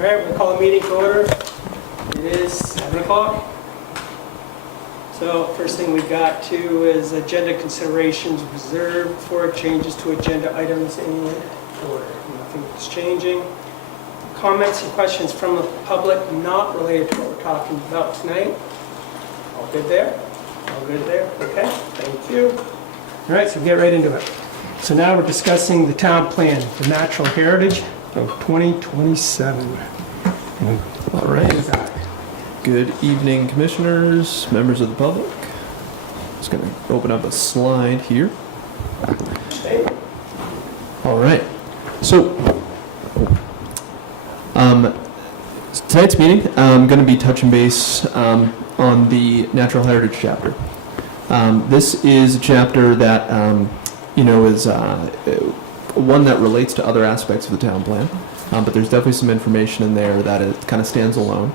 All right, we'll call a meeting to order. It is 7 o'clock. So first thing we got to is agenda considerations reserved for changes to agenda items in order. Nothing's changing. Comments and questions from the public not related to what we're talking about tonight. All good there? All good there? Okay, thank you. All right, so we'll get right into it. So now we're discussing the town plan for natural heritage of 2027. All right. Good evening, commissioners, members of the public. Just going to open up a slide here. All right. So, tonight's meeting, I'm going to be touching base on the natural heritage chapter. This is a chapter that is one that relates to other aspects of the town plan. But there's definitely some information in there that it kind of stands alone.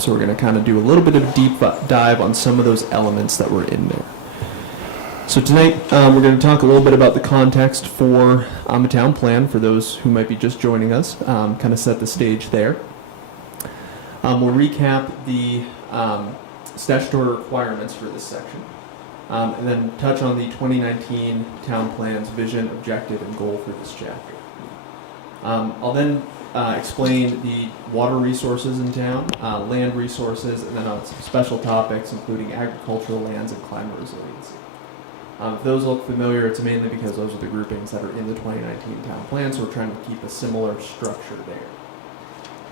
So we're going to kind of do a little bit of a deep dive on some of those elements that were in there. So tonight we're going to talk a little bit about the context for a town plan for those who might be just joining us, kind of set the stage there. We'll recap the statutory requirements for this section, and then touch on the 2019 town plan's vision, objective, and goal for this chapter. I'll then explain the water resources in town, land resources, and then on some special topics including agricultural lands and climate resiliency. If those look familiar, it's mainly because those are the groupings that are in the 2019 town plan, so we're trying to keep a similar structure there.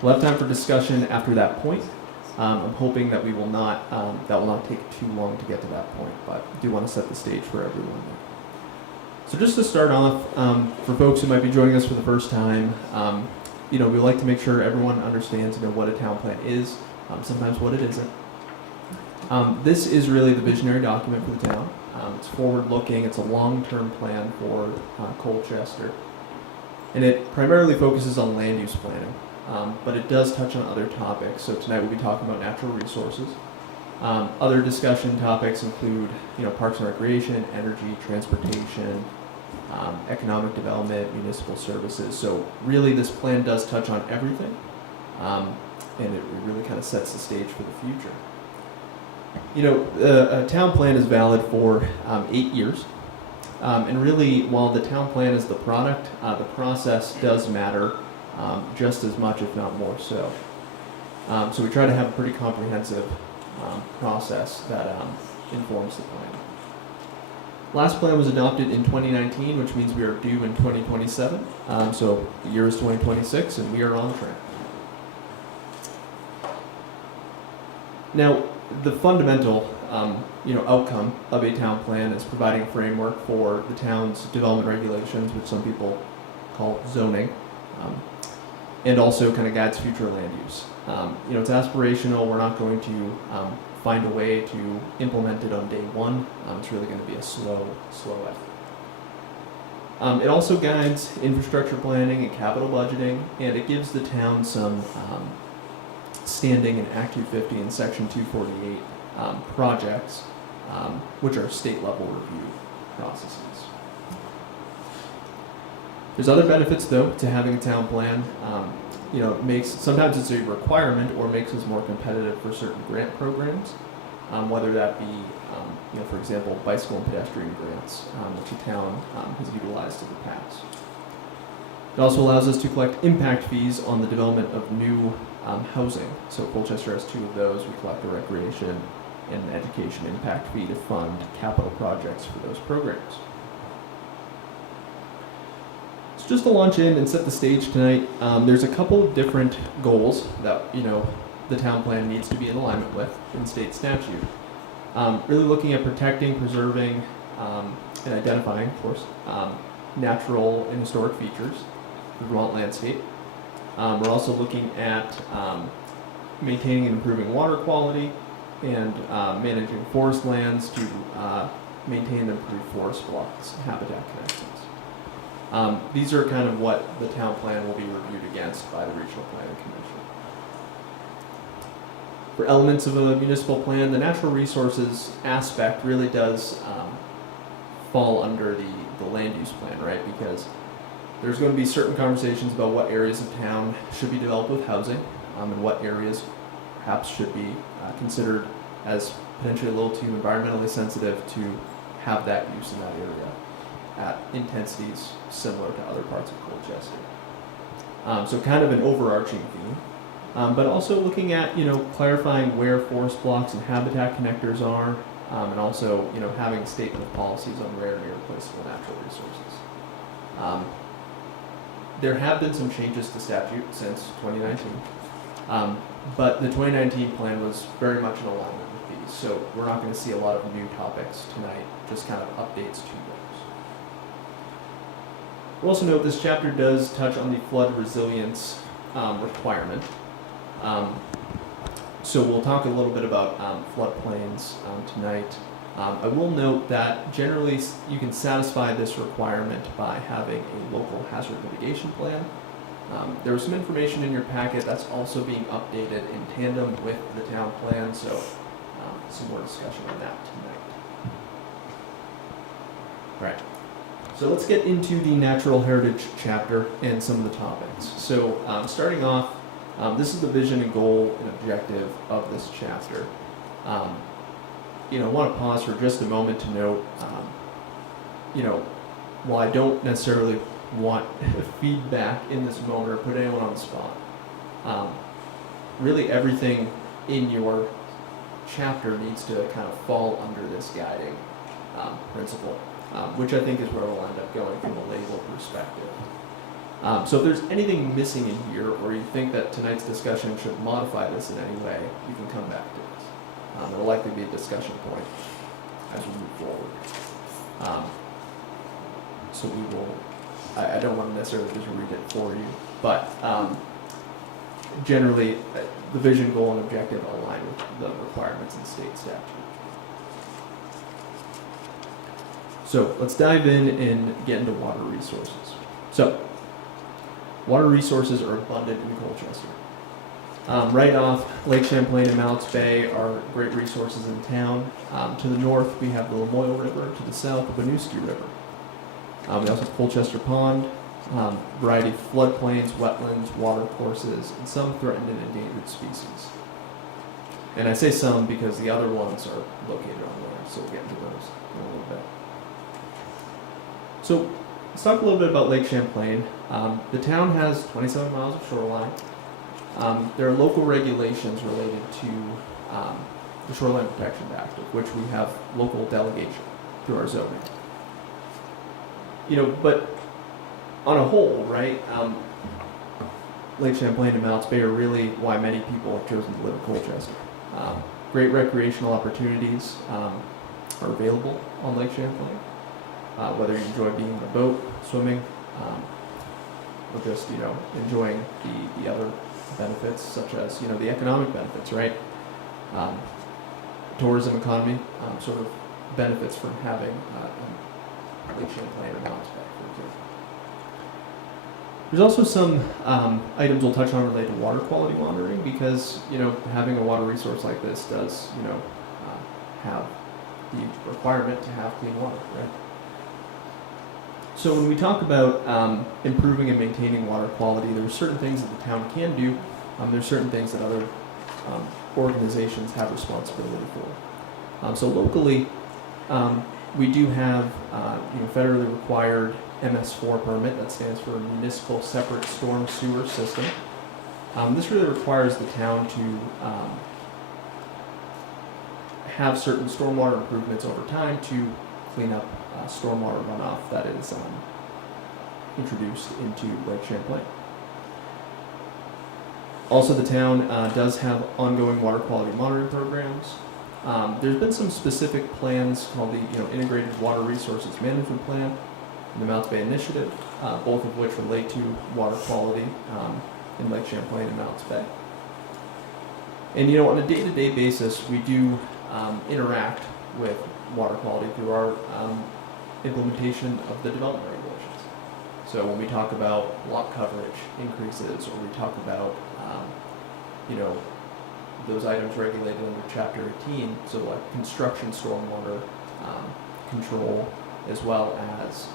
We'll have time for discussion after that point. I'm hoping that that will not take too long to get to that point, but I do want to set the stage for everyone there. So just to start off, for folks who might be joining us for the first time, we like to make sure everyone understands what a town plan is, sometimes what it isn't. This is really the visionary document for the town. It's forward-looking. It's a long-term plan for Colchester, and it primarily focuses on land use planning, but it does touch on other topics. So tonight we'll be talking about natural resources. Other discussion topics include, parks and recreation, energy, transportation, economic development, municipal services. So really this plan does touch on everything, and it really kind of sets the stage for the future. A town plan is valid for 8 years, and really while the town plan is the product, the process does matter just as much, if not more so. So we try to have a pretty comprehensive process that informs the plan. Last plan was adopted in 2019, which means we are due in 2027. So the year is 2026, and we are on track. Now, the fundamental, outcome of a town plan is providing a framework for the town's development regulations, which some people call zoning, and also kind of guides future land use. It's aspirational. We're not going to find a way to implement it on day one. It's really going to be a slow effort. It also guides infrastructure planning and capital budgeting, and it gives the town some standing in Act 250 and Section 248 projects, which are state level review processes. There's other benefits, though, to having a town plan. Sometimes it's a requirement or makes us more competitive for certain grant programs, whether that be, for example, bicycle and pedestrian grants, which the town has utilized in the past. It also allows us to collect impact fees on the development of new housing. So Colchester has 2 of those. We collect a recreation and an education impact fee to fund capital projects for those programs. Just to launch in and set the stage tonight, there's a couple of different goals that the town plan needs to be in alignment with in state statute. Really looking at protecting, preserving, and identifying, of course, natural and historic features of the Vermont landscape. We're also looking at maintaining and improving water quality and managing forest lands to maintain and improve forest blocks and habitat connections. These are kind of what the town plan will be reviewed against by the Regional Planning Commission. For elements of a municipal plan, the natural resources aspect really does fall under the land use plan, right? Because There's going to be certain conversations about what areas of town should be developed with housing, and what areas perhaps should be considered as potentially a little too environmentally sensitive to have that use in that area at intensities similar to other parts of Colchester. So kind of an overarching theme, but also looking at, clarifying where forest blocks and habitat connectors are, and also, having a statement of policies on rare and irreplaceable natural resources. There have been some changes to statute since 2019, but the 2019 plan was very much in alignment with these, so we're not going to see a lot of new topics tonight, just kind of updates to those. We'll also note this chapter does touch on the flood resilience requirement. So we'll talk a little bit about floodplains tonight. I will note that generally you can satisfy this requirement by having a local hazard mitigation plan. There was some information in your packet that's also being updated in tandem with the town plan, so some more discussion on that tonight. All right, so let's get into the natural heritage chapter and some of the topics. So starting off, this is the vision and goal and objective of this chapter. I want to pause for just a moment to note, while I don't necessarily want feedback in this moment or put anyone on the spot, really everything in your chapter needs to kind of fall under this guiding principle, which I think is where we'll end up going from a label perspective. So if there's anything missing in here, or you think that tonight's discussion should modify this in any way, you can come back to this. It'll likely be a discussion point as we move forward. So we will, I don't want to necessarily just read it for you, but generally the vision, goal, and objective align with the requirements in state statute. So let's dive in and get into water resources. So water resources are abundant in Colchester. Right off, Lake Champlain and Mallett's Bay are great resources in town. To the north, we have the Lamoille River. To the south, the Misc River. We also have Colchester Pond, variety of floodplains, wetlands, water courses, and some threatened and endangered species. And I say some because the other ones are located on land, so we'll get into those in a little bit. So let's talk a little bit about Lake Champlain. The town has 27 miles of shoreline. There are local regulations related to the Shoreline Protection Act, of which we have local delegation through our zoning. But on a whole, right, Lake Champlain and Mallett's Bay are really why many people have chosen to live in Colchester. Great recreational opportunities are available on Lake Champlain, whether you enjoy being on a boat, swimming, or just, enjoying the other benefits, such as, the economic benefits, right? Tourism economy sort of benefits from having Lake Champlain or Mallett's Bay, for example. There's also some items we'll touch on related to water quality monitoring, because, having a water resource like this does, have the requirement to have clean water, right? So when we talk about improving and maintaining water quality, there are certain things that the town can do. There's certain things that other organizations have responsibility for. So locally, we do have federally required MS4 permit, that stands for Municipal Separate Storm Sewer System. This really requires the town to have certain stormwater improvements over time to clean up stormwater runoff that is introduced into Lake Champlain. Also, the town does have ongoing water quality monitoring programs. There's been some specific plans called the Integrated Water Resources Management Plan and the Mallett's Bay Initiative, both of which relate to water quality in Lake Champlain and Mallett's Bay. And on a day-to-day basis, we do interact with water quality through our implementation of the development regulations. So when we talk about lot coverage increases, or we talk about those items regulated under Chapter 18, so like construction stormwater control, as well as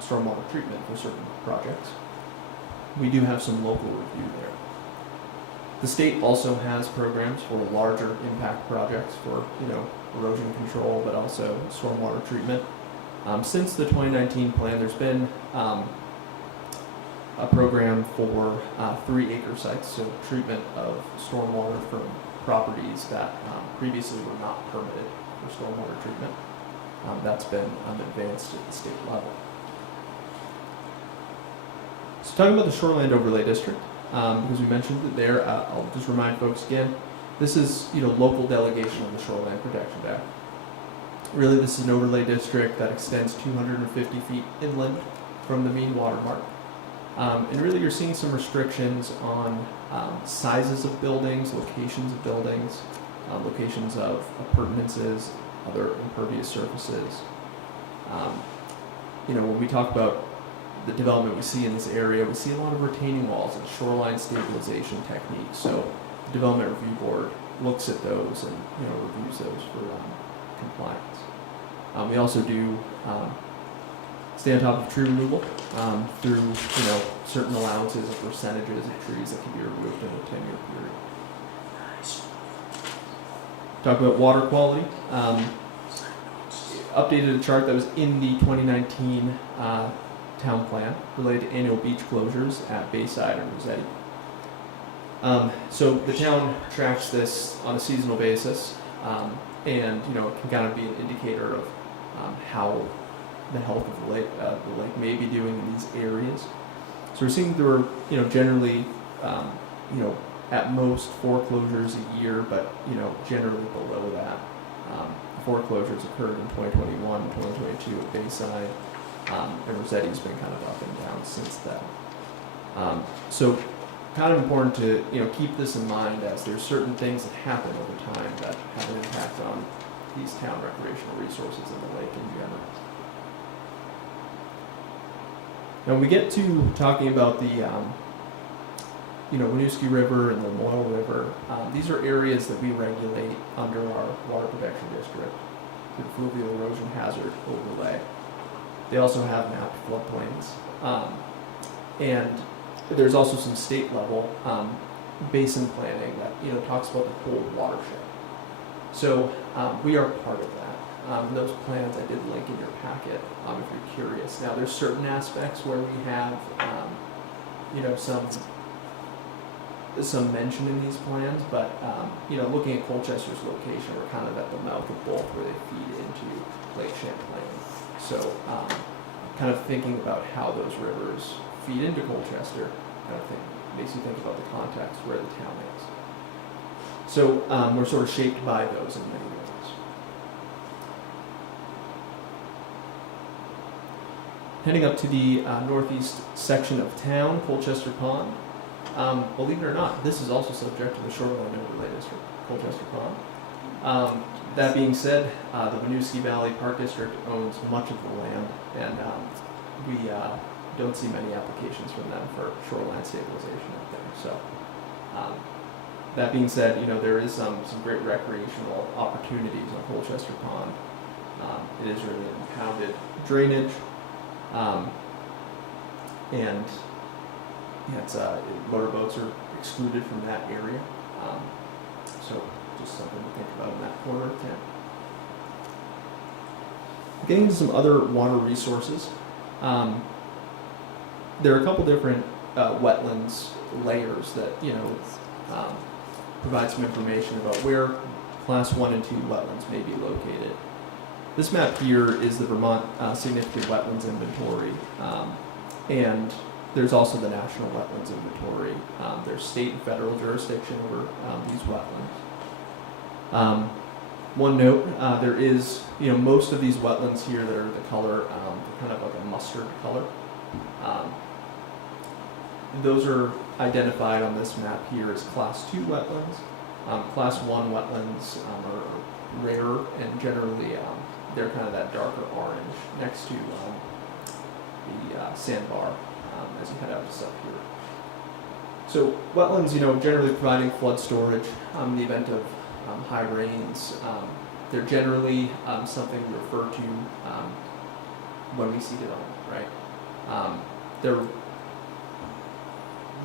stormwater treatment for certain projects. We do have some local review there. The state also has programs for larger impact projects for, erosion control, but also stormwater treatment. Since the 2019 plan, there's been a program for 3-acre sites, so treatment of stormwater from properties that previously were not permitted for stormwater treatment. That's been advanced at the state level. So talking about the Shoreland Overlay District, because we mentioned it there, I'll just remind folks again, this is local delegation of the Shoreland Protection Act. Really, this is an overlay district that extends 250 feet inland from the mean water mark. And really, you're seeing some restrictions on sizes of buildings, locations of buildings, locations of appurtenances, other impervious surfaces. When we talk about the development we see in this area, we see a lot of retaining walls and shoreline stabilization techniques. So the Development Review Board looks at those and reviews those for compliance. We also do stay on top of tree removal through certain allowances of percentages of trees that can be removed in a 10-year period. Talk about water quality. Updated a chart that was in the 2019 town plan related to annual beach closures at Bayside and Rossetti. So the town tracks this on a seasonal basis, and it can kind of be an indicator of how the health of the lake may be doing in these areas. So we're seeing there were generally at most 4 closures a year, but generally below that. 4 closures occurred in 2021 and 2022 at Bayside. And Rossetti's been kind of up and down since then. So kind of important to keep this in mind, as there's certain things that happen over time that have an impact on these town recreational resources in the lake in general. Now when we get to talking about the Winooski River and the Moyle River, these are areas that we regulate under our Water Protection District, the Fluvial Erosion Hazard Overlay. They also have mapped floodplains. And there's also some state level basin planning that talks about the whole watershed. So we are part of that. Those plans I did link in your packet if you're curious. Now there's certain aspects where we have some mention in these plans, but looking at Colchester's location, we're kind of at the mouth of both where they feed into Lake Champlain. So kind of thinking about how those rivers feed into Colchester kind of makes you think about the context where the town is. So we're sort of shaped by those in many ways. Heading up to the northeast section of town, Colchester Pond. Believe it or not, this is also subject to the Shoreline Overlay District, Colchester Pond. That being said, the Winooski Valley Park District owns much of the land, and we don't see many applications from them for shoreline stabilization up there. So, that being said, there is some great recreational opportunities on Colchester Pond. It is really impounded drainage, and motorboats are excluded from that area. So just something to think about in that corner of town. Getting to some other water resources. There are a couple different wetlands layers that provide some information about where Class 1 and 2 wetlands may be located. This map here is the Vermont Significant Wetlands Inventory, and there's also the National Wetlands Inventory. There's state and federal jurisdiction over these wetlands. One note, there is, most of these wetlands here that are the color, kind of like a mustard color. Those are identified on this map here as Class 2 wetlands. Class 1 wetlands are rarer, and generally they're kind of that darker orange next to the sandbar as you head out just up here. So wetlands, generally providing flood storage in the event of high rains. They're generally something we refer to when we see development, right? They're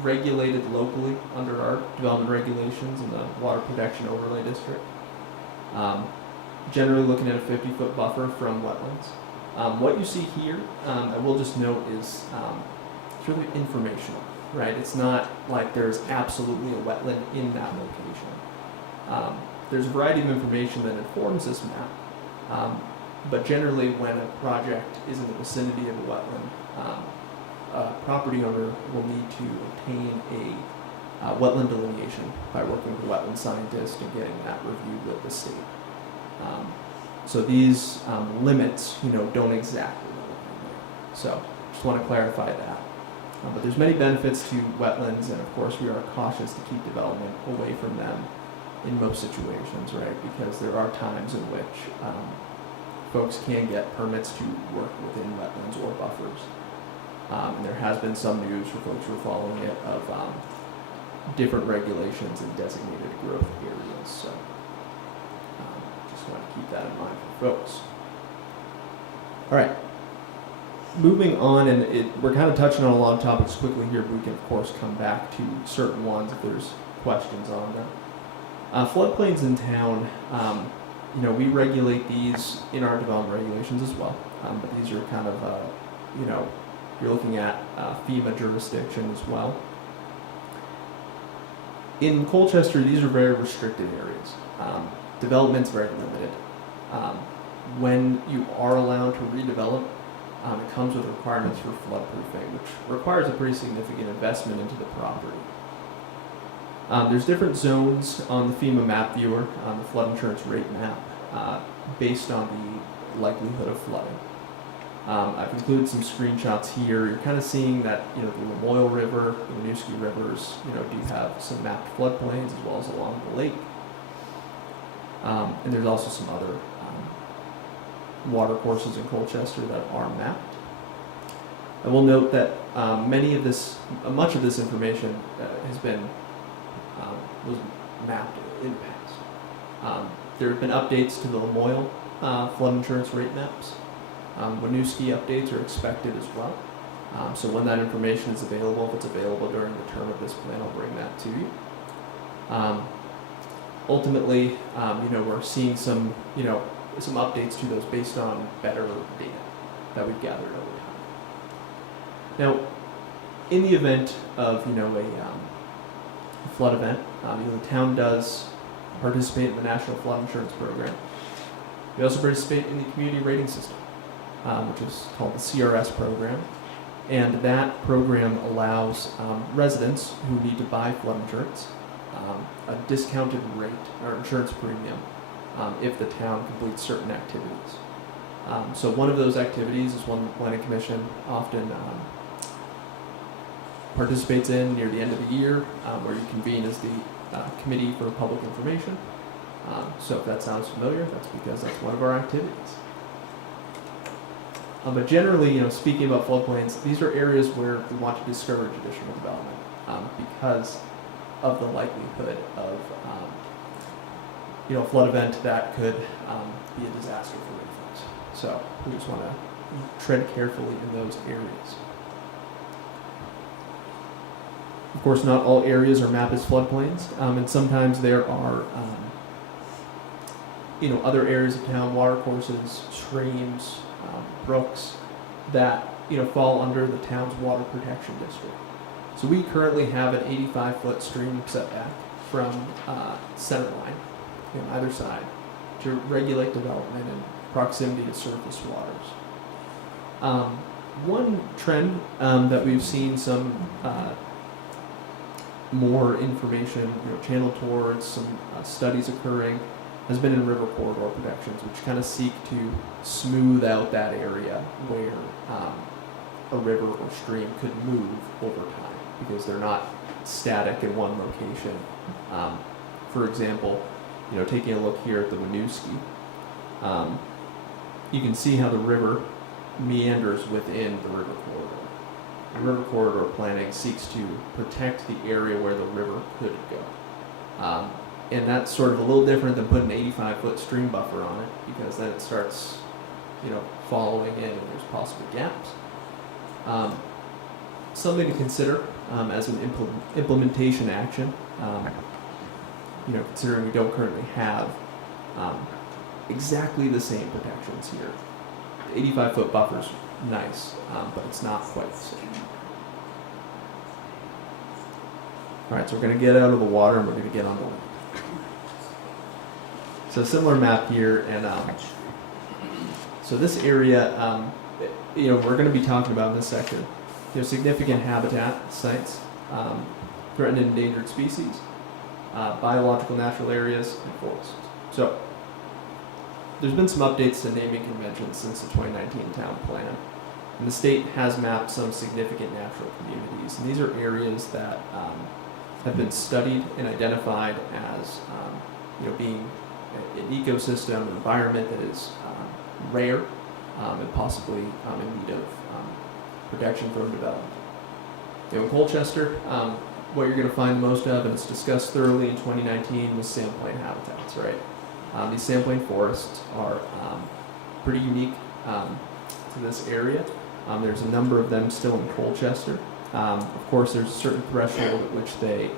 regulated locally under our development regulations in the Water Protection Overlay District. Generally looking at a 50-foot buffer from wetlands. What you see here, I will just note, is it's really informational, right? It's not like there's absolutely a wetland in that location. There's a variety of information that informs this map, but generally when a project is in the vicinity of a wetland, a property owner will need to obtain a wetland delineation by working with a wetland scientist and getting that reviewed with the state. So these limits, don't exactly go in there. So just want to clarify that. But there's many benefits to wetlands, and of course we are cautious to keep development away from them in most situations, right? Because there are times in which folks can get permits to work within wetlands or buffers. And there has been some news for folks who are following it of different regulations in designated growth areas. So just want to keep that in mind for folks. All right. Moving on, and we're kind of touching on a lot of topics quickly here, but we can of course come back to certain ones if there's questions on them. Floodplains in town, we regulate these in our development regulations as well, but these are kind of, you're looking at FEMA jurisdiction as well. In Colchester, these are very restricted areas. Development's very limited. When you are allowed to redevelop, it comes with requirements for floodproofing, which requires a pretty significant investment into the property. There's different zones on the FEMA map viewer, on the flood insurance rate map, based on the likelihood of flooding. I've included some screenshots here. You're kind of seeing that, the Lamoille River, the Misc rivers, do have some mapped floodplains as well as along the lake. And there's also some other water courses in Colchester that are mapped. I will note that much of this information was mapped in the past. There have been updates to the Lamoille flood insurance rate maps. Winooski updates are expected as well. So when that information is available, if it's available during the term of this plan, I'll bring that to you. Ultimately, we're seeing some updates to those based on better data that we've gathered over time. Now, in the event of a flood event, the town does participate in the National Flood Insurance Program. We also participate in the Community Rating System, which is called the CRS program, and that program allows residents who need to buy flood insurance a discounted rate or insurance premium if the town completes certain activities. So one of those activities is one the Planning Commission often participates in near the end of the year, where you convene as the Committee for Public Information. So if that sounds familiar, that's because that's one of our activities. But generally, speaking about floodplains, these are areas where we want to discourage additional development because of the likelihood of a flood event that could be a disaster for many folks. So we just want to tread carefully in those areas. Of course, not all areas are mapped as floodplains, and sometimes there are other areas of town, water courses, streams, brooks, that fall under the town's water protection district. So we currently have an 85-foot stream setback from center line on either side to regulate development and proximity to surface waters. One trend that we've seen some more information channeled towards, some studies occurring, has been in river corridor protections, which kind of seek to smooth out that area where a river or stream could move over time because they're not static in one location. For example, taking a look here at the Winooski, you can see how the river meanders within the river corridor. The river corridor planning seeks to protect the area where the river could go. And that's sort of a little different than putting an 85-foot stream buffer on it, because then it starts, following in and there's possible gaps. Something to consider as an implementation action. Considering we don't currently have exactly the same protections here. The 85-foot buffer's nice, but it's not quite the same. All right, so we're going to get out of the water and we're going to get on the land. So similar map here, and so this area, we're going to be talking about in this section. Significant habitat sites, threatened and endangered species, biological natural areas, and forests. So there's been some updates to naming conventions since the 2019 town plan. And the state has mapped some significant natural communities. And these are areas that have been studied and identified as being an ecosystem, an environment that is rare and possibly in need of protection from development. In Colchester, what you're going to find most of, and it's discussed thoroughly in 2019, was sandplain habitats, right? These sandplain forests are pretty unique to this area. There's a number of them still in Colchester. Of course, there's a certain threshold at which they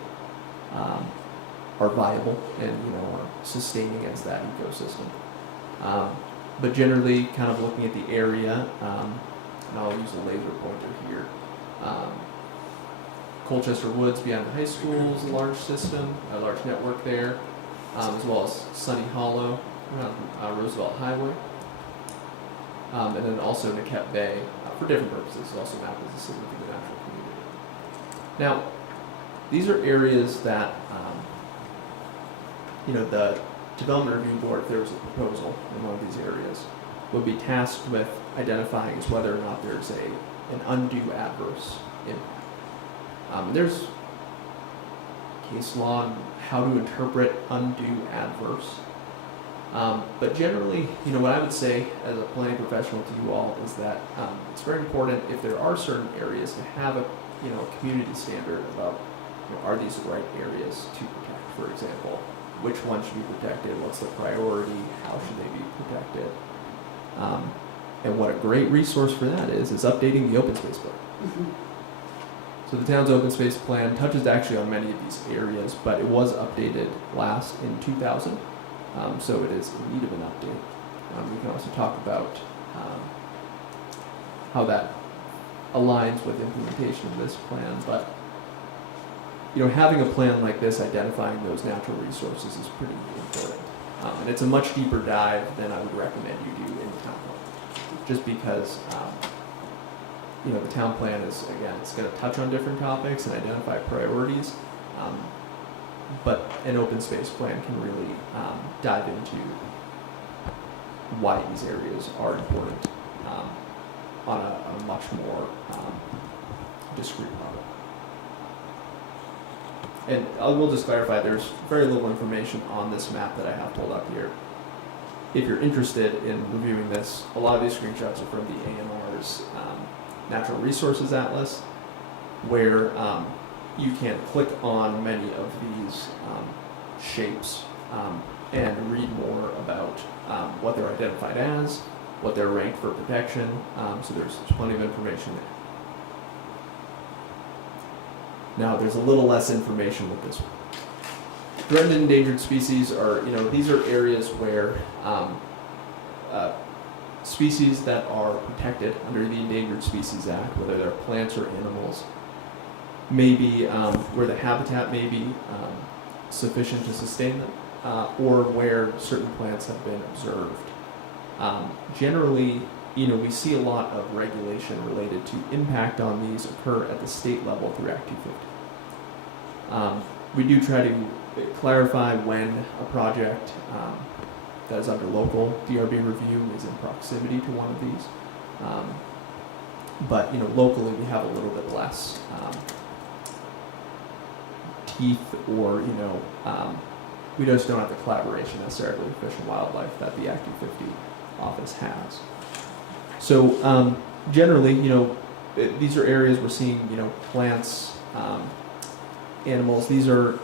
are viable and are sustaining as that ecosystem. But generally, kind of looking at the area, and I'll use a laser pointer here. Colchester Woods beyond the high school is a large system, a large network there, as well as Sunny Hollow around Roosevelt Highway. And then also Naquette Bay, for different purposes, is also mapped as a significant natural community. Now, these are areas that, the Development Review Board, if there was a proposal in one of these areas, would be tasked with identifying as whether or not there's an undue adverse impact. There's case law on how to interpret undue adverse. But generally, what I would say as a planning professional to you all is that it's very important if there are certain areas to have a community standard about are these the right areas to protect, for example. Which ones should be protected? What's the priority? How should they be protected? And what a great resource for that is updating the open space book. So the town's open space plan touches actually on many of these areas, but it was updated last in 2000. So it is in need of an update. We can also talk about how that aligns with implementation of this plan, but having a plan like this, identifying those natural resources is pretty important. And it's a much deeper dive than I would recommend you do in the town plan. Just because, the town plan is, again, it's going to touch on different topics and identify priorities. But an open space plan can really dive into why these areas are important on a much more discrete level. And I will just clarify, there's very little information on this map that I have pulled up here. If you're interested in reviewing this, a lot of these screenshots are from the ANR's Natural Resources Atlas, where you can click on many of these shapes and read more about what they're identified as, what they're ranked for protection. So there's plenty of information there. Now, there's a little less information with this one. Threatened and endangered species are, these are areas where species that are protected under the Endangered Species Act, whether they're plants or animals, maybe where the habitat may be sufficient to sustain them, or where certain plants have been observed. Generally, we see a lot of regulation related to impact on these occur at the state level through Act 250. We do try to clarify when a project that is under local DRB review is in proximity to one of these. But locally we have a little bit less teeth, or we just don't have the collaboration necessarily with Fish and Wildlife that the Act 250 office has. So generally, these are areas we're seeing, plants, animals. These are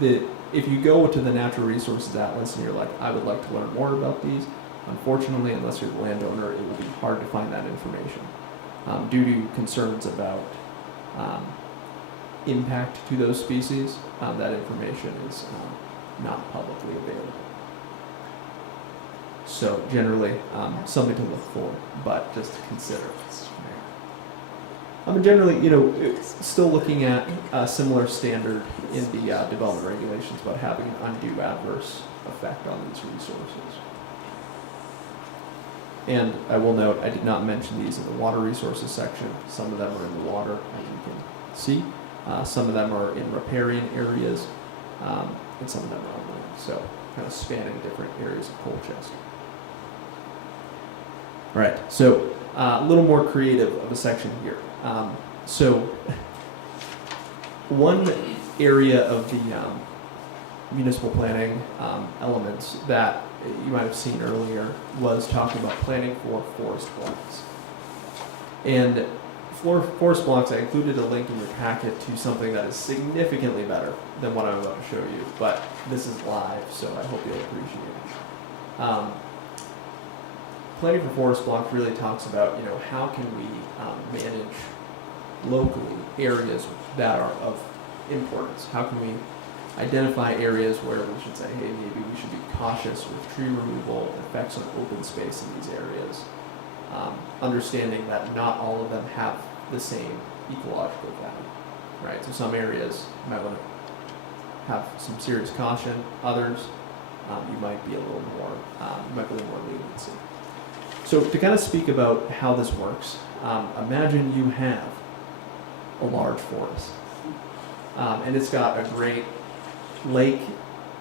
if you go to the Natural Resources Atlas and you're like, I would like to learn more about these, unfortunately, unless you're the landowner, it will be hard to find that information. due to concerns about impact to those species. That information is not publicly available. So generally, something to look for, but just to consider. Generally, it's still looking at a similar standard in the development regulations about having an undue adverse effect on these resources. And I will note, I did not mention these in the water resources section. Some of them are in the water, as you can see. Some of them are in riparian areas, and some of them are on land. So kind of spanning different areas of Colchester. All right, so a little more creative of a section here. So one area of the municipal planning elements that you might have seen earlier was talking about planning for forest blocks. And for forest blocks, I included a link in your packet to something that is significantly better than what I'm about to show you, but this is live, so I hope you'll appreciate it. Planning for forest blocks really talks about, how can we manage locally areas that are of importance? How can we identify areas where we should say, hey, maybe we should be cautious with tree removal, effects on open space in these areas, understanding that not all of them have the same ecological value, right? So some areas you might want to have some serious caution. Others, you might be a little more, leniency. So to kind of speak about how this works, imagine you have a large forest, and it's got a great lake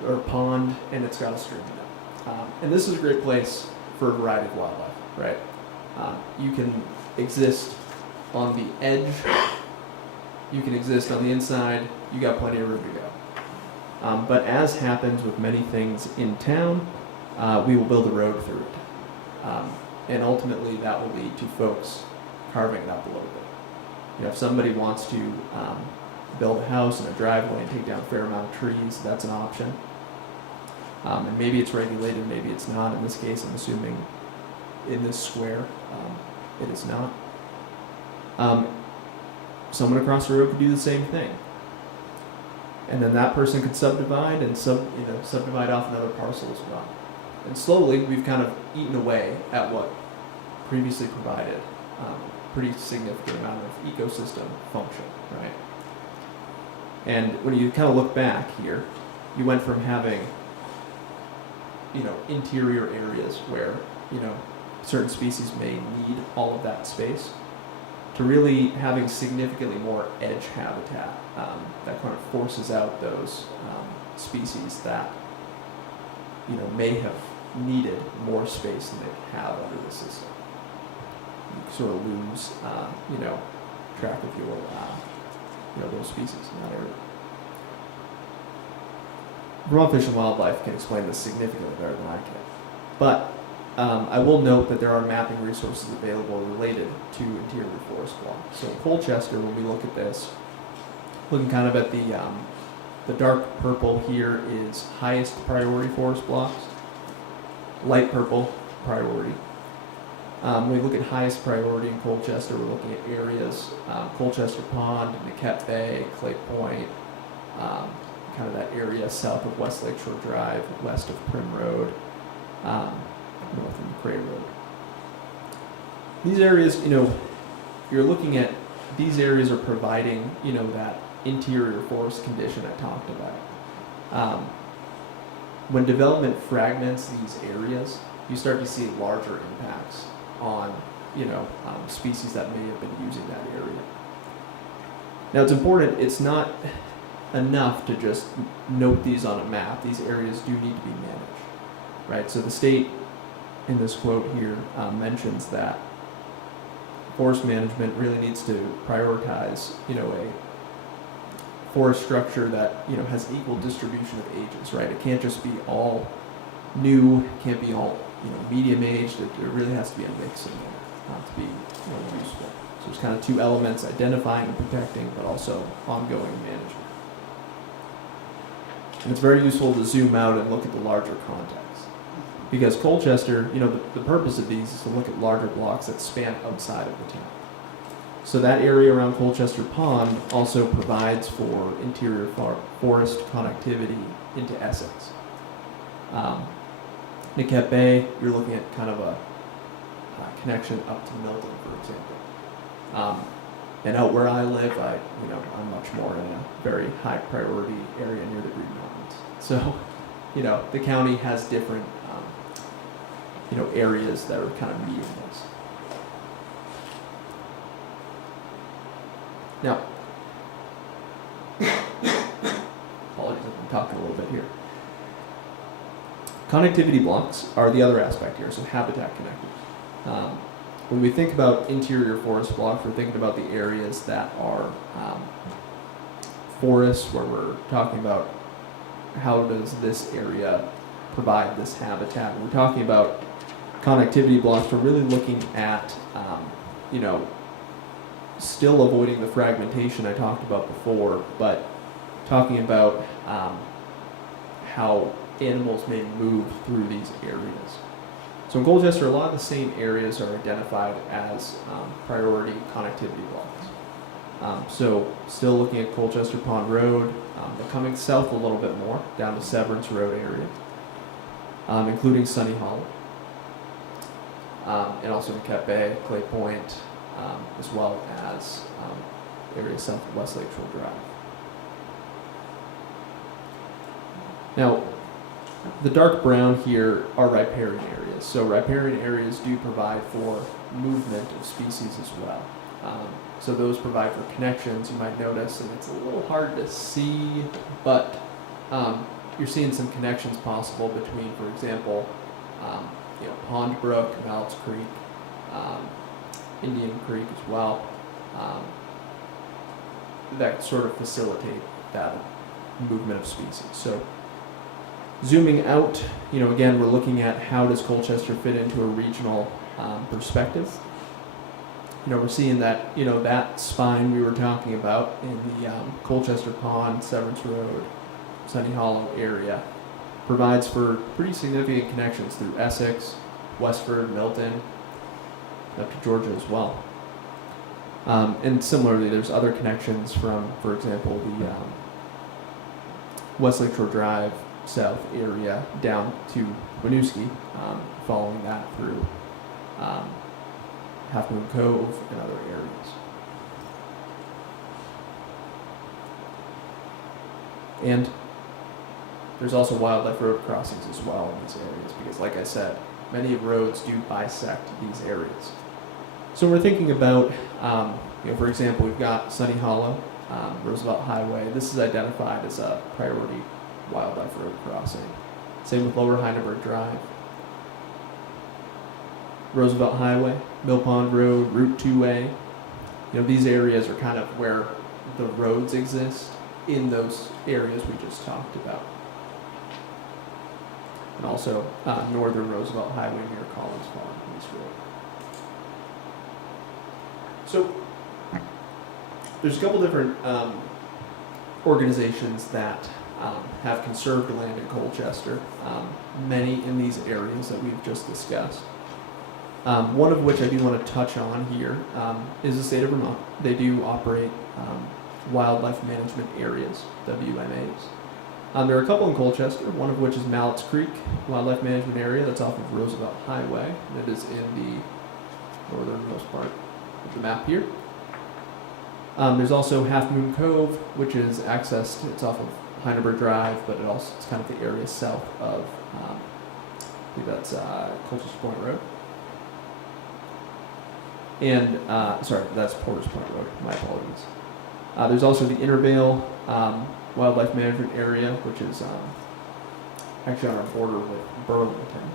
or pond, and it's got a stream in it. And this is a great place for a variety of wildlife, right? You can exist on the edge, you can exist on the inside, you got plenty of room to go. But as happens with many things in town, we will build a road through it. And ultimately that will lead to folks carving it up a little bit. If somebody wants to build a house and a driveway and take down a fair amount of trees, that's an option. And maybe it's regulated, maybe it's not. In this case, I'm assuming in this square, it is not. Someone across the road could do the same thing. And then that person could subdivide and subdivide off another parcel as well. And slowly, we've kind of eaten away at what previously provided pretty significant amount of ecosystem function, right? And when you kind of look back here, you went from having, interior areas where, certain species may need all of that space, to really having significantly more edge habitat that kind of forces out those species that, may have needed more space than they have under the system. You sort of lose, track of your, those species in that area. Vermont Fish and Wildlife can explain this significantly better than I can. But I will note that there are mapping resources available related to interior forest blocks. So in Colchester, when we look at this, looking kind of at the dark purple here is highest priority forest blocks. Light purple, priority. When we look at highest priority in Colchester, we're looking at areas, Colchester Pond, Maketv Bay, Clay Point, kind of that area south of West Lakeshore Drive, west of Prim Road, north of McRae Road. These areas, you're looking at, these areas are providing, that interior forest condition I talked about. When development fragments these areas, you start to see larger impacts on, species that may have been using that area. Now it's important, it's not enough to just note these on a map. These areas do need to be managed, right? So the state, in this quote here, mentions that forest management really needs to prioritize, a forest structure that, has equal distribution of ages, right? It can't just be all new, it can't be all, medium aged. It really has to be a mix in there to be useful. So there's kind of two elements, identifying and protecting, but also ongoing management. And it's very useful to zoom out and look at the larger context. Because Colchester, the purpose of these is to look at larger blocks that span outside of the town. So that area around Colchester Pond also provides for interior forest connectivity into Essex. Niquette Bay, you're looking at kind of a connection up to Milton, for example. And out where I live, I'm much more in a very high priority area near the Green Mountains. So, the county has different, areas that are kind of meeting this. Now, apologies if I'm talking a little bit here. Connectivity blocks are the other aspect here, so habitat connectors. When we think about interior forest blocks, we're thinking about the areas that are forests, where we're talking about how does this area provide this habitat. We're talking about connectivity blocks. We're really looking at, still avoiding the fragmentation I talked about before, but talking about how animals may move through these areas. So in Colchester, a lot of the same areas are identified as priority connectivity blocks. So still looking at Colchester Pond Road, but coming south a little bit more, down to Severance Road area, including Sunny Hollow, and also Niquette Bay, Clay Point, as well as areas south of West Lakeshore Drive. Now, the dark brown here are riparian areas. So riparian areas do provide for movement of species as well. So those provide for connections, you might notice, and it's a little hard to see, but you're seeing some connections possible between, for example, Pond Brook, Mallet's Creek, Indian Creek as well, that sort of facilitate that movement of species. So zooming out, again, we're looking at how does Colchester fit into a regional perspective. We're seeing that, that spine we were talking about in the Colchester Pond, Severance Road, Sunny Hollow area provides for pretty significant connections through Essex, Westford, Milton, up to Georgia as well. And similarly, there's other connections from, for example, the West Lakeshore Drive south area down to Winooski, following that through Half Moon Cove and other areas. And there's also wildlife road crossings as well in these areas, because like I said, many roads do bisect these areas. So we're thinking about, for example, we've got Sunny Hollow, Roosevelt Highway. This is identified as a priority wildlife road crossing. Same with Lower Heidelberg Drive. Roosevelt Highway, Mill Pond Road, Route 2A. These areas are kind of where the roads exist in those areas we just talked about. And also Northern Roosevelt Highway near Collins Farm, East Road. So there's a couple different organizations that have conserved land in Colchester, many in these areas that we've just discussed. One of which I do want to touch on here is the state of Vermont. They do operate wildlife management areas, WMAs. There are a couple in Colchester, one of which is Mallet's Creek Wildlife Management Area. That's off of Roosevelt Highway. That is in the northernmost part of the map here. There's also Half Moon Cove, which is accessed. It's off of Heidelberg Drive, but it's kind of the area south of, I believe that's Colchester Point Road. And, sorry, that's Porter's Point Road. My apologies. There's also the Intervale Wildlife Management Area, which is actually on our border with Burlington.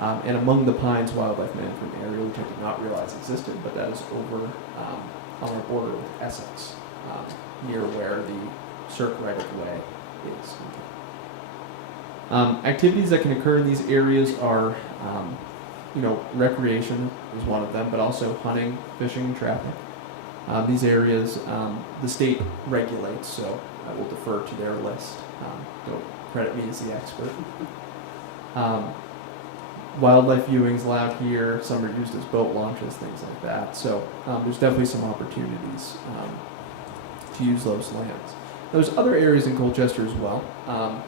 And Among the Pines Wildlife Management Area, which I did not realize existed, but that is over on our border with Essex, near where the Cirque right-of-way is. Activities that can occur in these areas are, recreation is one of them, but also hunting, fishing, and trapping. These areas, the state regulates, so I will defer to their list. Don't credit me as the expert. wildlife viewings allowed here. Some are used as boat launches, things like that. So there's definitely some opportunities to use those lands. There's other areas in Colchester as well.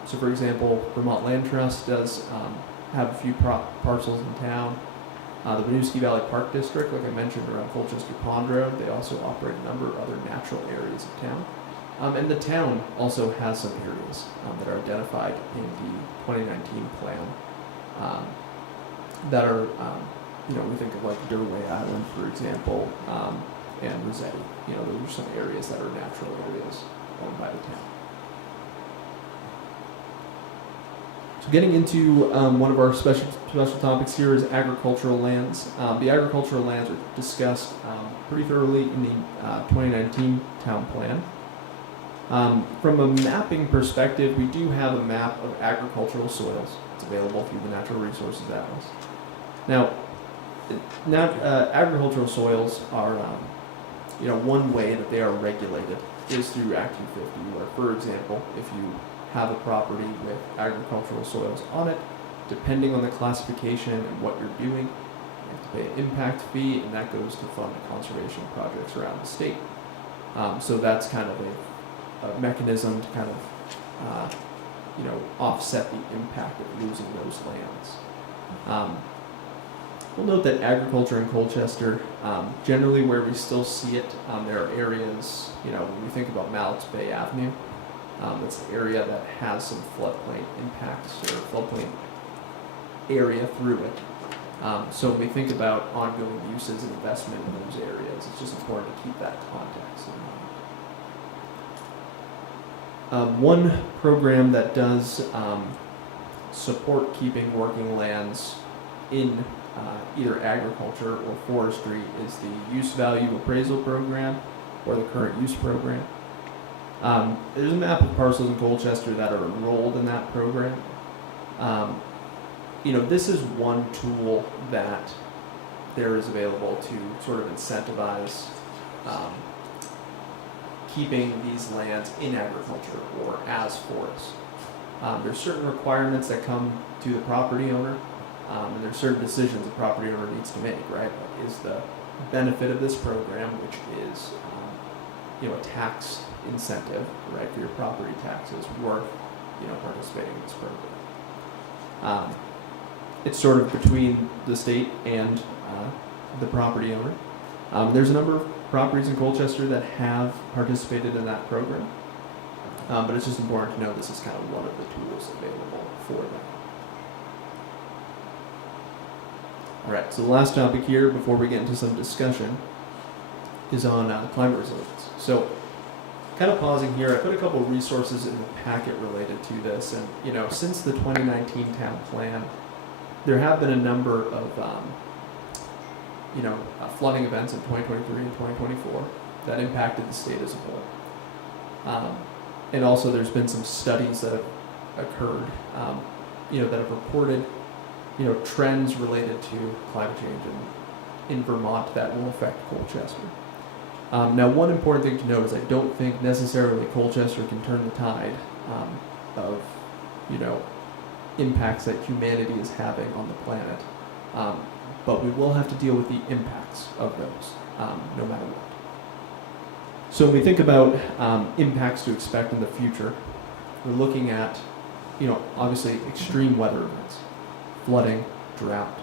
So for example, Vermont Land Trust does have a few parcels in town. The Misc Valley Park District, like I mentioned, around Colchester Pond Road, they also operate a number of other natural areas of town. And the town also has some areas that are identified in the 2019 plan that are, we think of like Durway Island, for example, and Rossetti. Those are some areas that are natural areas owned by the town. So getting into one of our special topics here is agricultural lands. The agricultural lands are discussed pretty thoroughly in the 2019 town plan. From a mapping perspective, we do have a map of agricultural soils. It's available through the Natural Resources Atlas. Now, agricultural soils are, one way that they are regulated is through Act 250, where, for example, if you have a property with agricultural soils on it, depending on the classification and what you're doing, you have to pay an impact fee, and that goes to fund conservation projects around the state. So that's kind of a mechanism to kind of, offset the impact of losing those lands. We'll note that agriculture in Colchester, generally where we still see it, there are areas, when we think about Mallett's Bay Avenue, it's an area that has some floodplain impacts or floodplain area through it. So when we think about ongoing uses and investment in those areas, it's just important to keep that context in mind. One program that does support keeping working lands in either agriculture or forestry is the Use Value Appraisal Program or the Current Use Program. There's a map of parcels in Colchester that are enrolled in that program. This is one tool that there is available to sort of incentivize keeping these lands in agriculture or as forests. There's certain requirements that come to the property owner, and there's certain decisions the property owner needs to make, right? What is the benefit of this program, which is a tax incentive, right, for your property taxes worth, participating in this program. It's sort of between the state and the property owner. There's a number of properties in Colchester that have participated in that program, but it's just important to know this is kind of one of the tools available for them. All right, so the last topic here before we get into some discussion is on climate resilience. So kind of pausing here, I put a couple of resources in the packet related to this, and since the 2019 town plan, there have been a number of flooding events in 2023 and 2024 that impacted the state as a whole. And also there's been some studies that have occurred, that have reported, trends related to climate change in Vermont that will affect Colchester. Now, one important thing to note is I don't think necessarily Colchester can turn the tide of, impacts that humanity is having on the planet. But we will have to deal with the impacts of those, no matter what. So when we think about impacts to expect in the future, we're looking at, obviously extreme weather events, flooding, drought.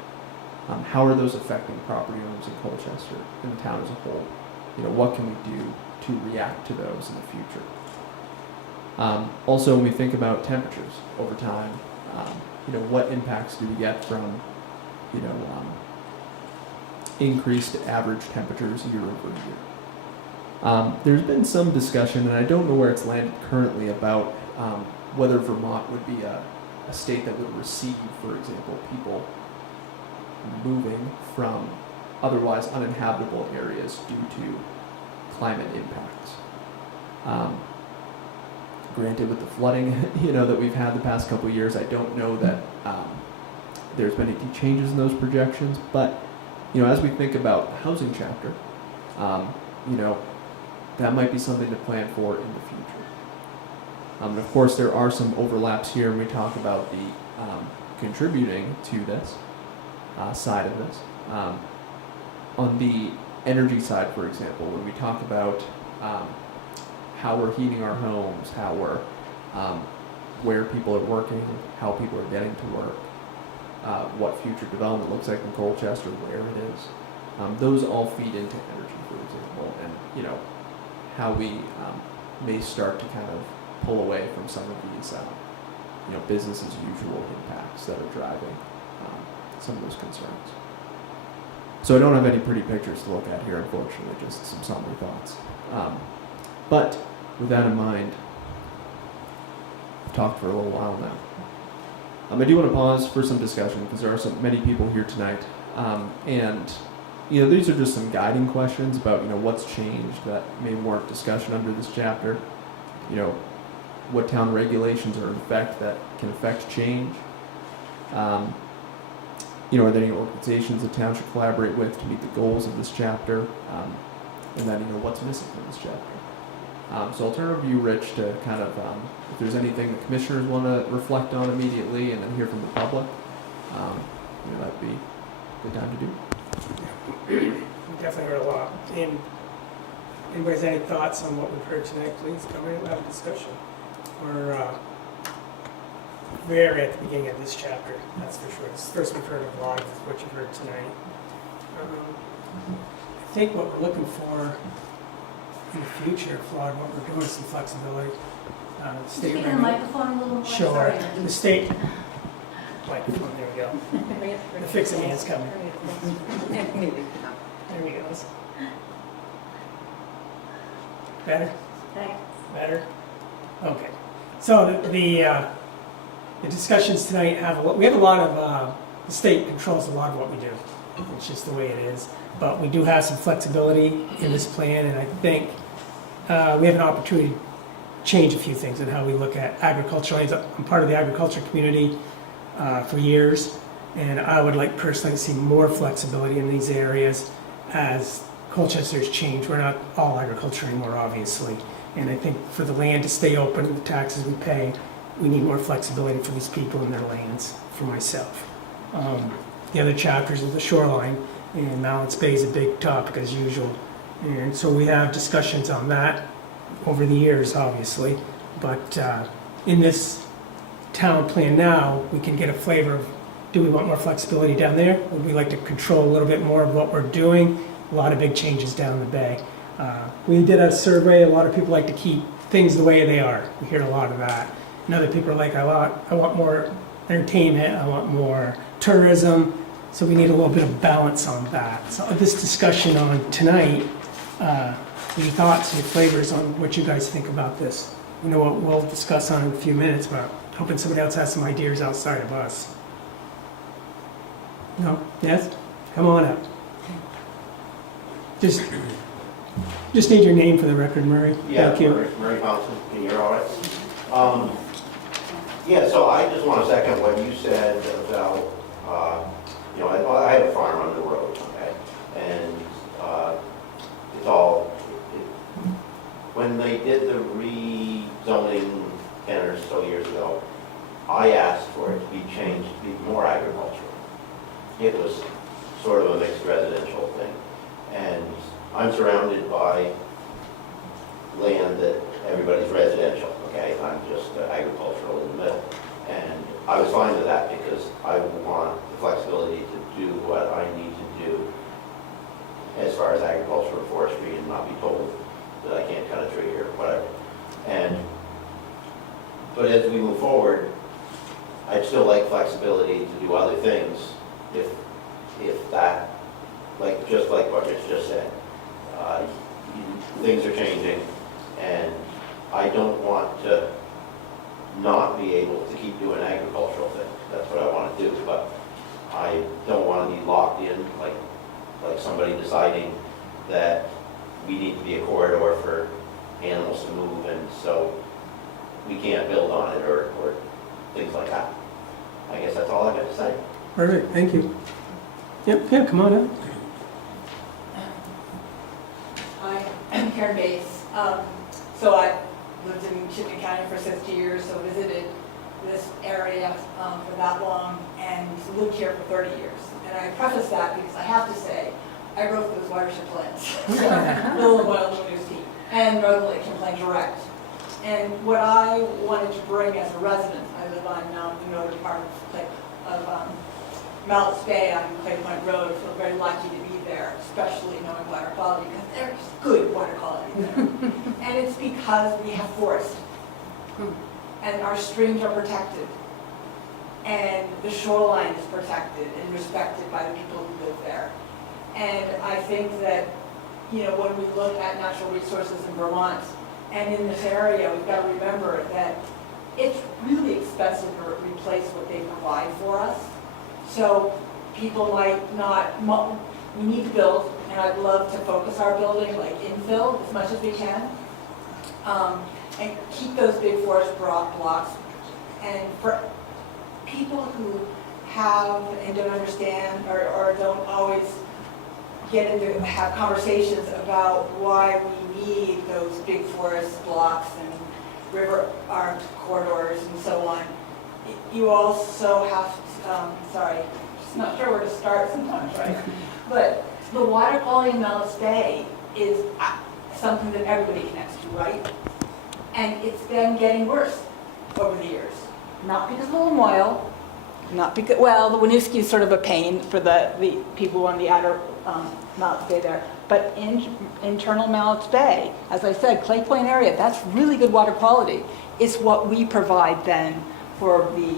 How are those affecting property owners in Colchester and the town as a whole? What can we do to react to those in the future? Also, when we think about temperatures over time, what impacts do we get from, increased average temperatures year over year? There's been some discussion, and I don't know where it's landed currently, about whether Vermont would be a state that would receive, for example, people moving from otherwise uninhabitable areas due to climate impacts. Granted, with the flooding, that we've had the past couple of years, I don't know that there's been any changes in those projections. But as we think about the housing chapter, that might be something to plan for in the future. And of course, there are some overlaps here when we talk about the contributing to this. side of this. On the energy side, for example, when we talk about how we're heating our homes, how we're where people are working, how people are getting to work, what future development looks like in Colchester, where it is. Those all feed into energy, for example, and how we may start to kind of pull away from some of these business as usual impacts that are driving some of those concerns. So I don't have any pretty pictures to look at here, unfortunately, just some summary thoughts. But with that in mind, I've talked for a little while now. I do want to pause for some discussion because there are many people here tonight, and these are just some guiding questions about what's changed that may warrant discussion under this chapter. What town regulations are in effect that can affect change. Are there any organizations the town should collaborate with to meet the goals of this chapter? And then what's missing from this chapter. So I'll turn it over to you, Rich, to kind of if there's anything the commissioners want to reflect on immediately, and then hear from the public. That'd be a good time to do. We definitely heard a lot. And anybody has any thoughts on what we've heard tonight, please come in and have a discussion. We're very at the beginning of this chapter, that's for sure. It's the first we've heard of a lot of what you've heard tonight. I think what we're looking for in the future, Flawed, what we're doing is some flexibility. The state Speaking the microphone a little more. Sure. Sorry. The state microphone, there we go. The fixing hand's coming. There he goes. Better? Thanks. Better? Okay. So the discussions tonight we have a lot of, the state controls a lot of what we do. It's just the way it is. But we do have some flexibility in this plan, and I think we have an opportunity to change a few things in how we look at agricultural lands. I'm part of the agriculture community for years, and I would like personally to see more flexibility in these areas as Colchester's changed. We're not all agriculture anymore, obviously. And I think for the land to stay open and the taxes we pay, we need more flexibility for these people and their lands, for myself. The other chapters of the shoreline, and Mallets Bay is a big topic as usual. And so we have discussions on that over the years, obviously. But in this town plan now, we can get a flavor of, do we want more flexibility down there? Would we like to control a little bit more of what we're doing? A lot of big changes down the bay. We did a survey. A lot of people like to keep things the way they are. We hear a lot of that. And other people are like, I want more entertainment. I want more tourism. So we need a little bit of balance on that. So this discussion on tonight, your thoughts, your flavors on what you guys think about this. You know what we'll discuss on in a few minutes, but hoping somebody else has some ideas outside of us. No? Yes? Come on up. Just need your name for the record, Murray. Yeah, Thank you. Murray Thompson, can you hear all right? Yeah, so I just want to second what you said about, I have a farm on the road, okay? And it's all, when they did the rezoning 10 or so years ago, I asked for it to be changed to be more agricultural. It was sort of a mixed residential thing. And I'm surrounded by land that everybody's residential, okay? I'm just agricultural in the middle. And I was fine with that because I want the flexibility to do what I need to do as far as agriculture and forestry and not be told that I can't cut a tree or whatever. But as we move forward, I'd still like flexibility to do other things if that, just like what Rich just said. Things are changing, and I don't want to not be able to keep doing agricultural things. That's what I want to do, but I don't want to be locked in like somebody deciding that we need to be a corridor for animals to move, and so we can't build on it or things like that. I guess that's all I've got to say. Perfect, thank you. Yep, yeah, come on up. Hi, I'm Karen Bates. So I lived in Chittenden County for 60 years, so visited this area for that long and lived here for 30 years. And And I preface that because I have to say, I wrote those watershed plans. Bill Boyle, Misc, and Northern Lake Champlain Direct. And what I wanted to bring as a resident, I live on the northern part of Mallett's Bay on Clay Point Road. I feel very lucky to be there, especially knowing water quality, because there's good water quality there. And it's because we have forest, and our streams are protected, and the shoreline is protected and respected by the people who live there. And I think that, when we look at natural resources in Vermont and in this area, we've got to remember that it's really expensive to replace what they provide for us. So people might not, we need to build, and I'd love to focus our building, like infill as much as we can, and keep those big forest blocks. And for people who have and don't understand or don't always have conversations about why we need those big forest blocks and river armed corridors and so on, you also have to, sorry, just not sure where to start sometimes, right? But the water quality in Mallett's Bay is something that everybody connects to, right? And it's been getting worse over the years. Not because of the oil, not because, well, the Winooski is sort of a pain for the people on the outer Mallett's Bay there. But in internal Mallett's Bay, as I said, Clay Point area, that's really good water quality. It's what we provide then for the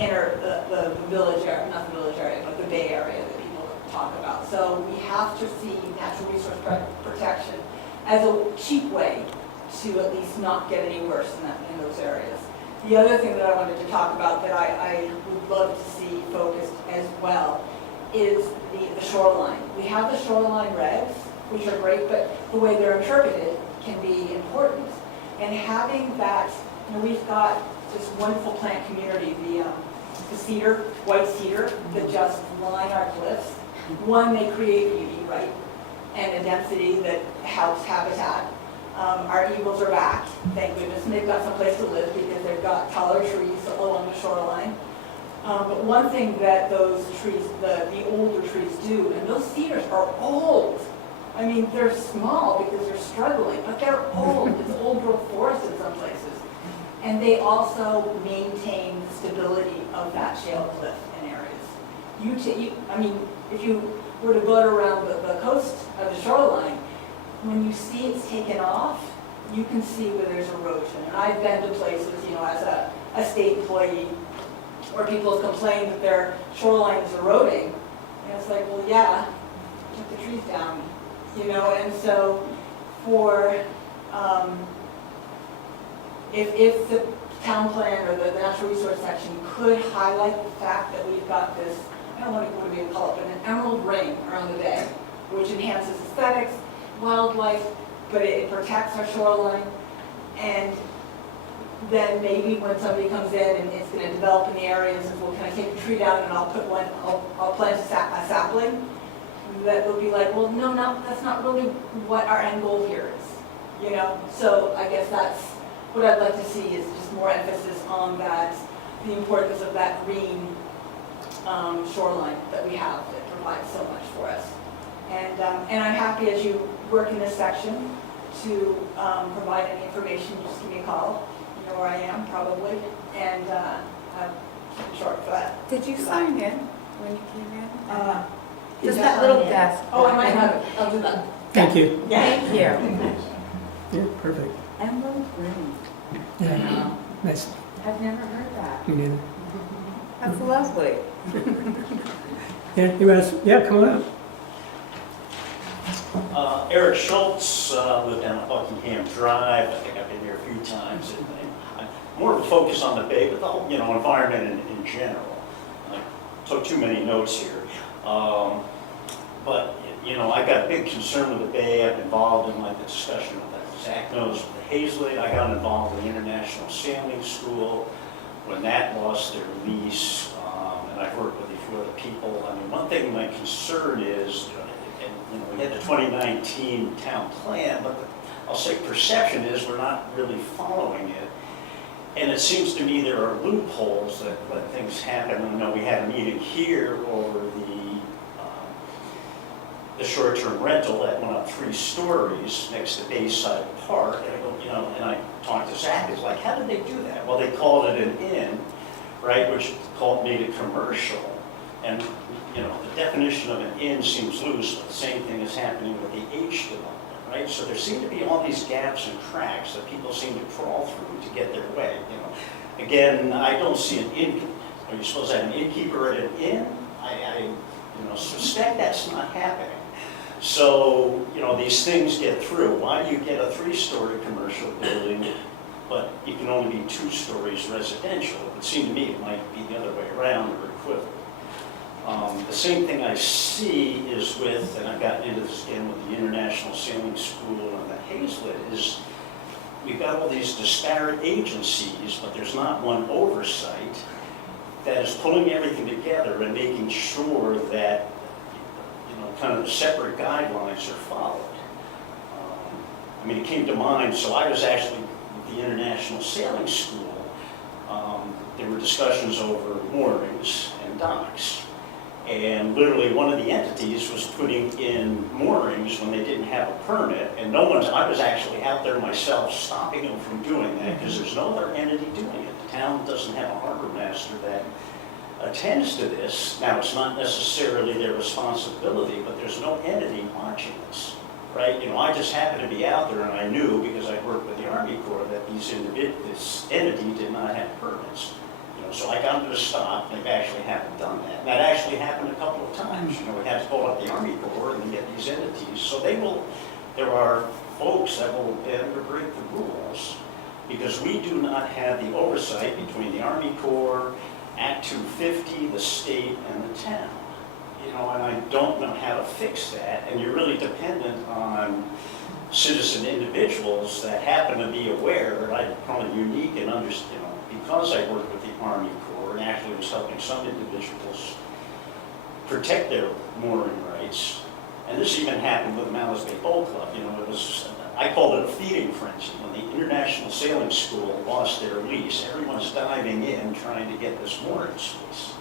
inner, the village area, not the village area, but the Bay area that people talk about. So we have to see natural resource protection as a cheap way to at least not get any worse in those areas. The other thing that I wanted to talk about that I would love to see focused as well is the shoreline. We have the shoreline regs, which are great, but the way they're interpreted can be important. And having that, we've got this wonderful plant community, the cedar, white cedar, that just line our cliffs. One, they create beauty, right? And a density that helps habitat. Our eagles are back, thank goodness, and they've got some place to live because they've got taller trees along the shoreline. But one thing that those trees, the older trees do, and those cedars are old. I mean, they're small because they're struggling, but they're old. It's old growth forest in some places. And they also maintain the stability of that shale cliff in areas. I mean, if you were to boat around the coast of the shoreline, when you see it's taken off, you can see where there's erosion. And I've been to places, as a state employee, where people have complained that their shoreline is eroding. And it's like, well, yeah, took the trees down, And so for, if the town plan or the natural resource section could highlight the fact that we've got this, I don't want to call it, but an emerald ring around the bay, which enhances aesthetics, wildlife, but it protects our shoreline. And then maybe when somebody comes in and it's going to develop in the area and says, well, can I take a tree down and I'll plant a sapling? That would be like, well, no, that's not really what our end goal here is, So I guess that's what I'd like to see is just more emphasis on that, the importance of that green shoreline that we have that provides so much for us. And I'm happy as you work in this section to provide any information, just give me a call. You know where I am, probably, and keep it short for that. Did you sign in when you came in? Is Just that little desk. Oh, I might have it. I'll do that. Thank you. Yeah. Thank you. Yeah, perfect. Emerald green. Yeah, nice. I've never heard that. You neither. That's lovely. Yeah, you guys, come on up. Eric Schultz, lived down at Buckingham Drive. I think I've been here a few times. And more of a focus on the bay, but the whole, environment in general. I took too many notes here. But I got a big concern with the bay. I've been involved in the discussion of that. Zach knows with Hazlett. I got involved in the International Sailing School when that lost their lease. And I've worked with a few other people. I mean, one thing my concern is, we had the 2019 town plan, but I'll say perception is we're not really following it. And it seems to me there are loopholes that let things happen. I know we had a meeting here over the the short-term rental that went up 3 stories next to Bayside Park, and I go, you know, and I talked to Zach, it's like, how did they do that? Well, they called it an inn, right, which made it commercial, and, you know, the definition of an inn seems loose, but the same thing is happening with the H development, right? So there seem to be all these gaps and cracks that people seem to crawl through to get their way, you know. Again, I don't see an inn, are you supposed to have an innkeeper at an inn? I you know, suspect that's not happening. So, you know, these things get through. Why do you get a 3-story commercial building, but you can only be 2 stories residential? It would seem to me it might be the other way around or equivalent. The same thing I see is with, and I've gotten into this again with the International Sailing School and the Hazlet, is we've got all these disparate agencies, but there's not one oversight that is pulling everything together and making sure that, you know, kind of separate guidelines are followed. I mean, it came to mind, so I was actually with the International Sailing School. There were discussions over moorings and docks. And literally one of the entities was putting in moorings when they didn't have a permit, and I was actually out there myself stopping them from doing that because there's no other entity doing it. The town doesn't have a harbor master that attends to this. Now, it's not necessarily their responsibility, but there's no entity watching this, right? You know, I just happened to be out there, and I knew because I worked with the Army Corps that this entity did not have permits. You know, so I got them to stop. They actually haven't done that. And that actually happened a couple of times. You know, we had to call up the Army Corps and get these entities. So there are folks that will bend or break the rules because we do not have the oversight between the Army Corps, Act 250, the state, and the town. You know, and I don't know how to fix that. And you're really dependent on citizen individuals that happen to be aware that I'm probably unique and understand, you know, because I worked with the Army Corps and actually was helping some individuals protect their mooring rights. And this even happened with the Malice Bay Boat Club. You know, I called it a feeding frenzy. When the International Sailing School lost their lease, everyone's diving in trying to get this mooring space.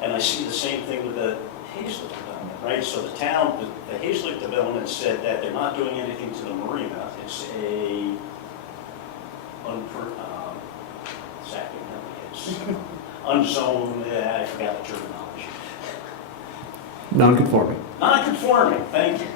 And I see the same thing with the Hazlet development, right? So the town, the Hazlet development said that they're not doing anything to the marina. It's a unzoned, I forgot the terminology. Non-conforming. Non-conforming, thank you.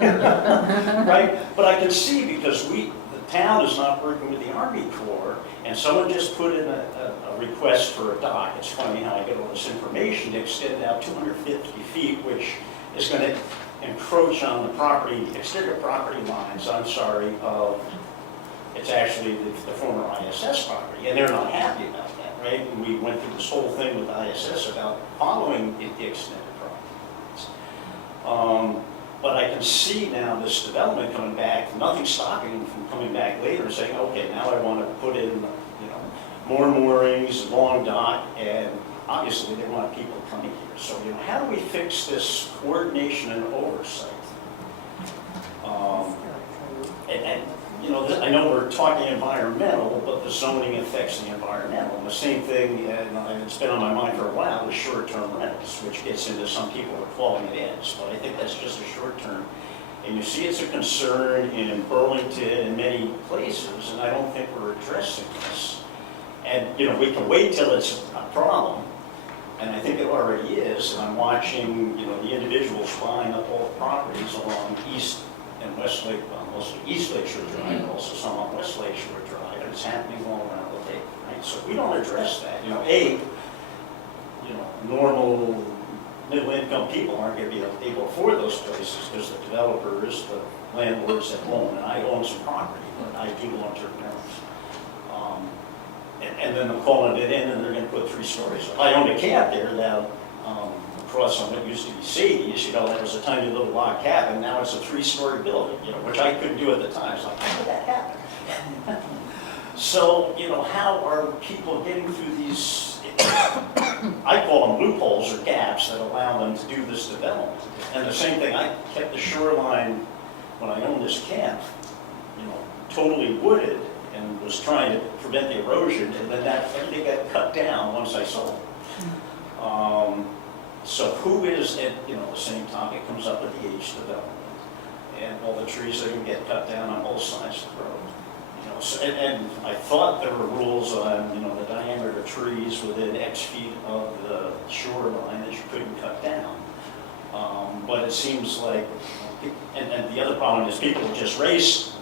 Right, but I can see because the town is not working with the Army Corps, and someone just put in a request for a dock. It's funny how I get all this information to extend out 250 feet, which is going to encroach on the exterior property lines, of, it's actually the former ISS property, and they're not happy about that, right? And we went through this whole thing with ISS about following the extended property lines. But I can see now this development coming back, nothing stopping them from coming back later and saying, okay, now I want to put in, you know, more moorings, long dock, and obviously they want people coming here. So, you know, how do we fix this coordination and oversight? And you know, I know we're talking environmental, but the zoning affects the environmental. And the same thing, and it's been on my mind for a while, is short-term rentals, which gets into some people are calling it ends, but I think that's just a short-term. And you see it's a concern in Burlington and many places, and I don't think we're addressing this. And, you know, we can wait till it's a problem, and I think it already is, and I'm watching, you know, the individuals buying up all the properties along East and West Lake, mostly East Lakeshore Drive, also some on West Lakeshore Drive, and it's happening all around the lake, right? So if we don't address that, you know, normal middle-income people aren't going to be able to afford those places because the developers, the landlords that own, and I own some property, but I do long-term rentals. And then they're calling it in, and they're going to put 3 stories. I owned a camp there now, across from what used to be Sadie's, you know, that was a tiny little log cabin, now it's a 3-story building, you know, which I couldn't do at the time. It's like, how did that happen? So, you know, how are people getting through these, I call them loopholes or gaps that allow them to do this development? And the same thing, I kept the shoreline, when I owned this camp, you know, totally wooded and was trying to prevent the erosion, and then everything got cut down once I sold it. So who is, and, the same topic comes up with the H development, and all the trees that can get cut down on both sides of the road. So, and I thought there were rules on, the diameter of trees within X feet of the shoreline that you couldn't cut down. But it seems like, and the other problem is people just race,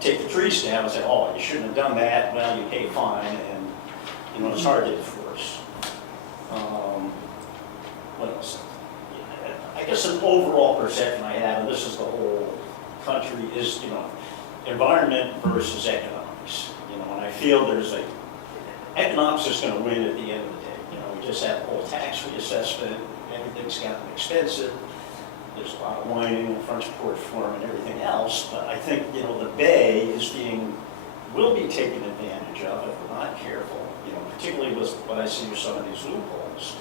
take the trees down and say, oh, you shouldn't have done that, well, you pay a fine, and, it's hard to enforce. What else? I guess an overall perception I have, and this is the whole country, is, environment versus economics. And I feel economics is going to win at the end of the day. We just had the whole tax reassessment, everything's gotten expensive. There's a lot of whining in front porch forum and everything else, but I think, the bay will be taken advantage of if we're not careful, particularly with what I see with some of these loopholes.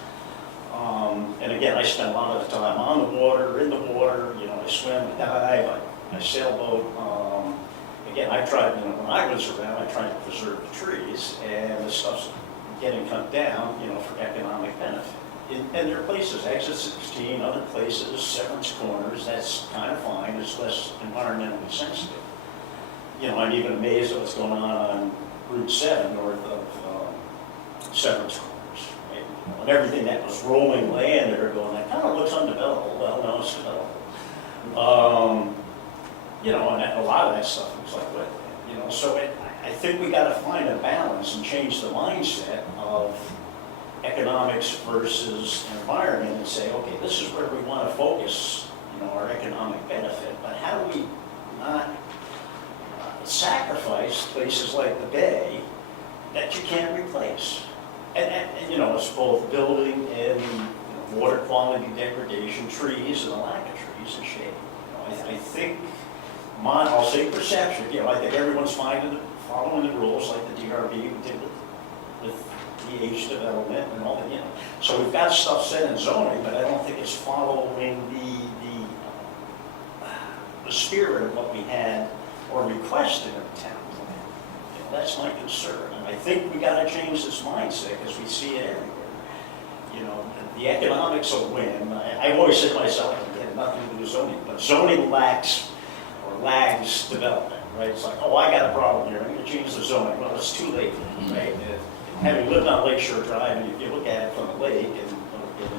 And again, I spend a lot of the time on the water, in the water, I swim, I dive, I sailboat. Again, I tried, when I was around, I tried to preserve the trees, and the stuff's getting cut down, for economic benefit. And there are places, Exit 16, other places, Severance Corners, that's kind of fine, it's less environmentally sensitive. I'm even amazed at what's going on Route 7 north of Severance Corners. Right? And everything that was rolling land that are going, that kind of looks undevelopable. Well, no, it's developable. And a lot of that stuff looks like wetland. So I think we got to find a balance and change the mindset of economics versus environment and say, okay, this is where we want to focus, our economic benefit, but how do we not sacrifice places like the bay that you can't replace? And it's both building and water quality degradation, trees and the lack of trees and shade. I think, I'll say perception, I think everyone's following the rules like the DRB did with the H development and all that, So we've got stuff set in zoning, but I don't think it's following the spirit of what we had or requested of the town plan. That's my concern. And I think we got to change this mindset because we see it everywhere. The economics will win. I always say to myself, it had nothing to do with zoning, but zoning lags development, right? It's like, oh, I got a problem here, I'm going to change the zoning. Well, it's too late, right? Having lived on Lakeshore Drive, and if you look at it from the lake and get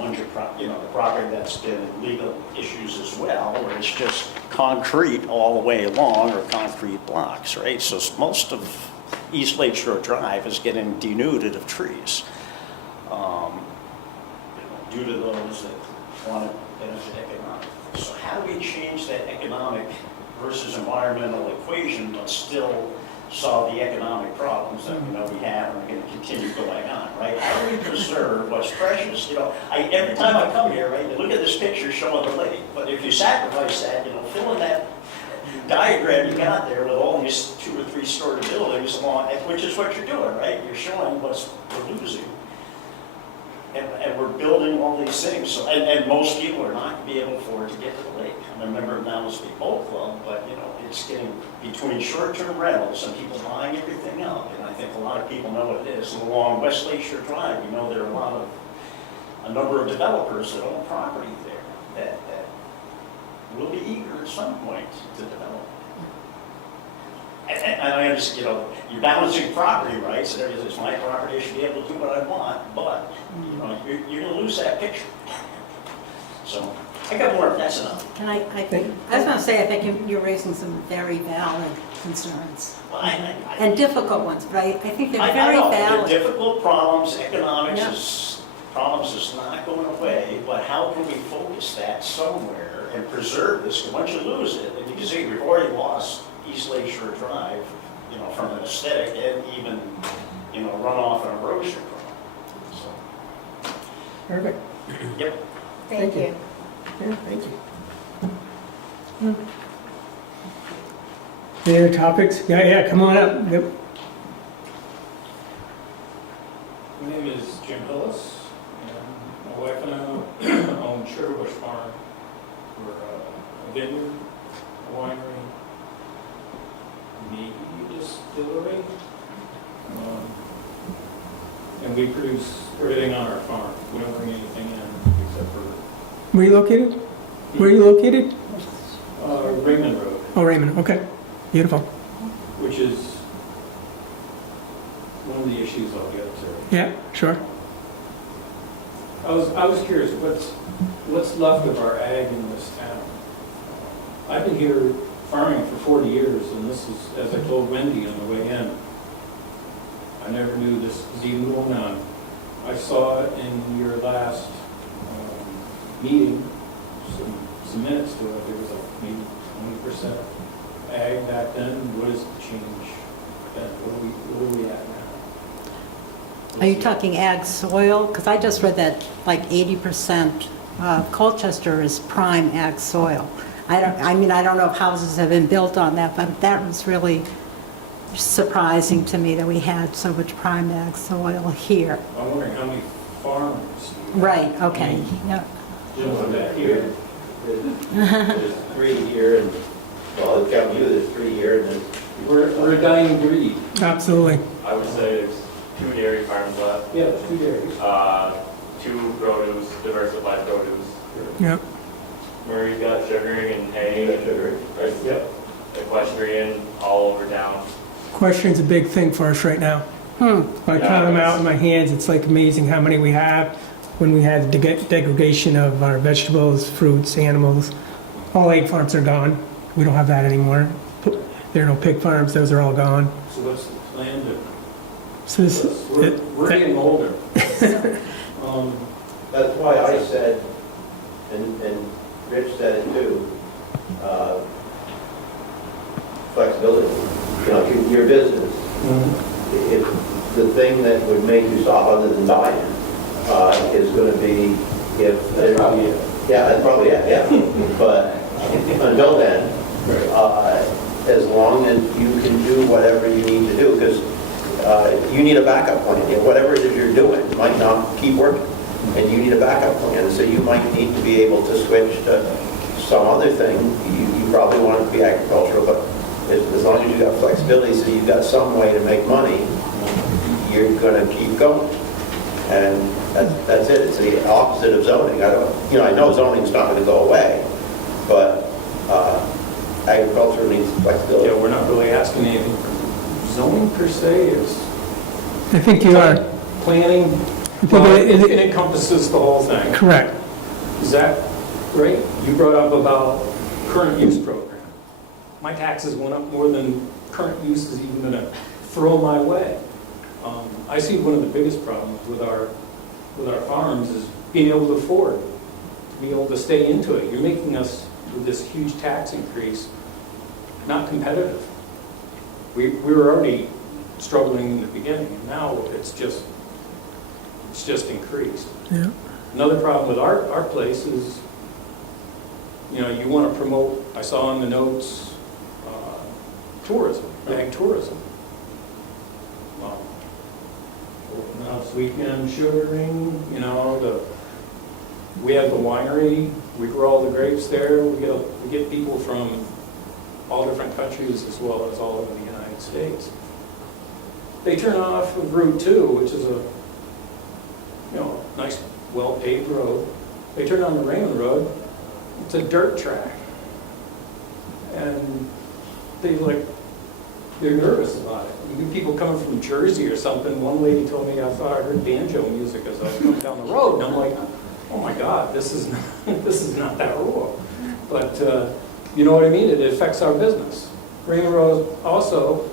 into the property that's been in legal issues as well, where it's just concrete all the way along or concrete blocks, right? So most of East Lakeshore Drive is getting denuded of trees due to those that want to benefit economically. So how do we change that economic versus environmental equation, but still solve the economic problems that we know we have and are going to continue going on, right? How do we preserve what's precious? Every time I come here, right, you look at this picture showing the lake, but if you sacrifice that, fill in that diagram you got there with all these 2 or 3 story buildings along, which is what you're doing, right? You're showing what we're losing. And we're building all these things, so, and most people are not going to be able to afford to get to the lake. I remember now it's the boat club, but it's getting between short-term rentals and people buying everything up, and I think a lot of people know what it is. And along West Lakeshore Drive, there are a number of developers that own property there that will be eager at some point to develop. And I understand, you're balancing property rights, and everything. It's my property, I should be able to do what I want, but, you're going to lose that picture. So, I got more, that's enough. And I was going to say, I think you're raising some very valid concerns. Well, And difficult ones, but I think they're I very know, valid. they're difficult problems, economics Yeah. problems is not going away, but how can we focus that somewhere and preserve this? Because once you lose it, and you can see we've already lost East Lakeshore Drive, from an aesthetic and even, runoff and erosion problem. So, Perfect. yep. Thank you. Yeah, thank you. Any other topics? Yeah, come on up. Yep. My name is Jim Hillis, and my wife and I own Sugarbush Farm. We're a vineyard, a winery, mead distillery. And we produce everything on our farm. We don't bring anything in except for Where are you located? Where are you located? Raymond Road, Oh, Raymond, okay. Beautiful. which is one of the issues I'll get to. Yeah, sure. I was curious, what's left of our ag in this town? I've been here farming for 40 years, and this is, as I told Wendy on the way in, I never knew this was even going on. I saw in your last meeting, some minutes to it, there was maybe 20% ag back then. What has changed then? What are we at now? Are you talking ag soil? Because I just read that like 80% of Colchester is prime ag soil. I don't know if houses have been built on that, but that was really surprising to me that we had so much prime ag soil here. I'm wondering how many farms. Right, okay, yeah. Just back here. There's 3 here, and, well, it's got you, there's 3 here, and then We're a dying breed. Absolutely. I would say there's 2 dairy farms left, Yeah, there's 2 dairies. 2 produce, diversified produce. Yep. Murray's got sugaring and hay. Right. Yep. Equestrian all over town. Question's a big thing for us right now. If I count them out in my hands, it's like amazing how many we have. When we had the degradation of our vegetables, fruits, animals, all egg farms are gone. We don't have that anymore. There are no pig farms, those are all gone. So what's the plan to, So this, we're getting older. that's why I said, and Rich said it too, flexibility. You know, your business, if the thing that would make you stop other than dying is going to be if That's probably it. yeah, that's probably it, yeah. But until then, as long as you can do whatever you need to do, because you need a backup plan. You know, whatever it is you're doing might not keep working, and you need a backup plan. So you might need to be able to switch to some other thing. You probably want it to be agricultural, but as long as you got flexibility, so you've got some way to make money, you're going to keep going. And that's it. It's the opposite of zoning. I know zoning's not going to go away, but agriculture needs flexibility. Yeah, we're not really asking anything from zoning per se, it's I think you are planning. think Well, it- it encompasses the whole thing. correct. Is that right? You brought up about current use program. My taxes went up more than current use is even gonna throw my way. I see one of the biggest problems with our farms is being able to afford, to be able to stay into it. You're making us, with this huge tax increase, not competitive. We were already struggling in the beginning, and now it's just increased. Yeah. Another problem with our place is, you know, you want to promote, I saw in the notes, tourism, ag tourism. Now it's weekend sugaring, you know, we have the winery, we grow all the grapes there, we get people from all different countries as well as all over the United States. They turn off of Route 2, which is a, you know, nice, well-paved road. They turn on the Raymond Road, it's a dirt track. And they're nervous about it. You get people coming from Jersey or something. One lady told me, I thought I heard banjo music as I was coming down the road. And I'm like, oh my God, this is not that rural. But you know what I mean? It affects our business. Raymond Road also,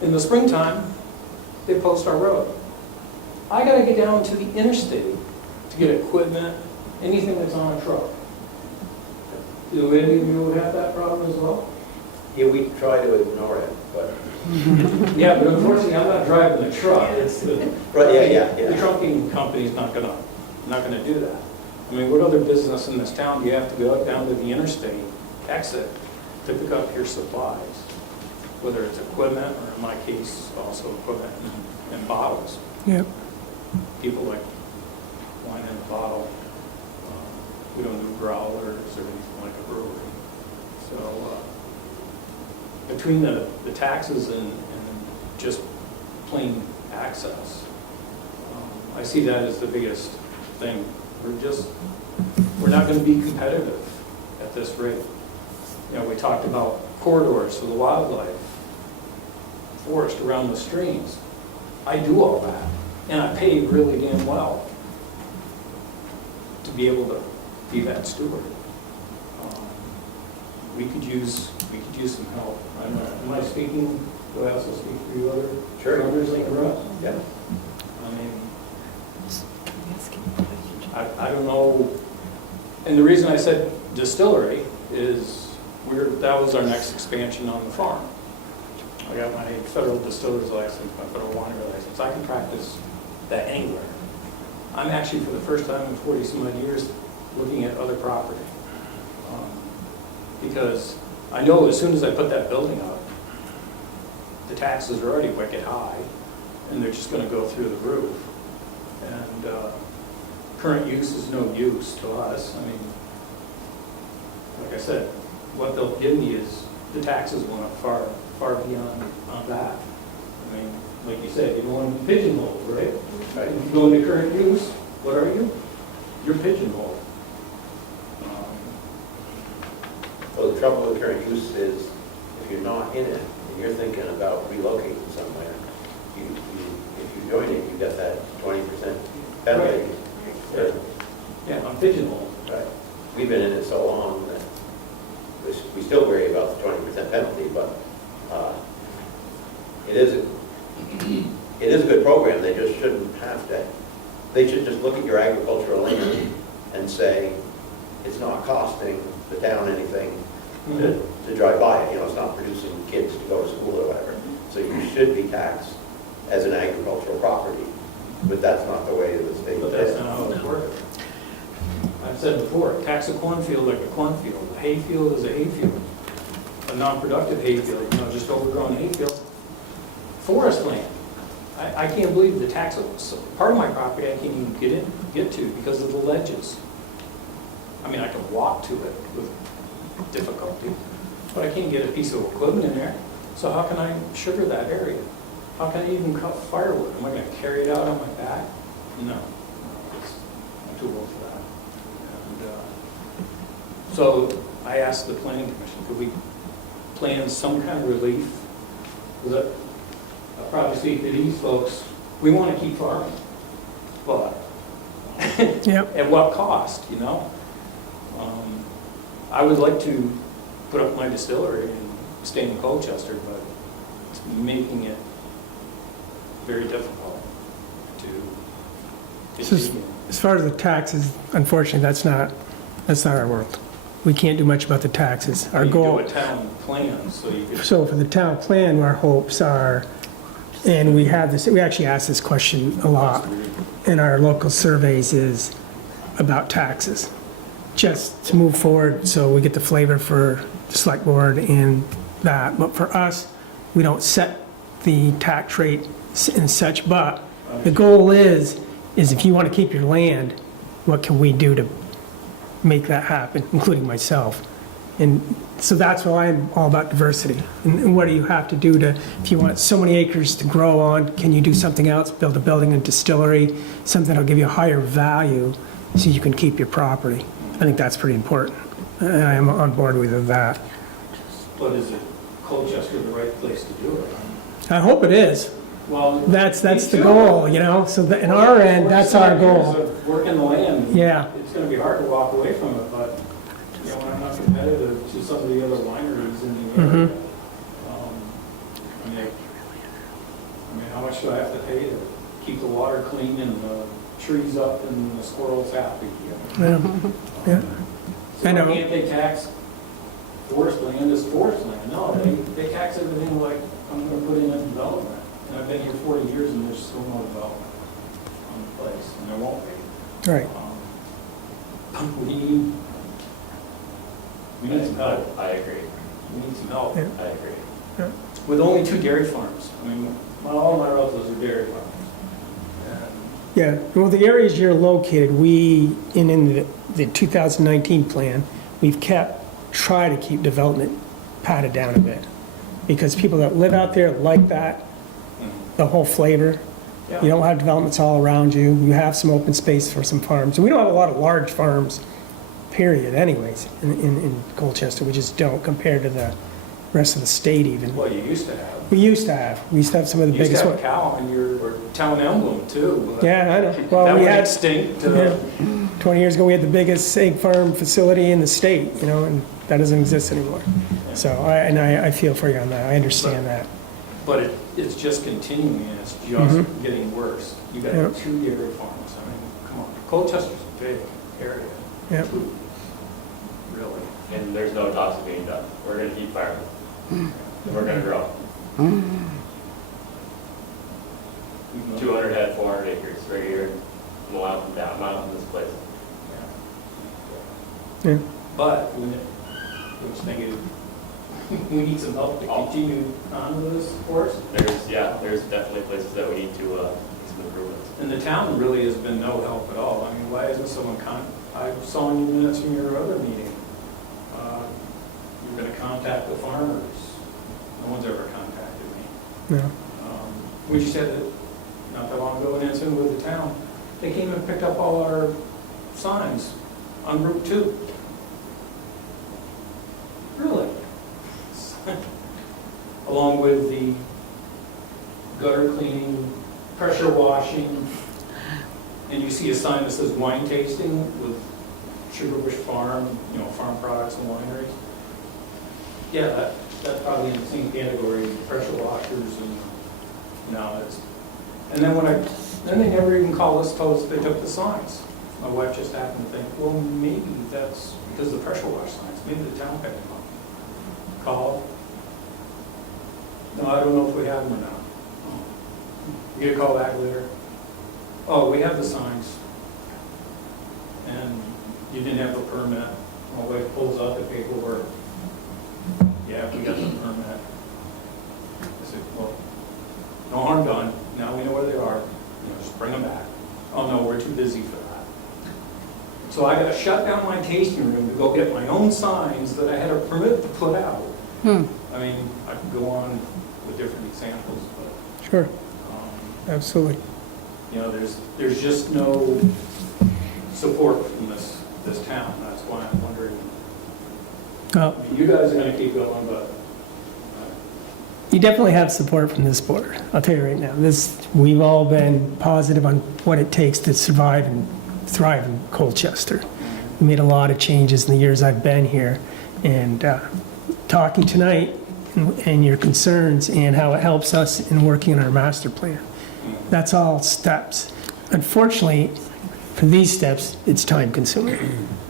in the springtime, they post our road. I gotta get down to the interstate to get equipment, anything that's on a truck. Do any of you have that problem as well? Yeah, we try to ignore it, but Yeah, but unfortunately, I'm not driving the truck. It's the right, yeah. the trucking company's not gonna do that. I mean, what other business in this town do you have to go down to the interstate exit to pick up your supplies? Whether it's equipment, or in my case, also equipment and bottles. Yep. People like wine in a bottle. We don't do growlers or anything like a brewery. So between the taxes and just plain access, I see that as the biggest thing. We're not going to be competitive at this rate. You know, we talked about corridors for the wildlife, forest around the streams. I do all that, and I pay really damn well to be able to be that steward. We could use some help. I don't know, am I speaking, do I also speak for you other owners like the rest? Yeah. I mean, I don't know, and the reason I said distillery is that was our next expansion on the farm. I got my federal distiller's license, my federal winery license. I can practice that anywhere. I'm actually, for the first time in 40 some odd years, looking at other property. Because I know as soon as I put that building up, the taxes are already wicked high, and they're just going to go through the roof. And current use is no use to us. I mean, like I said, what they'll give me is the taxes went up far, far beyond that. I mean, like you said, you don't want to be pigeonholed, right? If you go into current use, what are you? You're pigeonholed. Well, the trouble with current use is if you're not in it and you're thinking about relocating somewhere, if you join it, you get that 20% penalty. Right. Yeah, I'm pigeonholed. Right. We've been in it so long that we still worry about the 20% penalty, but it is a good program. They just shouldn't have to. They should just look at your agricultural land and say it's not costing the town anything to drive by it. You know, it's not producing kids to go to school or whatever. So you should be taxed as an agricultural property, but that's not the way the state But that's not how it's working. I've said before, tax a cornfield like a cornfield. A hayfield is a hayfield. A non-productive hayfield, you know, just overgrown hayfield. Forest land. I can't believe the tax, part of my property I can't even get to because of the ledges. I mean, I can walk to it with difficulty, but I can't get a piece of equipment in there. So how can I sugar that area? How can I even cut firewood? Am I going to carry it out on my back? No. I'm too old for that. And, so I asked the planning commission, could we plan some kind of relief? Because I'll probably speak to these folks, we want to keep farming, but Yep. at what cost, you know? I would like to put up my distillery and stay in Colchester, but it's making it very difficult to continue. As far as the taxes, unfortunately, that's not our world. We can't do much about the taxes. Our goal. You do a town plan, so you could. So for the town plan, our hopes are, and we actually ask this question a lot in our local surveys, is about taxes. Just to move forward so we get the flavor for the select board and that. But for us, we don't set the tax rate and such, but the goal is if you want to keep your land, what can we do to make that happen, including myself? And so that's why I'm all about diversity. And what do you have to do to, if you want so many acres to grow on, can you do something else, build a building, a distillery, something that'll give you a higher value so you can keep your property? I think that's pretty important. And I'm on board with that. But is it Colchester the right place to do it? I hope it is. Well, That's the goal, you know? So in our end, that's our goal. Working the land. Yeah. It's going to be hard to walk away from it, but, you know, I'm not competitive to some of the other wineries in the area. I mean, how much do I have to pay to keep the water clean and the trees up and the squirrels happy? Yeah. Yeah. So I know. why can't they tax forest land as forest land? No, they tax everything like I'm going to put in a development. And I've been here 40 years and there's still no development on the place, and there won't be. Right. We need some help. I agree. We need some help. Yeah. I agree. With only 2 dairy farms. I mean, all my relatives are dairy farmers. And Yeah, well, the areas you're located, in the 2019 plan, we've try to keep development patted down a bit. Because people that live out there like that, the whole flavor. You don't have developments all around you. You have some open space for some farms. We don't have a lot of large farms, period, anyways, in Colchester. We just don't compared to the rest of the state even. Well, you used to have. We used to have. We used to have some of the You used biggest to have ones. a cow in your town emblem too. but Yeah, I know. Well, That we went had, extinct. yeah, 20 years ago, we had the biggest egg farm facility in the state, and that doesn't exist anymore. So, I feel for you on that. I understand that. But it's just continuing, and it's just Mhm. getting worse. You got Yeah. 2 dairy farms, I mean, come on. Colchester's a big area. Yeah. Really. And there's no talks of being done. We're gonna keep firing. And we're gonna grow. 200 head, 400 acres, right here, a mile from down, mile from this place. Yeah. But we just think we need some help to continue on with this course. There's definitely places that we need to, make some improvements. And the town really has been no help at all. I mean, why isn't someone I saw in your minutes from your other meeting. You're gonna contact the farmers. No one's ever contacted me. No. We just had it not that long ago in incident with the town. They came and picked up all our signs on Route 2. Really? Along with the gutter cleaning, pressure washing, and you see a sign that says wine tasting with Sugarbush Farm, farm products and wineries. Yeah, that's probably in the same category, pressure washers and, and then they never even called us, told us they took the signs. My wife just happened to think, well, maybe that's because of the pressure wash signs, maybe the town picked them up. Called. No, I don't know if we have them or not. You get a call back later. Oh, we have the signs. And you didn't have the permit. My wife pulls out the paperwork. Yeah, we got the permit. I said, well, no harm done. Now we know where they are. Just bring them back. Oh, no, we're too busy for that. So I got to shut down my tasting room to go get my own signs that I had a permit to put out. I mean, I could go on with different examples, but Sure. Absolutely. there's just no support from this town. That's why I'm wondering. Well, I mean, you guys are going to keep going, but you definitely have support from this board. I'll tell you right now. We've all been positive on what it takes to survive and thrive in Colchester. We made a lot of changes in the years I've been here, and talking tonight and your concerns and how it helps us in working on our master plan. That's all steps. Unfortunately, for these steps, it's time consuming.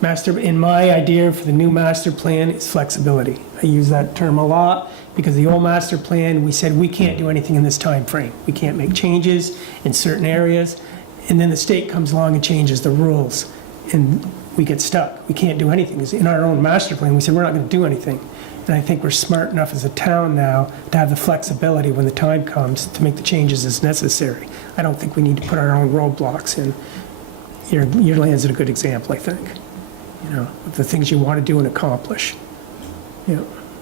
In my idea for the new master plan is flexibility. I use that term a lot because the old master plan, we said we can't do anything in this time frame. We can't make changes in certain areas. And then the state comes along and changes the rules and we get stuck. We can't do anything. 'Cause in our own master plan, we said we're not going to do anything. And I think we're smart enough as a town now to have the flexibility when the time comes to make the changes as necessary. I don't think we need to put our own roadblocks in. Your land's a good example, I think, of the things you want to do and accomplish.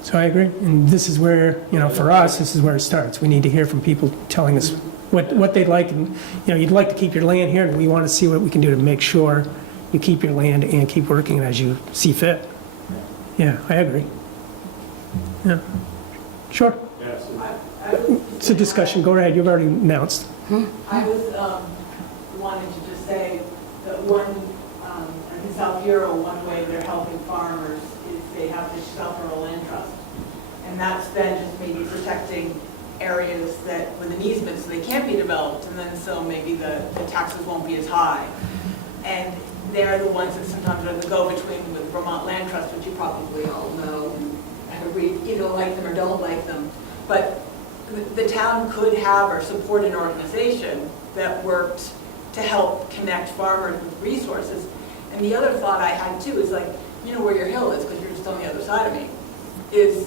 So I agree. And this is where, for us, this is where it starts. We need to hear from people telling us what they'd like. And, you'd like to keep your land here, and we want to see what we can do to make sure you keep your land and keep working as you see fit. Yeah, I agree. Yeah, sure. yes. It's a discussion. Go ahead. You've already announced. I was wanting to just say that in South Bureau, one way they're helping farmers is they have this self-rural land trust. And that's then just maybe protecting areas that with an easement so they can't be developed, and then so maybe the taxes won't be as high. And they're the ones that sometimes are the go-between with Vermont Land Trust, which you probably all know, either like them or don't like them. But the town could have or support an organization that worked to help connect farmers with resources. And the other thought I had too is where your hill is, because you're just on the other side of me, is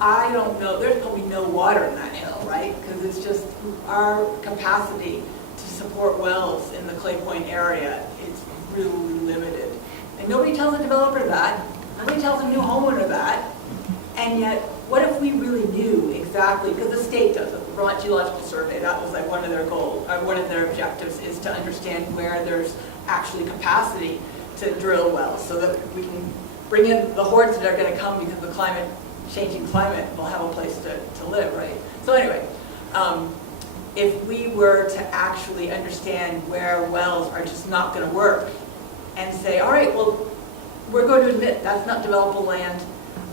I don't know, there's probably no water in that hill, right? Because it's just our capacity to support wells in the Clay Point area, it's really limited. And nobody tells a developer that, nobody tells a new homeowner that, and yet, what if we really knew exactly, because the state does it, Vermont Geological Survey, that was like one of their goals, one of their objectives is to understand where there's actually capacity to drill wells so that we can bring in the hordes that are going to come because the changing climate will have a place to live, right? So anyway, if we were to actually understand where wells are just not going to work and say, all right, well, we're going to admit that's not developable land,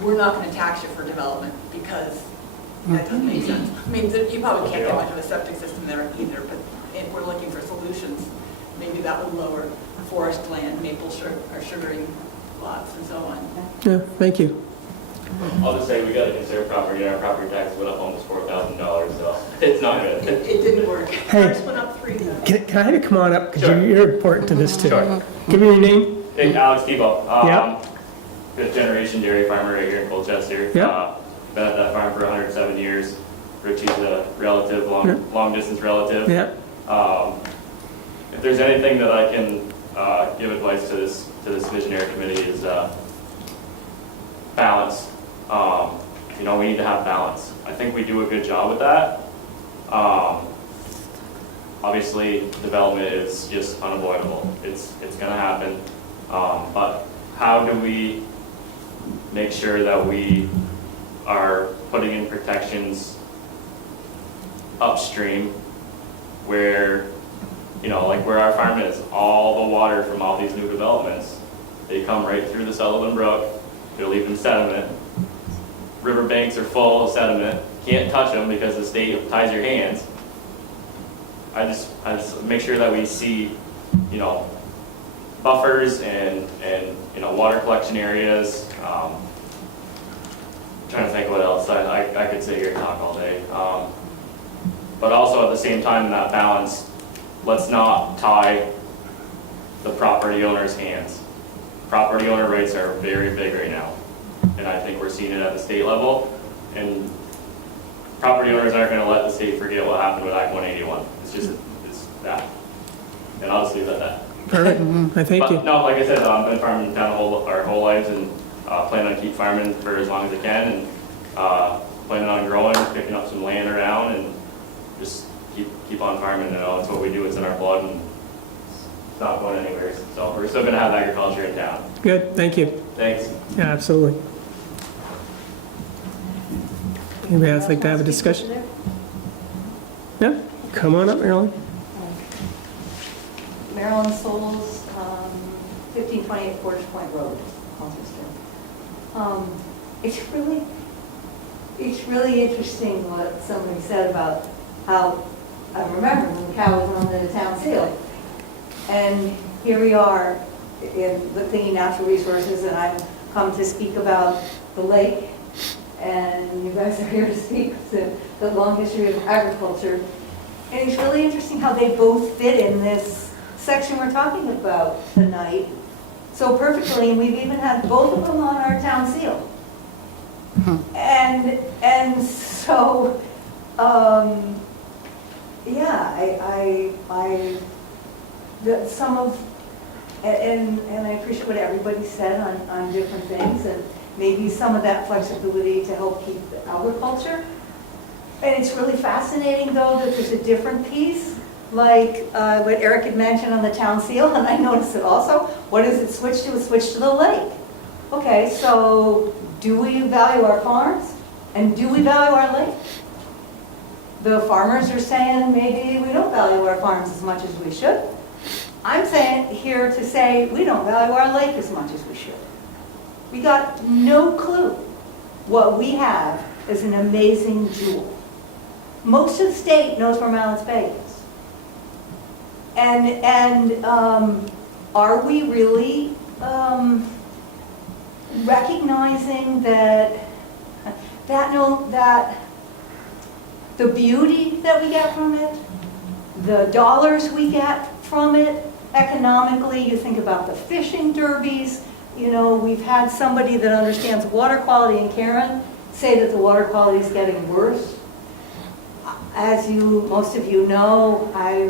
we're not going to tax you for development because that doesn't make sense. I mean, you probably can't get much of a septic system there either, but if we're looking for solutions, maybe that would lower forest land, maple or sugaring lots and so on. Yeah, thank you. I'll just say, we got to conserve property, and our property tax went up almost $4,000, so it's not good. It didn't work. Hey. Ours went up 3 though. Can I have you come on up, because Sure. you're important to this too. Sure. Give me your name. Hey, Alex Tebow. Yeah. Fifth generation dairy farmer right here in Colchester. Yeah. Been at that farm for 107 years. Richie's a relative, Yeah. long distance relative. Yeah, If there's anything that I can give advice to this visionary committee is balance. We need to have balance. I think we do a good job with that. Obviously, development is just unavoidable. It's going to happen. But how do we make sure that we are putting in protections upstream where, like where our farm is, all the water from all these new developments, they come right through the Sutherland Brook, they're leaving sediment. Riverbanks are full of sediment, can't touch them because the state ties your hands. I just make sure that we see, buffers and water collection areas. Trying to think what else. I could sit here and talk all day. But also at the same time, in that balance, let's not tie the property owner's hands. Property owner rates are very big right now. And I think we're seeing it at the state level. And property owners aren't going to let the state forget what happened with Act 181. It's that. And I'll just leave it at that. perfect. I thank But you. no, like I said, I've been farming in town our whole lives and plan on keep farming for as long as I can, and planning on growing, picking up some land around, and just keep on farming. It's what we do. It's in our blood, and it's not going anywhere. So we're still going to have agriculture in town. Good, thank you. Thanks. Yeah, absolutely. Anybody else like to have a discussion? Yeah, come on up, Marilyn. Marilyn Souls, 1528 Portage Point Road, Colchester. It's really interesting what somebody said about how, I remember when the cow was on the town seal. And here we are in the thinking natural resources, and I've come to speak about the lake, and you guys are here to speak to the long history of agriculture. And it's really interesting how they both fit in this section we're talking about tonight so perfectly, and we've even had both of them on our town seal. And so, and I appreciate what everybody said on different things, and maybe some of that flexibility to help keep the agriculture. And it's really fascinating, though, that there's a different piece, like what Eric had mentioned on the town seal, and I noticed it also. What does it switch to? It switched to the lake. Okay, so do we value our farms? And do we value our lake? The farmers are saying maybe we don't value our farms as much as we should. I'm here to say we don't value our lake as much as we should. We got no clue. What we have is an amazing jewel. Most of the state knows where Mallets Bay is. And are we really recognizing that the beauty that we get from it, the dollars we get from it economically? You think about the fishing derbies. We've had somebody that understands water quality in Karen say that the water quality is getting worse. As most of you know, I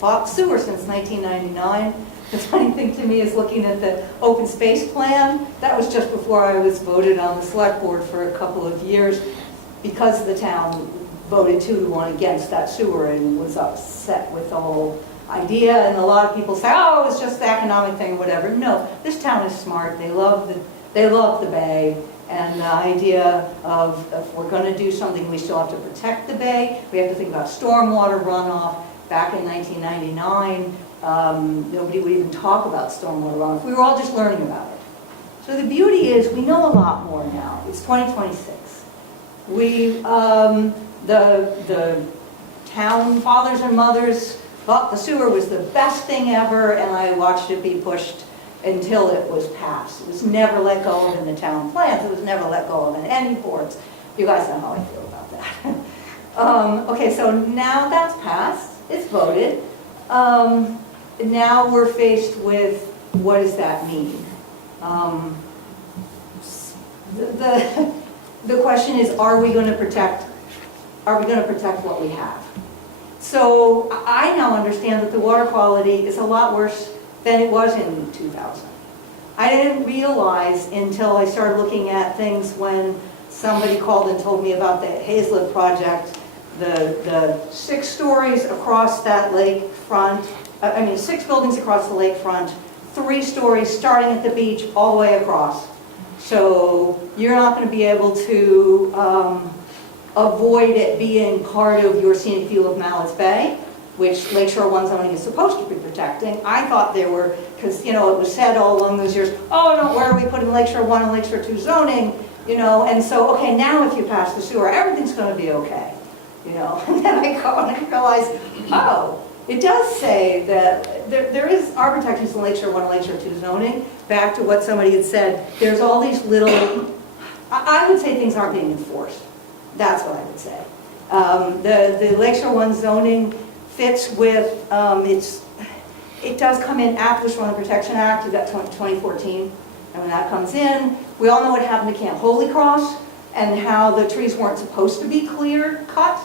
fought sewer since 1999. The funny thing to me is looking at the open space plan. That was just before I was voted on the select board for a couple of years because the town voted 2-1 against that sewer and was upset with the whole idea. And a lot of people say, oh, it's just the economic thing, whatever. No, this town is smart. They love the bay. And the idea of if we're going to do something, we still have to protect the bay. We have to think about stormwater runoff. Back in 1999, nobody would even talk about stormwater runoff. We were all just learning about it. So the beauty is we know a lot more now. It's 2026. The town fathers and mothers thought the sewer was the best thing ever, and I watched it be pushed until it was passed. It was never let go of in the town plans. It was never let go of in any boards. You guys know how I feel about that. Okay, so now that's passed. It's voted. Now we're faced with, what does that mean? The question is, are we going to protect what we have? So I now understand that the water quality is a lot worse than it was in 2000. I didn't realize until I started looking at things when somebody called and told me about the Hazlet project, the 6 stories across that lakefront, 6 buildings across the lakefront, 3 stories starting at the beach all the way across. So you're not going to be able to avoid it being part of your scenic view of Mallett's Bay, which Lakeshore 1 zoning is supposed to be protecting. I thought they were, because it was said all along those years, oh, don't worry, we put in Lakeshore 1 and Lakeshore 2 zoning, and so, okay, now if you pass the sewer, everything's going to be okay, And then I go and I realize, oh, it does say that there are protections in Lakeshore 1 and Lakeshore 2 zoning. Back to what somebody had said, there's all these little, I would say things aren't being enforced. That's what I would say. The Lakeshore 1 zoning fits with, it does come in after the Shoreline Protection Act, that 2014. And when that comes in, we all know what happened to Camp Holy Cross and how the trees weren't supposed to be clear cut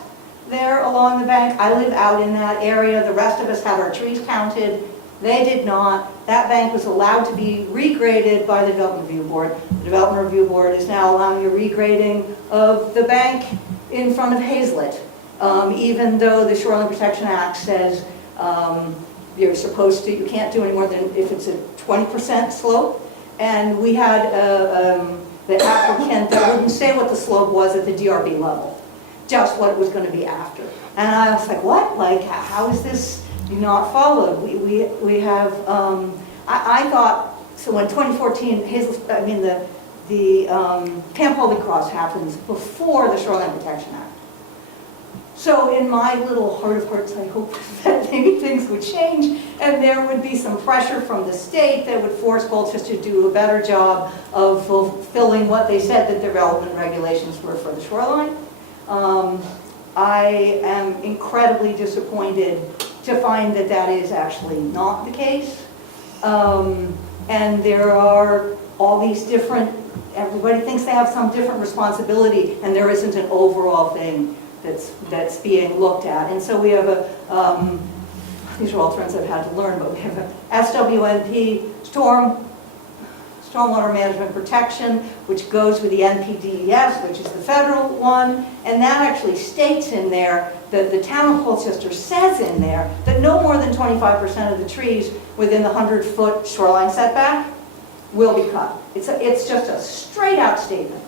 there along the bank. I live out in that area. The rest of us have our trees counted. They did not. That bank was allowed to be regraded by the Development Review Board. The Development Review Board is now allowing a regrading of the bank in front of Hazlet, even though the Shoreline Protection Act says you're supposed to, you can't do any more than if it's a 20% slope. And we had the applicant that wouldn't say what the slope was at the DRB level, just what it was going to be after. And I was like, what? Like, how is this not followed? We have, I thought, so when 2014, the Camp Holy Cross happens before the Shoreline Protection Act. So in my little heart of hearts, I hope that maybe things would change and there would be some pressure from the state that would force Colchester to do a better job of fulfilling what they said that the relevant regulations were for the shoreline. I am incredibly disappointed to find that that is actually not the case. And there are all these different, everybody thinks they have some different responsibility and there isn't an overall thing that's being looked at. And so we have a, these are all terms I've had to learn, but we have a SWNP, Stormwater Management Protection, which goes with the NPDES, which is the federal one, and that actually states in there that the town of Colchester says in there that no more than 25% of the trees within the 100-foot shoreline setback will be cut. It's just a straight out statement.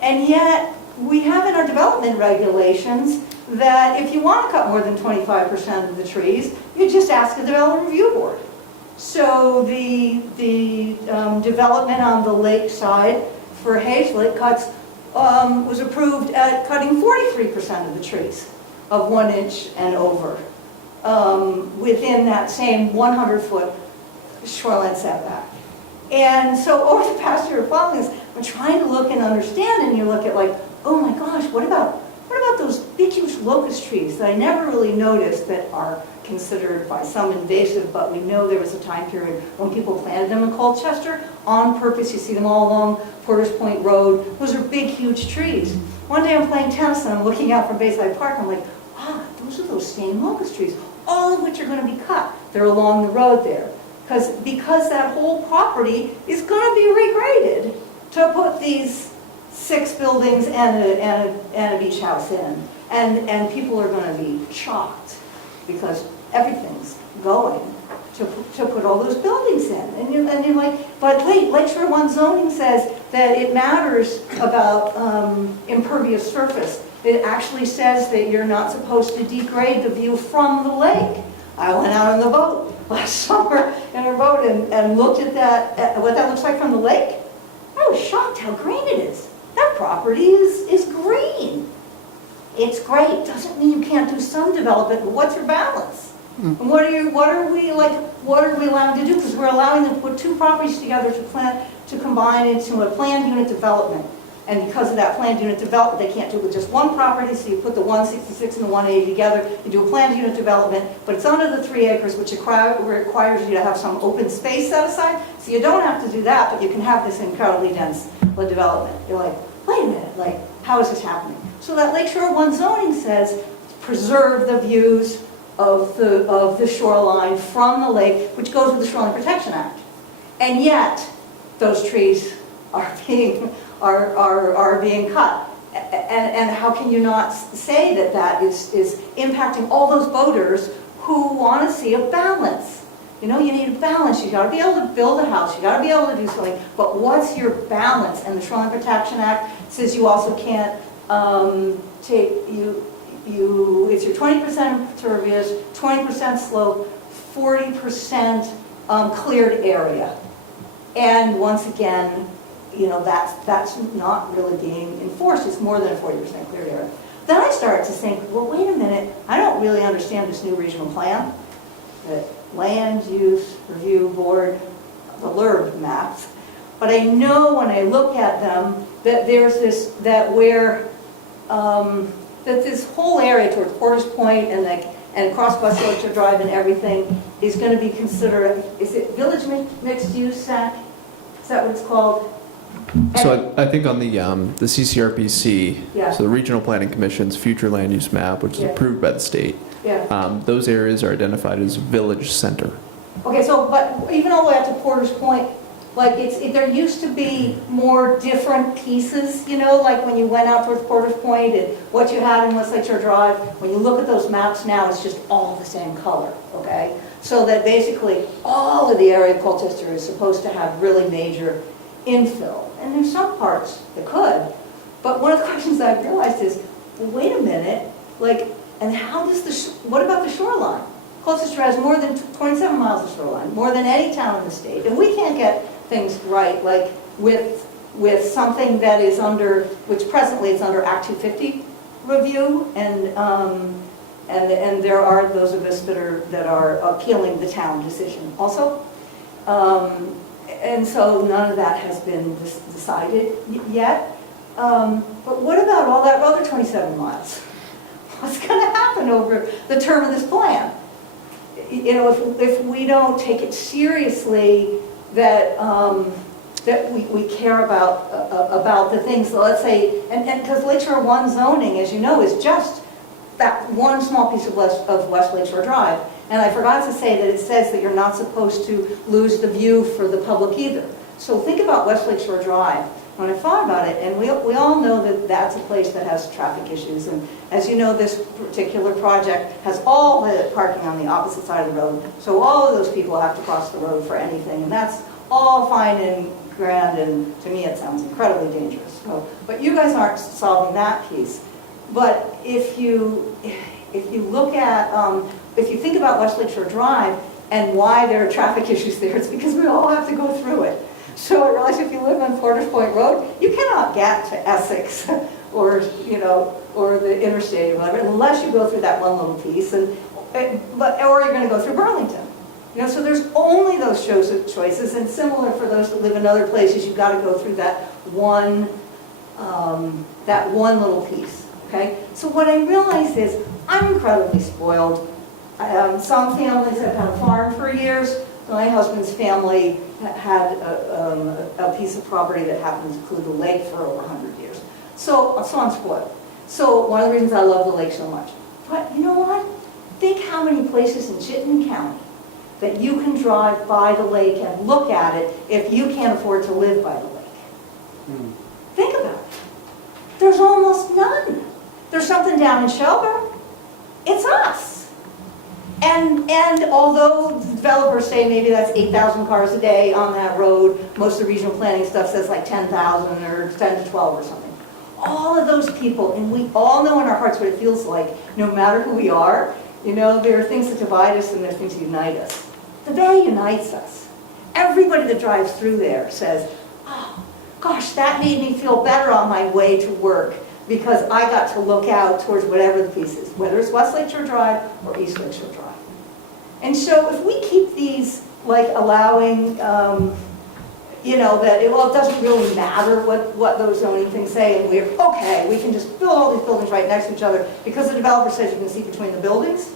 And yet, we have in our development regulations that if you want to cut more than 25% of the trees, you just ask the Development Review Board. So the development on the lake side for Hazlet cuts was approved at cutting 43% of the trees of 1 inch and over within that same 100-foot shoreline setback. And so over the past year of following this, I'm trying to look and understand, and you look at like, oh my gosh, what about those big, huge locust trees that I never really noticed that are considered by some invasive, but we know there was a time period when people planted them in Colchester on purpose. You see them all along Porter's Point Road. Those are big, huge trees. One day I'm playing tennis and I'm looking out from Bayside Park. I'm like, those are those same locust trees, all of which are going to be cut. They're along the road there. Because that whole property is going to be regraded to put these 6 buildings and a beach house in. And people are gonna be shocked because everything's going to put all those buildings in. And you're like, but wait, Lakeshore 1 zoning says that it matters about impervious surface. It actually says that you're not supposed to degrade the view from the lake. I went out on the boat last summer in a boat and looked at that, at what that looks like from the lake. I was shocked how green it is. That property is green. It's great. Doesn't mean you can't do some development, but what's your balance? And what are we allowed to do? Because we're allowing them to put two properties together to combine into a planned unit development. And because of that planned unit development, they can't do it with just one property, so you put the 166 and the 180 together, you do a planned unit development, but it's under the 3 acres, which requires you to have some open space set aside, so you don't have to do that, but you can have this incredibly dense development. You're like, wait a minute, like, how is this happening? So that Lakeshore 1 zoning says, preserve the views of the shoreline from the lake, which goes with the Shoreline Protection Act. And yet, those trees are being cut. And how can you not say that that is impacting all those boaters who want to see a balance? You know, you need a balance. You got to be able to build a house. You got to be able to do something. But what's your balance? And the Shoreline Protection Act says you also can't it's your 20% impervious, 20% slope, 40% cleared area. And once again, you know, that's not really being enforced. It's more than a 40% cleared area. Then I start to think, well, wait a minute, I don't really understand this new regional plan, the Land Use Review Board, the LURB maps, but I know when I look at them that there's this, that this whole area towards Porter's Point and across West Colchester Drive and everything is going to be considered, is it village mixed use, Sac? Is that what it's called? So I think on the CCRPC, Yeah. so the Regional Planning Commission's future land use map, which is Yeah. approved by the state, Yeah. those areas are identified as village center. Okay, so, but even all the way up to Porter's Point, like there used to be more different pieces, you know, like when you went out towards Porter's Point and what you had in West Lakeshore Drive. When you look at those maps now, it's just all the same color, okay? So that basically all of the area of Colchester is supposed to have really major infill. And there's some parts that could. But one of the questions I've realized is, well, wait a minute, like, and how does what about the shoreline? Colchester has more than 27 miles of shoreline, more than any town in the state. And we can't get things right, like with something that is under, which presently is under Act 250 review, and there are those of us that are appealing the town decision also. And so none of that has been decided yet. But what about all that other 27 miles? What's going to happen over the term of this plan? You know, if we don't take it seriously, that we care about the things. So let's say, and because Lakeshore 1 zoning, as you know, is just that one small piece of West Lakeshore Drive. And I forgot to say that it says that you're not supposed to lose the view for the public either. So think about West Lakeshore Drive. When I thought about it, and we all know that that's a place that has traffic issues. And as you know, this particular project has all the parking on the opposite side of the road. So all of those people have to cross the road for anything. And that's all fine and grand, and to me it sounds incredibly dangerous. So, but you guys aren't solving that piece. But if you look at, if you think about West Lakeshore Drive and why there are traffic issues there, it's because we all have to go through it. So I realize if you live on Porter's Point Road, you cannot get to Essex or, you know, or the interstate or whatever, unless you go through that one little piece, or you're going to go through Burlington. You know, so there's only those choices, and similar for those that live in other places, you've got to go through that one little piece. Okay. So what I realize is I'm incredibly spoiled. Some families have had a farm for years. My husband's family had a piece of property that happened to include the lake for over 100 years. So I'm spoiled. So one of the reasons I love the lake so much. But you know what? Think how many places in Chittenden County that you can drive by the lake and look at it if you can't afford to live by the lake. Think about it. There's almost none. there's something down in Shelburne, it's us. And although developers say maybe that's 8,000 cars a day on that road, most of the regional planning stuff says like 10,000 or 10 to 12 or something. All of those people, and we all know in our hearts what it feels like, no matter who we are, you know, there are things that divide us and there are things that unite us. The Bay unites us. Everybody that drives through there says, oh, gosh, that made me feel better on my way to work because I got to look out towards whatever the piece is, whether it's West Lakeshore Drive or East Lakeshore Drive. And so if we keep these, like allowing, you know, that it doesn't really matter what those zoning things say, and we're, okay, we can just build all these buildings right next to each other because the developer says you can see between the buildings,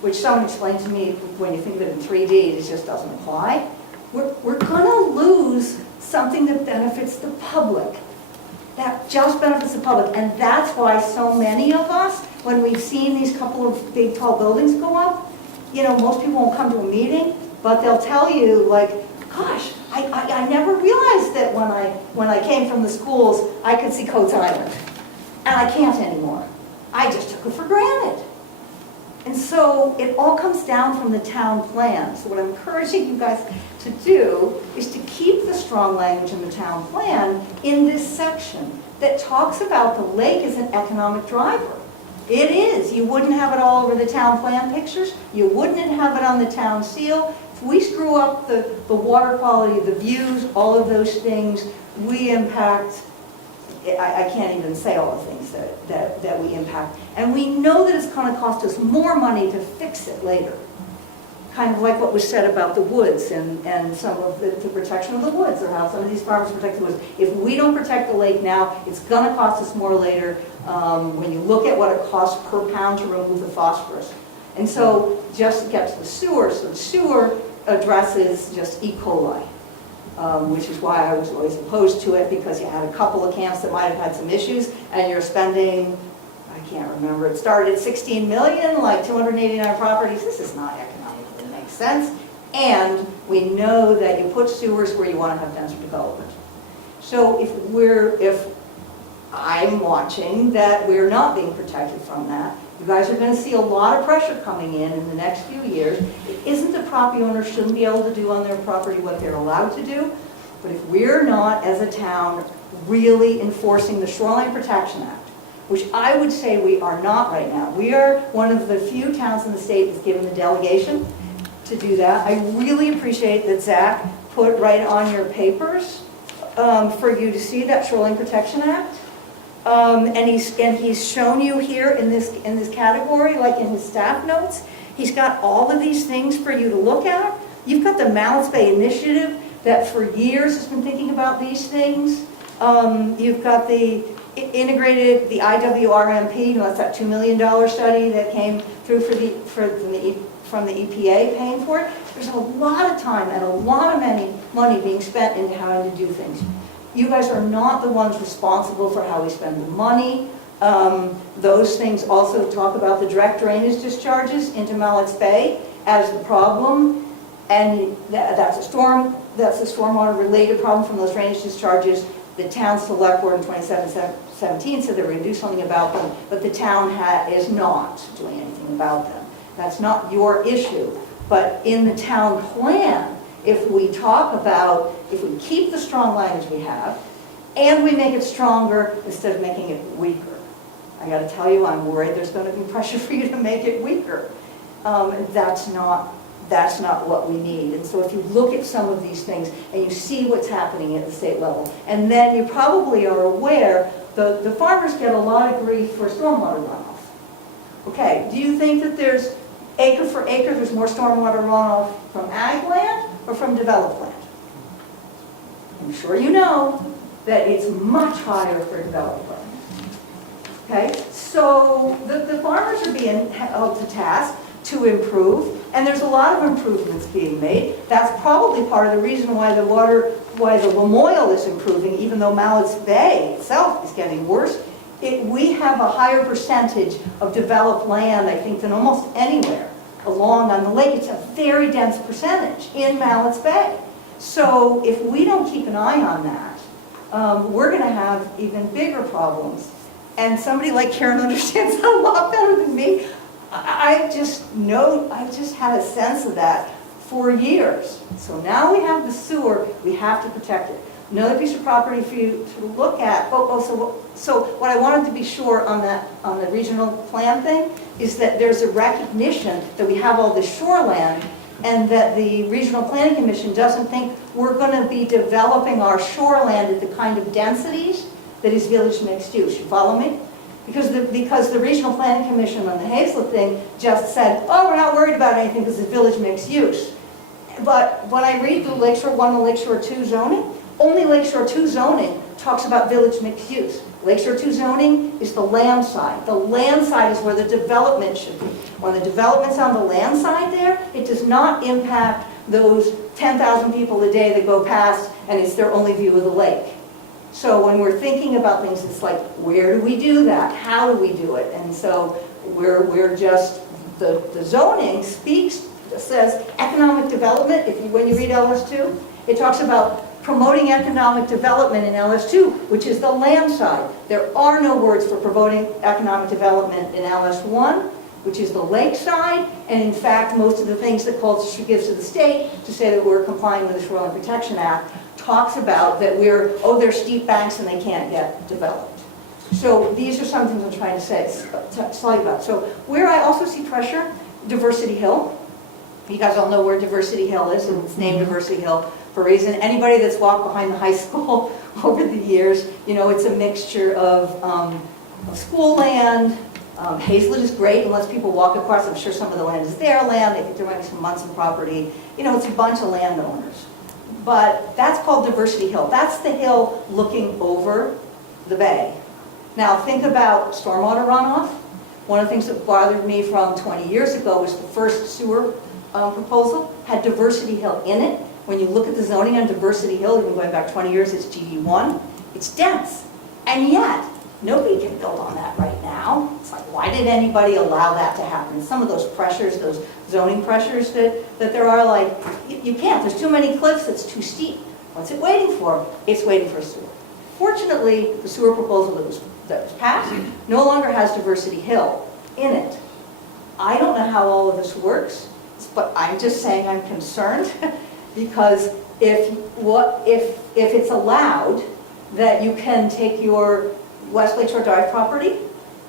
which someone explained to me, when you think of it in 3D, it just doesn't apply. We're gonna lose something that benefits the public. That just benefits the public, and that's why so many of us, when we've seen these couple of big tall buildings go up, you know, most people won't come to a meeting, but they'll tell you, like, gosh, I never realized that when I came from the schools, I could see Coates Island. And I can't anymore. I just took it for granted. And so it all comes down from the town plan. So what I'm encouraging you guys to do is to keep the strong language in the town plan in this section that talks about the lake as an economic driver. It is. You wouldn't have it all over the town plan pictures. You wouldn't have it on the town seal. If we screw up the water quality, the views, all of those things, we impact, I can't even say all the things that we impact. And we know that it's going to cost us more money to fix it later. Kind of like what was said about the woods and some of the protection of the woods, or how some of these farmers protect the woods. If we don't protect the lake now, it's going to cost us more later when you look at what it costs per pound to remove the phosphorus. And so just to get to the sewer, so the sewer addresses just E. coli. Which is why I was always opposed to it, because you had a couple of camps that might have had some issues, and you're spending, I can't remember, it started at 16 million, like 289 properties. This is not economically makes sense. And we know that you put sewers where you want to have denser development. So if I'm watching that we're not being protected from that, you guys are going to see a lot of pressure coming in the next few years. It isn't that property owners shouldn't be able to do on their property what they're allowed to do, but if we're not, as a town, really enforcing the Shoreline Protection Act, which I would say we are not right now. We are one of the few towns in the state that's given the delegation to do that. I really appreciate that Zach put right on your papers for you to see that Shoreline Protection Act. And he's shown you here in this category, like in his staff notes. He's got all of these things for you to look at. You've got the Mallets Bay Initiative that for years has been thinking about these things. You've got the integrated, the IWRMP, you know, that's that $2 million study that came through from the EPA paying for it. There's a lot of time and a lot of money being spent into having to do things. You guys are not the ones responsible for how we spend the money. Those things also talk about the direct drainage discharges into Mallets Bay as the problem, and that's a stormwater related problem from those drainage discharges. The town select board in 2017 said they were going to do something about them, but the town is not doing anything about them. That's not your issue, but in the town plan, if we keep the strong language we have, and we make it stronger instead of making it weaker. I got to tell you, I'm worried there's going to be pressure for you to make it weaker. That's not what we need. And so if you look at some of these things and you see what's happening at the state level, and then you probably are aware the farmers get a lot of grief for stormwater runoff. Okay, do you think that there's acre for acre, there's more stormwater runoff from ag land or from developed land? I'm sure you know that it's much higher for developed land. Okay, so the farmers are being held to task to improve, and there's a lot of improvements being made. That's probably part of the reason why the Lamoille is improving, even though Mallets Bay itself is getting worse. We have a higher percentage of developed land, I think, than almost anywhere along on the lake. It's a very dense percentage in Mallets Bay. So if we don't keep an eye on that, we're going to have even bigger problems and somebody like Karen understands that a lot better than me. I've just had a sense of that for years. So now we have the sewer, we have to protect it. Another piece of property for you to look at, so what I wanted to be sure on the regional plan thing is that there's a recognition that we have all this shoreland and that the Regional Planning Commission doesn't think we're going to be developing our shoreland at the kind of densities that is village mixed use. You follow me? Because the Regional Planning Commission on the Hazlet thing just said, oh, we're not worried about anything because it's village mixed use. But when I read the Lakeshore 1 and Lakeshore 2 zoning, only Lakeshore 2 zoning talks about village mixed use. Lakeshore 2 zoning is the land side. The land side is where the development should be. When the development's on the land side there, it does not impact those 10,000 people a day that go past and it's their only view of the lake. So when we're thinking about things, it's like, where do we do that? How do we do it? And so we're just, the zoning says economic development. When you read LS2, it talks about promoting economic development in LS2, which is the land side. There are no words for promoting economic development in LS1, which is the lake side, and in fact, most of the things that Colchester gives to the state to say that we're complying with the Shoreline Protection Act talks about that there's steep banks and they can't get developed. So these are some things I'm trying to tell you about. So where I also see pressure, Diversity Hill. You guys all know where Diversity Hill is, and it's named Diversity Hill for a reason. Anybody that's walked behind the high school over the years, it's a mixture of school land. Hazlet is great and lets people walk across. I'm sure some of the land is their land. They think there might be some Munson property. It's a bunch of landowners. But that's called Diversity Hill. That's the hill looking over the bay. Now think about stormwater runoff. One of the things that bothered me from 20 years ago was the first sewer proposal had Diversity Hill in it. When you look at the zoning on Diversity Hill, even going back 20 years, it's GD1. It's dense. And yet, nobody can build on that right now. It's like, why did anybody allow that to happen? Some of those pressures, those zoning pressures that there are, like, you can't. There's too many cliffs, it's too steep. What's it waiting for? It's waiting for a sewer. Fortunately, the sewer proposal that was passed no longer has Diversity Hill in it. I don't know how all of this works, but I'm just saying I'm concerned because if it's allowed that you can take your West Lakeshore Drive property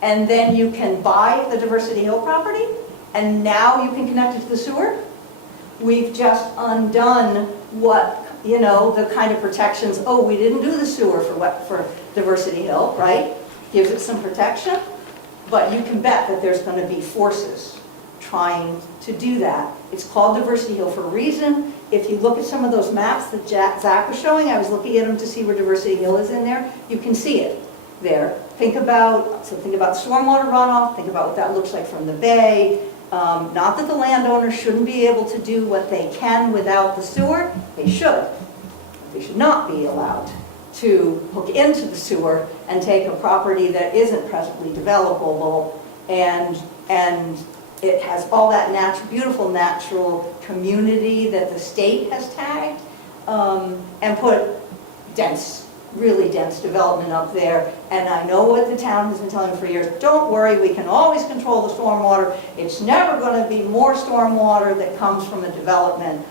and then you can buy the Diversity Hill property and now you can connect it to the sewer, we've just undone what, the kind of protections, we didn't do the sewer for Diversity Hill, right? Gives it some protection, but you can bet that there's going to be forces trying to do that. It's called Diversity Hill for a reason. If you look at some of those maps that Zach was showing, I was looking at them to see where Diversity Hill is in there, you can see it there. Think about stormwater runoff, think about what that looks like from the bay. Not that the landowners shouldn't be able to do what they can without the sewer, they should. They should not be allowed to hook into the sewer and take a property that isn't presently developable and it has all that beautiful natural community that the state has tagged and put really dense development up there. And I know what the town has been telling me for years, don't worry, we can always control the stormwater. It's never going to be more stormwater that comes from a development.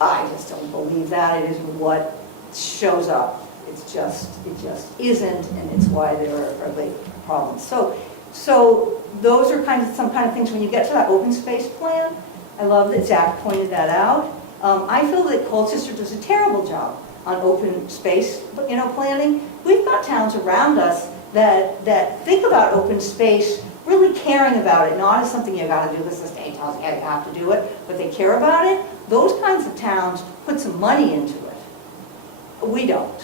I just don't believe that. It isn't what shows up. It just isn't, and it's why there are big problems. So those are some kind of things when you get to that open space plan. I love that Zach pointed that out. I feel that Colchester does a terrible job on open space, planning. We've got towns around us that think about open space, really caring about it, not as something you got to do because the state tells you you have to do it, but they care about it. Those kinds of towns put some money into it. We don't.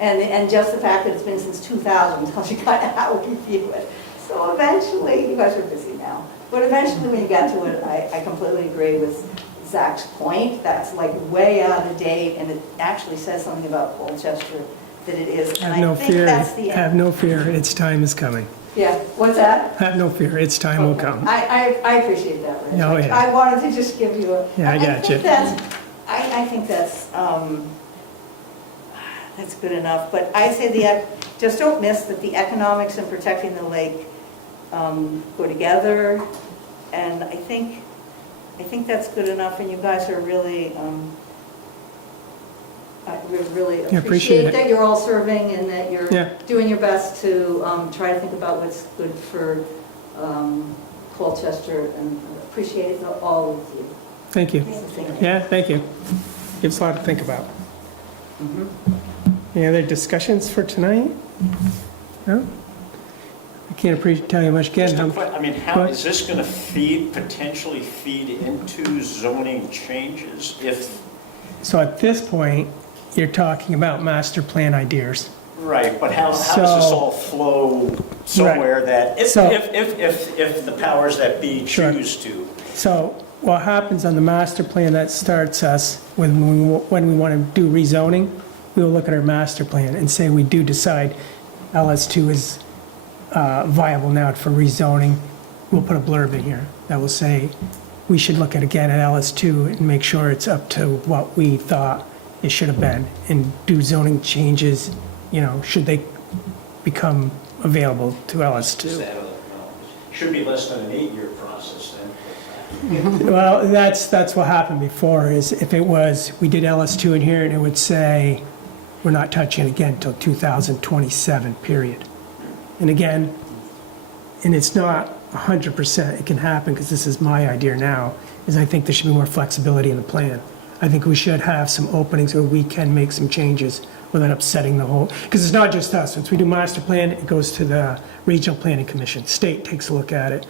And just the fact that it's been since 2000 tells you kind of how we view it. So eventually, you guys are busy now, but eventually when you get to it, I completely agree with Zach's point. That's like way out of date, and it actually says something about Colchester that it is. And I think that's the end. Have no fear, its time is coming. Yeah, what's that? Have no fear, its time will come. I appreciate that, Rich. Oh, yeah. I wanted to just give you a... Yeah, I got you. I think that's That's good enough, but I say just don't miss that the economics and protecting the lake go together, and I think that's good enough, and you guys are really, we really Yeah, appreciate appreciate it. that you're all serving and that you're Yeah. doing your best to try to think about what's good for Colchester, and appreciate it, all of you. Thank you. Thank you. Yeah, thank you. Gives a lot to think about. Mhm. Any other discussions for tonight? No? I can't tell you much again. Just a how- I mean, Go how, ahead. is this going to potentially feed into zoning changes if, So at this point, you're talking about master plan ideas. right, but how does this So- all flow somewhere that, if So- the powers that be Sure. choose to? So what happens on the master plan, that starts us when we want to do rezoning, we'll look at our master plan and say we do decide LS2 is viable now for rezoning. We'll put a blurb in here that will say we should look at again at LS2 and make sure it's up to what we thought it should have been, and do zoning changes, should they become available to LS2. Should be less than an 8-year process then. Well, that's what happened before, is if it was, we did LS2 in here and it would say, we're not touching it again until 2027, period. And again, and it's not 100%, it can happen, because this is my idea now, is I think there should be more flexibility in the plan. I think we should have some openings where we can make some changes without upsetting the whole, because it's not just us. Once we do master plan, it goes to the Regional Planning Commission. State takes a look at it.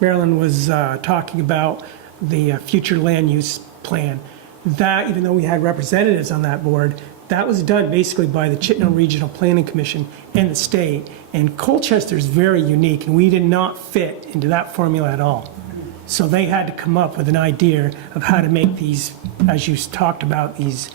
Marilyn was talking about the future land use plan. That, even though we had representatives on that board, that was done basically by the Chittenden Regional Planning Commission and the state. And Colchester is very unique, and we did not fit into that formula at all. So they had to come up with an idea of how to make these, as you talked about, these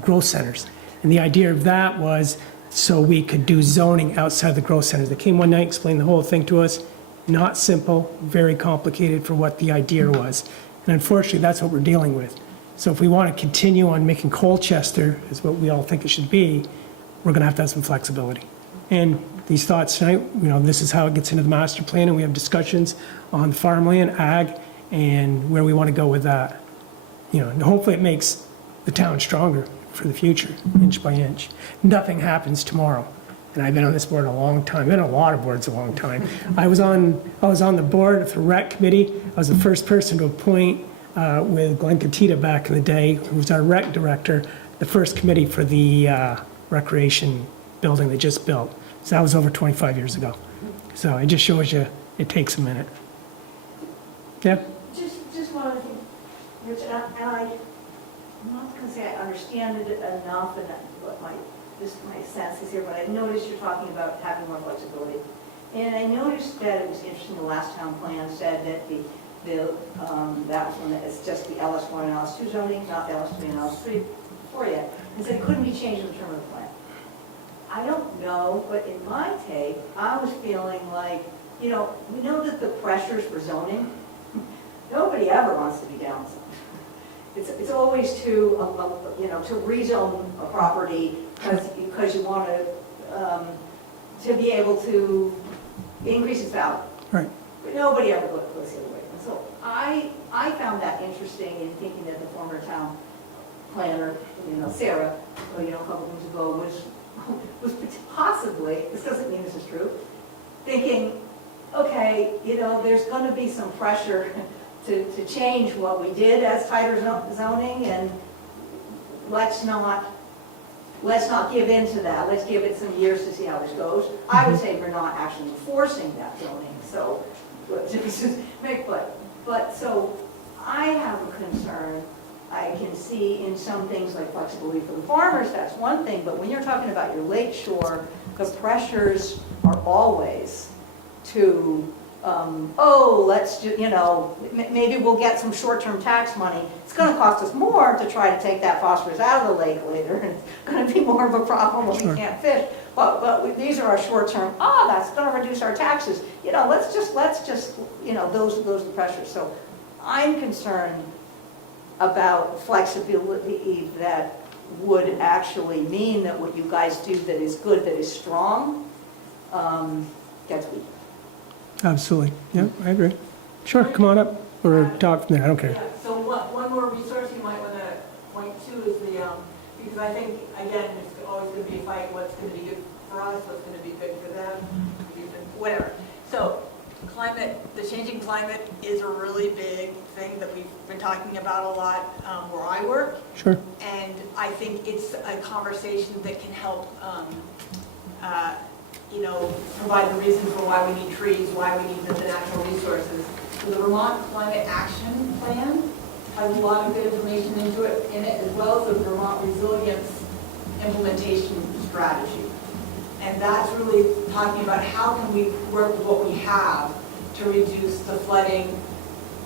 growth centers. And the idea of that was so we could do zoning outside the growth centers. They came one night, explained the whole thing to us. Not simple, very complicated for what the idea was. And unfortunately, that's what we're dealing with. So if we want to continue on making Colchester as what we all think it should be, we're going to have some flexibility. And these thoughts tonight, this is how it gets into the master plan, and we have discussions on farmland, ag, and where we want to go with that. And hopefully it makes the town stronger for the future, inch by inch. Nothing happens tomorrow. And I've been on this board a long time. I've been on a lot of boards a long time. I was on the board of the rec committee. I was the first person to appoint with Glenn Catita back in the day, who was our rec director, the first committee for the recreation building they just built. So that was over 25 years ago. So it just shows you it takes a minute. Yeah? Just one other thing, Rich, and I'm not going to say I understand it enough, and what my sense is here, but I noticed you're talking about having more flexibility. And I noticed that it was interesting, the last town plan said that that was one that it's just the LS1 and LS2 zoning, not LS3 and LS3 for you. And said it couldn't be changed in the term of the plan. I don't know, but in my take, I was feeling like, we know that the pressures for zoning, nobody ever wants to be downsized. It's always to rezone a property because you want to be able to increase its value. Right. But nobody ever goes the other way. And so I found that interesting in thinking that the former town planner, Sarah, a couple of weeks ago was possibly, this doesn't mean this is true, thinking, okay, there's going to be some pressure to change what we did as tighter zoning, and let's not give in to that. Let's give it some years to see how this goes. I would say we're not actually enforcing that zoning, so, but so I have a concern. I can see in some things like flexibility for the farmers, that's one thing, but when you're talking about your lake shore, the pressures are always to, let's do, maybe we'll get some short-term tax money. It's going to cost us more to try to take that phosphorus out of the lake later, and it's going to be more of a problem when we can't fish. But these are our short-term, that's going to reduce our taxes. Let's just, those are the pressures. So I'm concerned about flexibility that would actually mean that what you guys do that is good, that is strong, gets weak. Absolutely. Yeah, I agree. Sure, come on up or talk from there. I don't care. Yeah, so one more resource you might want to point to is because I think, again, it's always going to be a fight, what's going to be good for us, what's going to be good for them, whatever. So the changing climate is a really big thing that we've been talking about a lot where I work. Sure. And I think it's a conversation that can help, provide the reason for why we need trees, why we need the natural resources. So the Vermont Climate Action Plan has a lot of good information in it, as well as the Vermont Resilience Implementation Strategy. And that's really talking about how can we work with what we have to reduce the flooding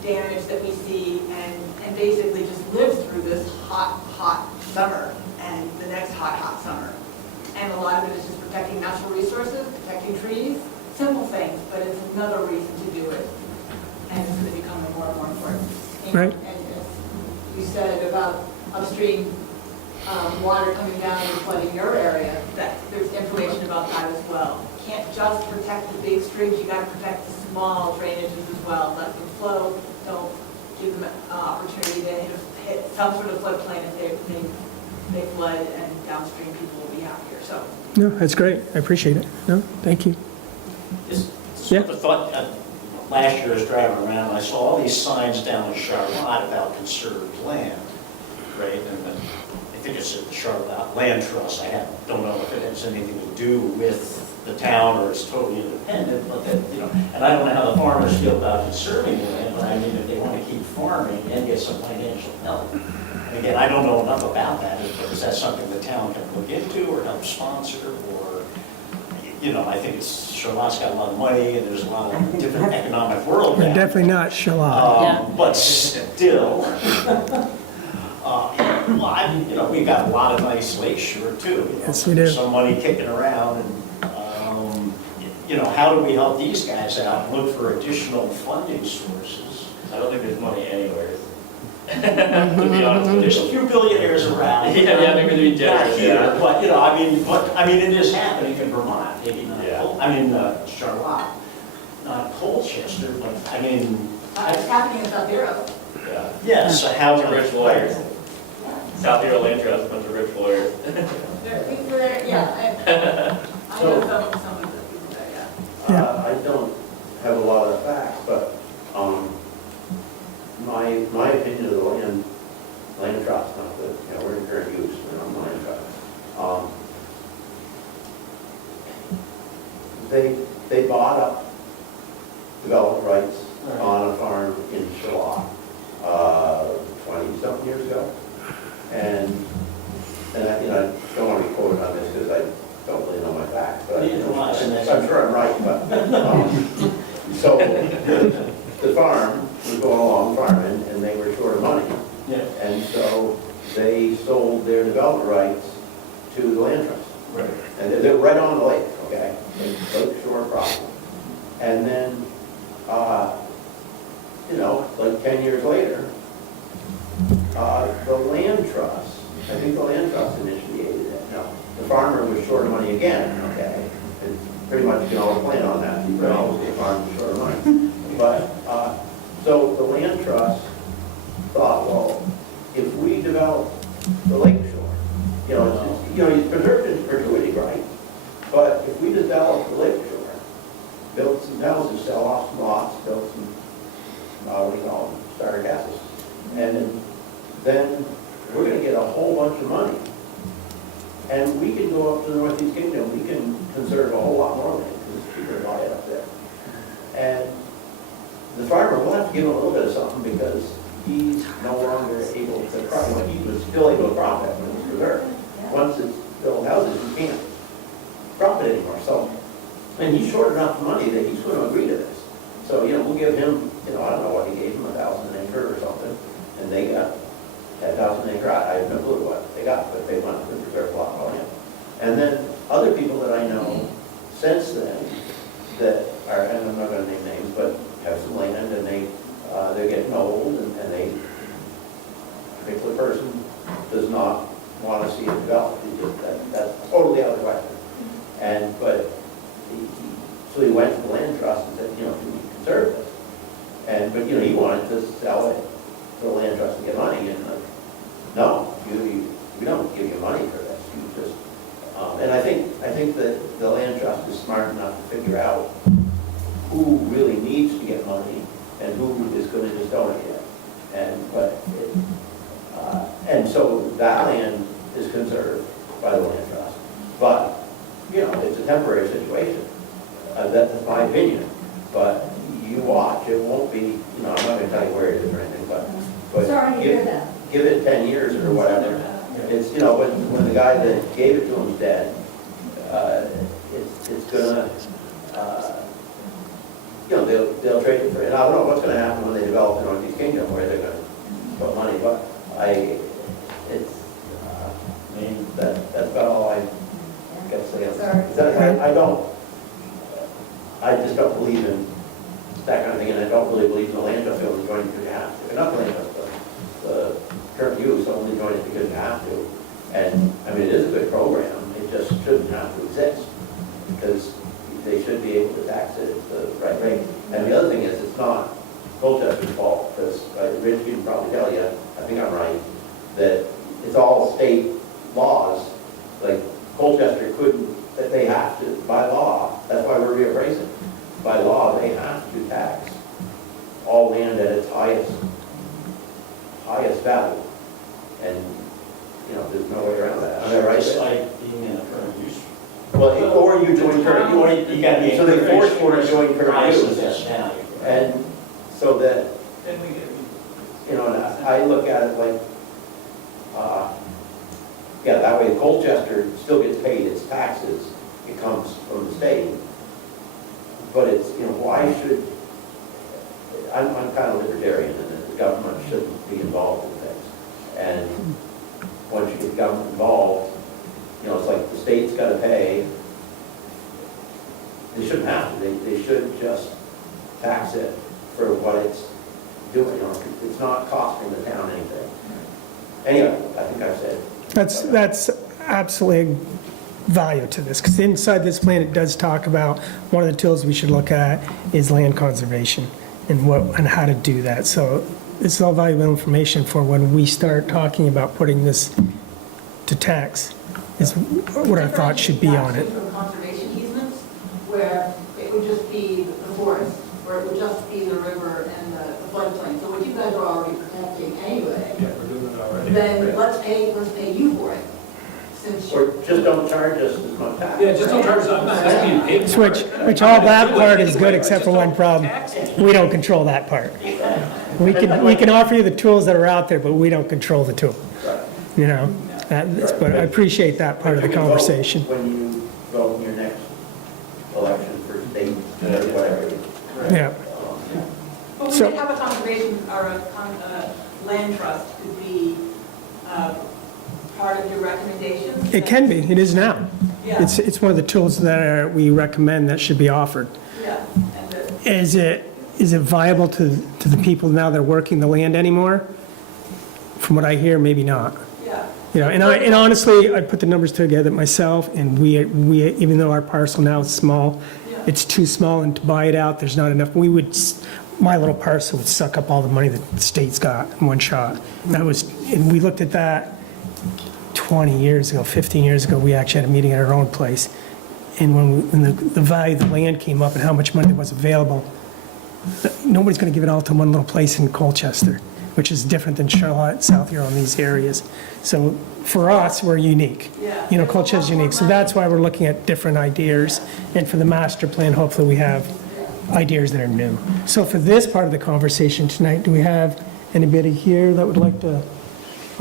damage that we see and basically just live through this hot summer and the next hot summer. And a lot of it is just protecting natural resources, protecting trees, simple things, but it's another reason to do it. And it's going to become more and more important. Right. And as you said about upstream water coming down and flooding your area, that there's information about that as well. You can't just protect the big streams, you got to protect the small drainages as well. Let them flow, don't give them an opportunity to hit some sort of floodplain if they flood, and downstream people will be happier. So. No, that's great. I appreciate it. No, thank you. Just Yeah. the thought, last year I was driving around, I saw all these signs down in Charlotte about conserved land, right? And then I think it's at the Charlotte Land Trust. I don't know if it has anything to do with the town or it's totally independent, but that, and I don't know how the farmers feel about conserving the land, but I mean, if they want to keep farming and get some financial help. And again, I don't know enough about that, but is that something the town can look into or help sponsor, or, I think Charlotte's got a lot of money and there's a lot of different economic world We're now. definitely not Shalott. But still, we've got a lot of nice lakeshore too. Yes, we do. There's some money kicking around, and how do we help these guys out and look for additional funding sources? I don't think there's money anywhere. To be honest with There's you. a few billionaires around. Yeah, maybe to be Not generous, here, yeah. but it is happening in Vermont, maybe not. Yeah. Charlotte, not Colchester, but It's happening in South Hero. Yeah. yes, how Bunch of rich lawyers. Yeah. South Hero Land Trust, a bunch of rich lawyers. I know some of the people there, yeah. I don't have a lot of facts, but my opinion of the land trust, not that, we're in current use, we're on land trust. They bought up development rights on a farm in Charlotte 20-something years ago. And I don't want to be quoted on this because I don't really know my facts, but I'm sure I'm right. But so the farm was going along farming, and they were short of money, Yeah. and so they sold their development rights to the land trust. Right. And they're right on the lake, okay? Lake shore property. And then, like 10 years later, the land trust, I think the land trust initiated it. No, the farmer was short of money again, okay? And pretty much you can always plan on that. You can always be a farmer short of money. But, so the land trust thought, well, if we develop the lake shore, it's preserved in perpetuity, right? But if we develop the lake shore, build some houses, sell off some lots, build some, starter houses, and then we're going to get a whole bunch of money. And we can go up to the Northeast Kingdom, we can conserve a whole lot more land, because it's cheaper to buy it up there. And the farmer will have to give him a little bit of something, because he's no longer able to profit. He was still able to profit when it was preserved. Once it's built houses, you can't profit anymore. So, and he's short enough money that he's going to agree to this. So, we'll give him, I don't know what he gave him, 1,000 an acre or something, and they got that 1,000 acre. I have no clue what they got, but they went to preserve a lot of land. And then other people that I know since then that are, and I'm not going to name names, but have some land, and they're getting old, and they, a particular person does not want to see it developed. That's totally out of the question. But so he went to the land trust and said, do we conserve this? But he wanted to sell it to the land trust and get money, and no, we don't give you money for this. You just, and I think that the land trust is smart enough to figure out who really needs to get money and who is going to just donate it. And so that land is conserved by the land trust. But, it's a temporary situation. That's my opinion. But you watch, it won't be, I'm not going to tell you where it is or anything, but Sorry to hear that. give it 10 years or whatever. It's, when the guy that gave it to him is dead, it's gonna, they'll trade it for it. I don't know what's gonna happen when they develop the Northeast Kingdom, where they're gonna put money, but that's about all I got to say. I just don't believe in that kind of thing, and I don't really believe in the land trust only joining because you have to. Not the land trust, but the current use only joining because you have to. And, it is a good program, it just shouldn't have to exist, because they should be able to tax it at the right rate. And the other thing is, it's not Colchester's fault, because Rich can probably tell you, I think I'm right, that it's all state laws. Like, Colchester couldn't, that they have to, by law, that's why we're reappraising. By law, they have to tax all land at its highest value. And, there's no way around that. Am I right? Just like being in a current use. Well, or you join current use. You gotta be. So they force you to join current Prices use. that's value. And so that, and I look at it like, that way Colchester still gets paid its taxes. It comes from the state. But it's, why should, I'm kind of libertarian, and the government shouldn't be involved in things. And once you get government involved, it's like the state's got to pay. They shouldn't have to. They should just tax it for what it's doing. It's not costing the town anything. Anyway, I think I've said. That's absolutely value to this, because inside this plan, it does talk about one of the tools we should look at is land conservation and how to do that. So this is all valuable information for when we start talking about putting this to tax, is what our thoughts should be on it. From conservation easements, where it would just be the forest, or it would just be the river and the floodplain. So what you guys are already protecting anyway, Yeah, we're doing it already. then let's pay you for it. Since Or just don't charge us as much tax. Yeah, just don't charge us, I'm not asking you to pay for it. Which all that part is good, except for one problem. We don't control that part. We can offer you the tools that are out there, but we don't control the tool. But I appreciate that part of the conversation. When you go in your next election for state, whatever. Yeah. But we So- could have a conservation, or a land trust could be part of your recommendations? It can be, it is now. Yeah. It's one of the tools that we recommend that should be offered. Yeah, and the, Is it viable to the people now that are working the land anymore? From what I hear, maybe not. yeah. And honestly, I put the numbers together myself, and we even though our parcel now is small, Yeah. it's too small, and to buy it out, there's not enough. My little parcel would suck up all the money that the state's got in one shot. And we looked at that 20 years ago, 15 years ago. We actually had a meeting at our own place. And when the value of the land came up and how much money was available, nobody's going to give it all to one little place in Colchester, which is different than Charlotte, South Huron, these areas. So for us, we're unique. Yeah. Colchester's unique. So that's why we're looking at different ideas. And for the master plan, hopefully we have ideas that are new. So for this part of the conversation tonight, do we have anybody here that would like to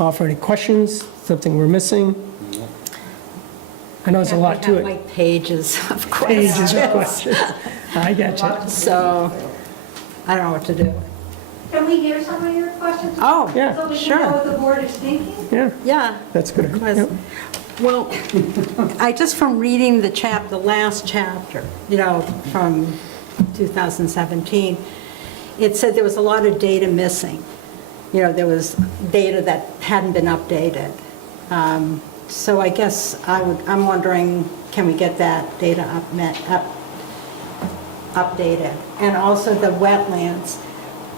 offer any questions, something we're missing? I know there's a lot to We have it. like pages of Pages of questions. questions. I get you. So, I don't know what to do. Can we hear some of your questions? Oh, Yeah. So we can sure. know what the board is thinking? Yeah, Yeah. that's good. Because- Yep. Well, I just from reading the last chapter, from 2017, it said there was a lot of data missing. There was data that hadn't been updated. So I guess I'm wondering, can we get that data updated? And also the wetlands,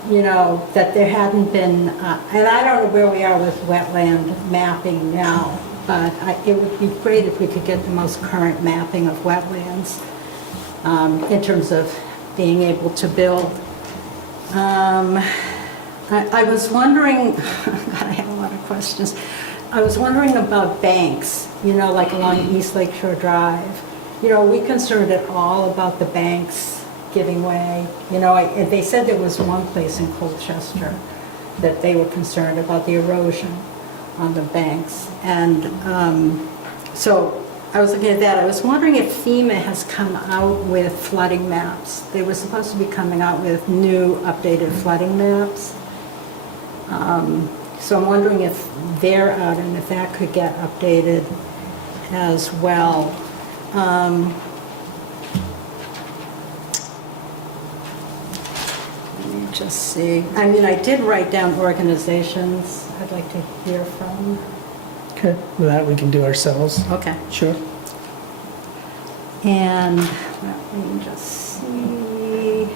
you know, that there hadn't been, and I don't know where we are with wetland mapping now, but it would be great if we could get the most current mapping of wetlands in terms of being able to build. I was wondering, God, I have a lot of questions. I was wondering about banks, you know, like along East Lakeshore Drive. You know, are we concerned at all about the banks giving way? You know, they said there was one place in Colchester that they were concerned about the erosion on the banks. And so I was looking at that. I was wondering if FEMA has come out with flooding maps. They were supposed to be coming out with new updated flooding maps. So I'm wondering if they're out and if that could get updated as well. Let me just see. I mean, I did write down organizations I'd like to hear from. Okay, well, that we can do ourselves. Okay. Sure. And let me just see.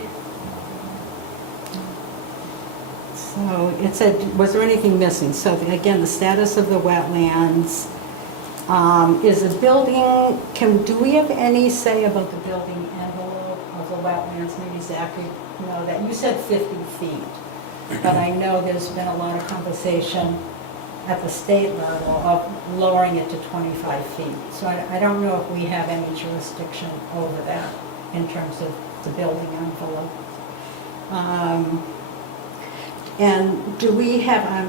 So it said, was there anything missing? So again, the status of the wetlands. Is the building, do we have any say about the building envelope of the wetlands? Maybe Zach, you know that. You said 50 feet, but I know there's been a lot of conversation at the state level of lowering it to 25 feet. So I don't know if we have any jurisdiction over that in terms of the building envelope. And do we have,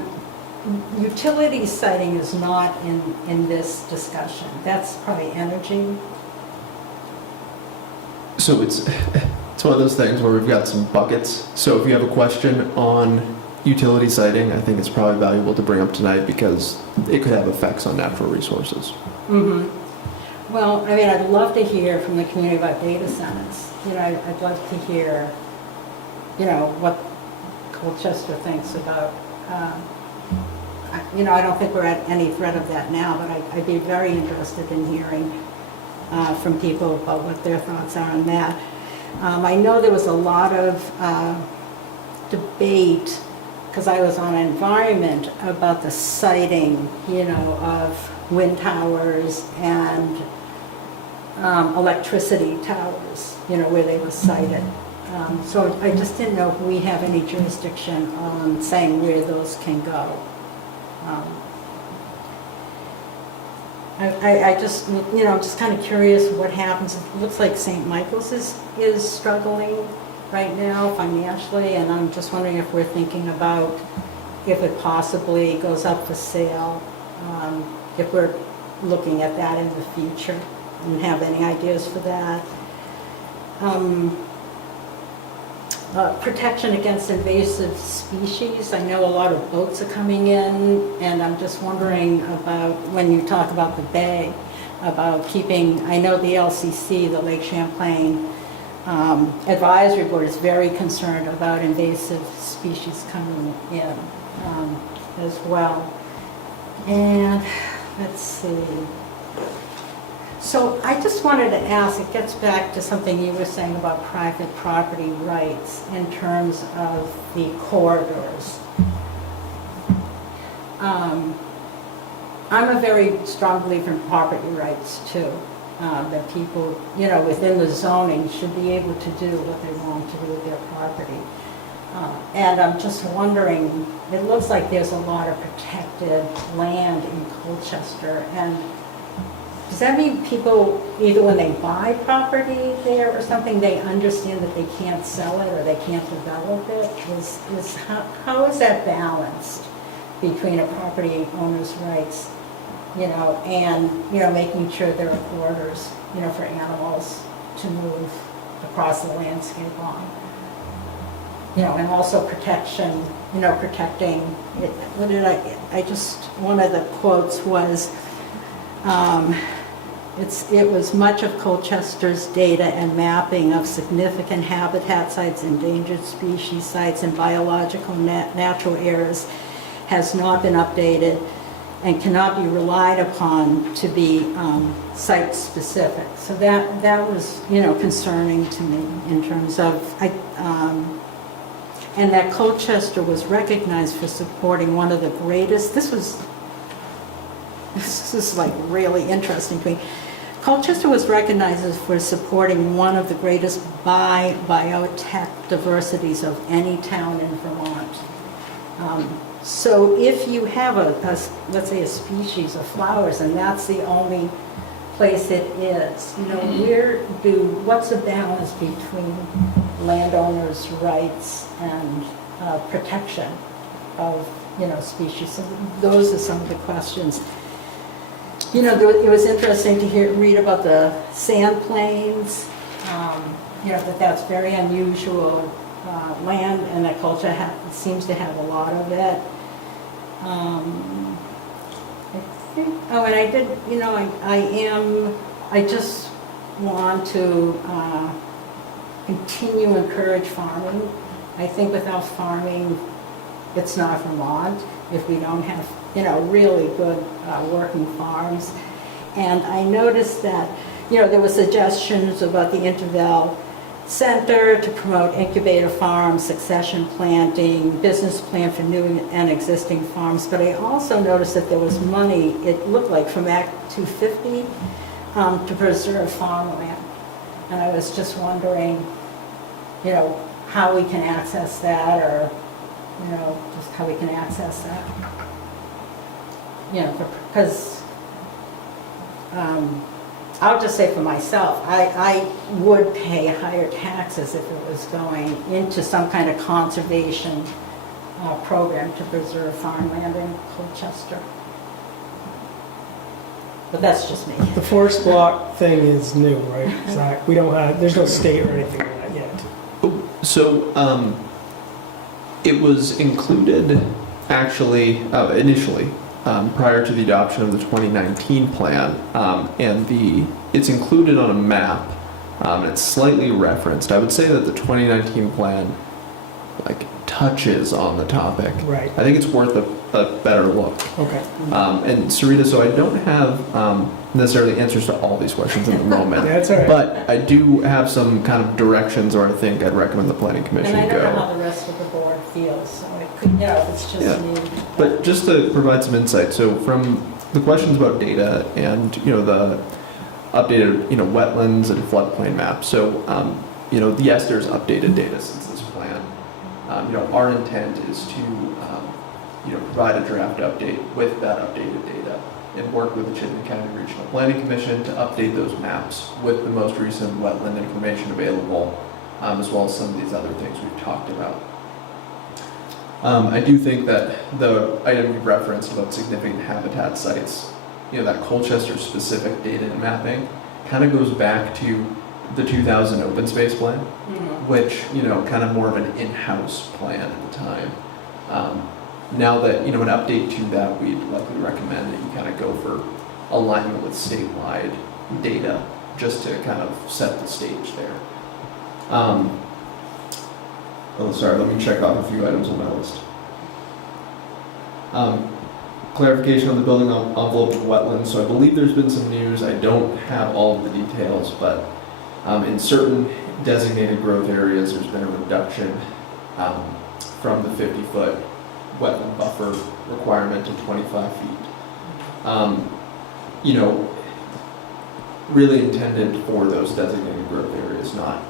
utility siting is not in this discussion. That's probably energy. So it's one of those things where we've got some buckets. So if you have a question on utility siting, I think it's probably valuable to bring up tonight because it could have effects on natural resources. Mm-hmm. Well, I mean, I'd love to hear from the community about data centers. You know, I'd love to hear, you know, what Colchester thinks about, you know, I don't think we're at any threat of that now, but I'd be very interested in hearing from people about what their thoughts are on that. I know there was a lot of debate, because I was on environment, about the siting, you know, of wind towers and electricity towers, you know, where they were sited. So I just didn't know if we have any jurisdiction on saying where those can go. I just, you know, I'm just kind of curious what happens. It looks like St. Michael's is struggling right now financially, and I'm just wondering if we're thinking about if it possibly goes up for sale, if we're looking at that in the future and have any ideas for that. Protection against invasive species. I know a lot of boats are coming in, and I'm just wondering about when you talk about the bay, about keeping, I know the LCC, the Lake Champlain Advisory Board is very concerned about invasive species coming in as well. And let's see. So I just wanted to ask, it gets back to something you were saying about private property rights in terms of the corridors. I'm a very strong believer in property rights too, that people, you know, within the zoning should be able to do what they want to do with their property. And I'm just wondering, it looks like there's a lot of protected land in Colchester, and does that mean people, either when they buy property there or something, they understand that they can't sell it or they can't develop it? How is that balanced between a property owner's rights, you know, and, you know, making sure there are corridors, you know, for animals to move across the landscape on? You know, and also protection, you know, protecting it. What did I just, one of the quotes was, it was much of Colchester's data and mapping of significant habitat sites, endangered species sites, and biological natural areas has not been updated, and cannot be relied upon to be site-specific. So that was, concerning to me in terms of, and that Colchester was recognized for supporting one of the greatest, this is like really interesting to me. Colchester was recognized for supporting one of the greatest biotech diversities of any town in Vermont. So if you have let's say a species of flowers, and that's the only place it is, what's the balance between landowners' rights and protection of, species? So those are some of the questions. It was interesting to read about the sand plains, that's very unusual land, and that culture seems to have a lot of it. And I did, I just want to continue to encourage farming. I think without farming, it's not Vermont if we don't have, really good working farms. And I noticed that, there were suggestions about the Intervale Center to promote incubator farms, succession planting, business plan for new and existing farms. But I also noticed that there was money, it looked like from Act 250, to preserve farmland. And I was just wondering, how we can access that, or, just how we can access that. Because I'll just say for myself, I would pay higher taxes if it was going into some kind of conservation program to preserve farmland in Colchester. But that's just me. The forest block thing is new, right? Zach? We don't have, there's no state or anything like that yet. So, it was included actually, initially, prior to the adoption of the 2019 plan, and it's included on a map, and it's slightly referenced. I would say that the 2019 plan, touches on the topic. Right. I think it's worth a better look. Okay. And Sarita, so I don't have necessarily answers to all these questions in the moment. That's all right. But I do have some kind of directions, or I think I'd recommend the planning commission And I go. don't know how the rest of the board feels, so it could, if it's just me. But just to provide some insight, so from the questions about data and, the updated, wetlands and floodplain map. So, yes, there's updated data since this plan. Our intent is to, provide a draft update with that updated data and work with the Chittenden County Regional Planning Commission to update those maps with the most recent wetland information available, as well as some of these other things we've talked about. I do think that the item you referenced about significant habitat sites, that Colchester specific data and mapping kind of goes back to the 2000 open space plan, which, kind of more of an in-house plan at the time. Now that, an update to that, we'd likely recommend that you kind of go for alignment with statewide data, just to kind of set the stage there. Let me check off a few items on my list. Clarification on the building envelope of wetlands. So I believe there's been some news. I don't have all of the details, but in certain designated growth areas, there's been a reduction from the 50-foot wetland buffer requirement to 25 feet. Really intended for those designated growth areas, not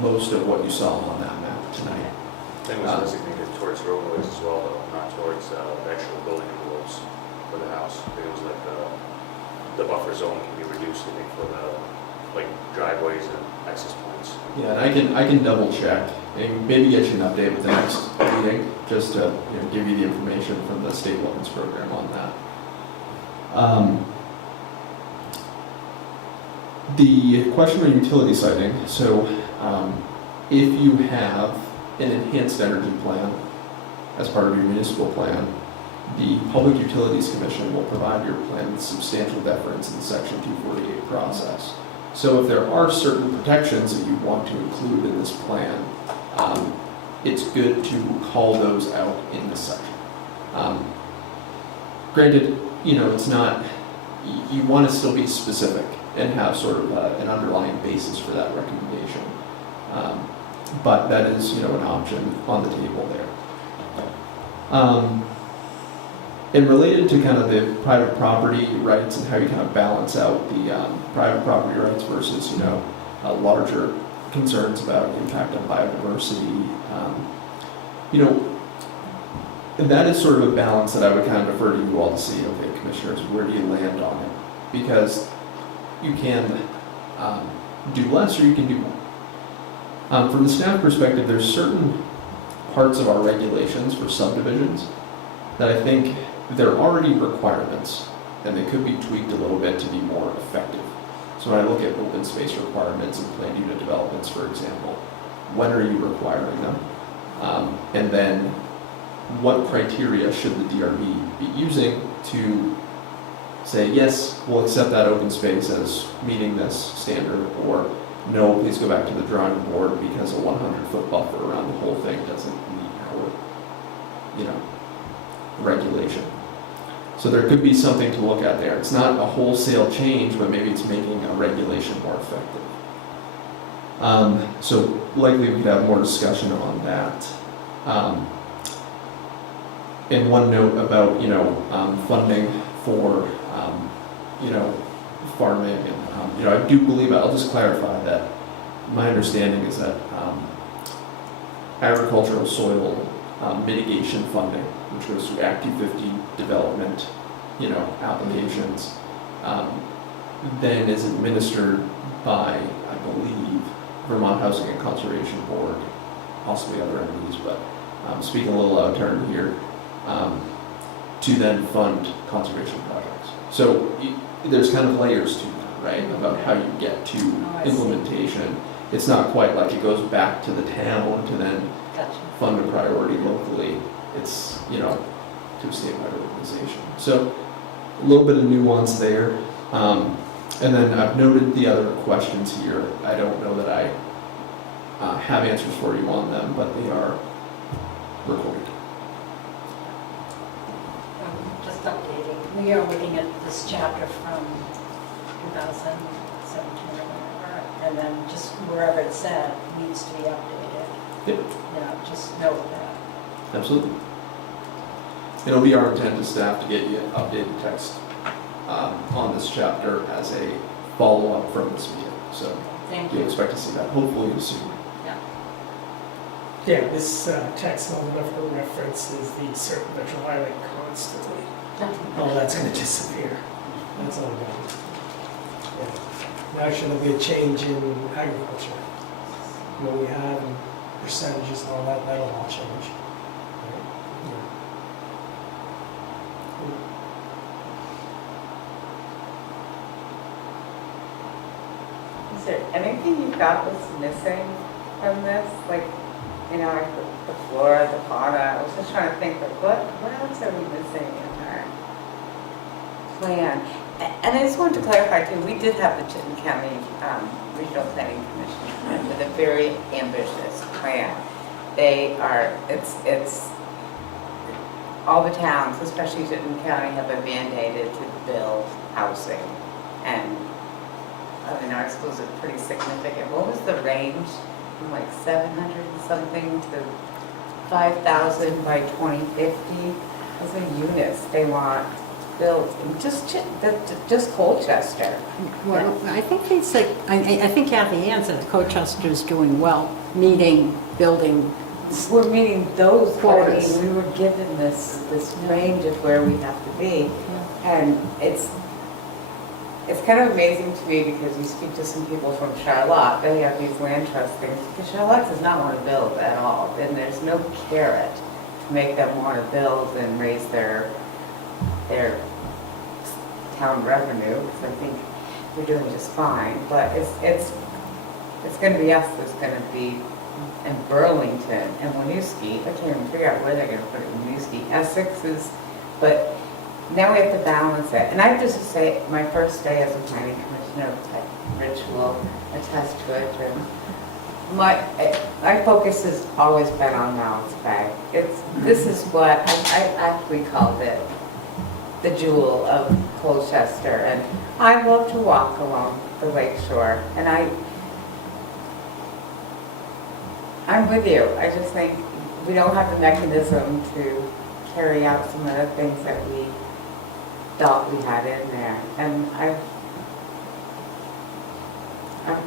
most of what you saw on that map tonight. It was designated towards roadways as well, though, not towards actual building envelopes for the house. It was like the buffer zone can be reduced, I think, for the driveways and access points. Yeah, and I can double check and maybe get you an update with the next meeting, just to give you the information from the state wetlands program on that. The question on utility siting. So, if you have an enhanced energy plan as part of your municipal plan, the Public Utilities Commission will provide your plan with substantial deference in the Section 248 process. So if there are certain protections that you want to include in this plan, it's good to call those out in this section. Granted, it's not, you want to still be specific and have sort of an underlying basis for that recommendation. But that is, an option on the table there. And related to kind of the private property rights and how you kind of balance out the private property rights versus, larger concerns about impact on biodiversity, and that is sort of a balance that I would kind of defer to you all to see, okay, commissioners, where do you land on it? Because you can do less or you can do more. From the staff perspective, there's certain parts of our regulations for subdivisions that I think they're already requirements and they could be tweaked a little bit to be more effective. So when I look at open space requirements and planned unit developments, for example, when are you requiring them? And then what criteria should the DRB be using to say, yes, we'll accept that open space as meeting this standard, or no, please go back to the drawing board because a 100-foot buffer around the whole thing doesn't meet our, regulation. So there could be something to look at there. It's not a wholesale change, but maybe it's making a regulation more effective. So likely we could have more discussion on that. And one note about, funding for, farming and, I do believe, I'll just clarify that my understanding is that agricultural soil mitigation funding, which goes through Act 250 development, applications, then is administered by, I believe, Vermont Housing and Conservation Board, possibly other entities, but speaking a little out of turn here, to then fund conservation projects. So there's kind of layers to that, right, about how you get to implementation. It's not quite like it goes back to the town to then fund a priority locally. It's, to a statewide organization. So a little bit of nuance there. And then I've noted the other questions here. I don't know that I have answers for you on them, but they are recorded. Just updating, we are looking at this chapter from 2017 or whatever, and then just wherever it's at needs to be updated. Yep. Just note that. Absolutely. It'll be our intent as staff to get you updated text on this chapter as a follow-up from this meeting. So Thank you you. expect to see that hopefully soon. Yeah, this text will references the circle that you'll highlight constantly. Oh, that's going to disappear. That's all gone. Yeah. Actually, there'll be a change in agriculture. What we have and percentages and all that, that'll all change. Right? Is there anything you thought was missing from this? Like, like the flora, the fauna, I was just trying to think, like, what else are we missing in our plan? And I just wanted to clarify too, we did have the Chittenden County Regional Planning Commission with a very ambitious plan. They are, it's, all the towns, especially Chittenden County, have been mandated to build housing. And our schools are pretty significant. What was the range? From like 700 and something to 5,000 by 2050. Those are units they want built in just Colchester. Well, I think I think Kathy answered that Colchester's doing well, building. We're meeting those quotas. We were given this range of where we have to be, and it's kind of amazing to me because you speak to some people from Charlotte, they have these land trust things, because Charlotte does not want to build at all, and there's no carrot to make them want to build and raise their town revenue, because I think we're doing just fine, but it's going to be us that's going to be in Burlington and Winooski. I can't even figure out where they're going to put it in Winooski. Essex is, but now we have to balance it. And I have to just say, my first day as a planning commissioner, Rich will attest to it. And my focus has always been on Mounts Bay. This is what I actually called it the jewel of Colchester. And I love to walk along the lake shore. And I'm with you. I just think we don't have the mechanism to carry out some of the things that we thought we had in there. And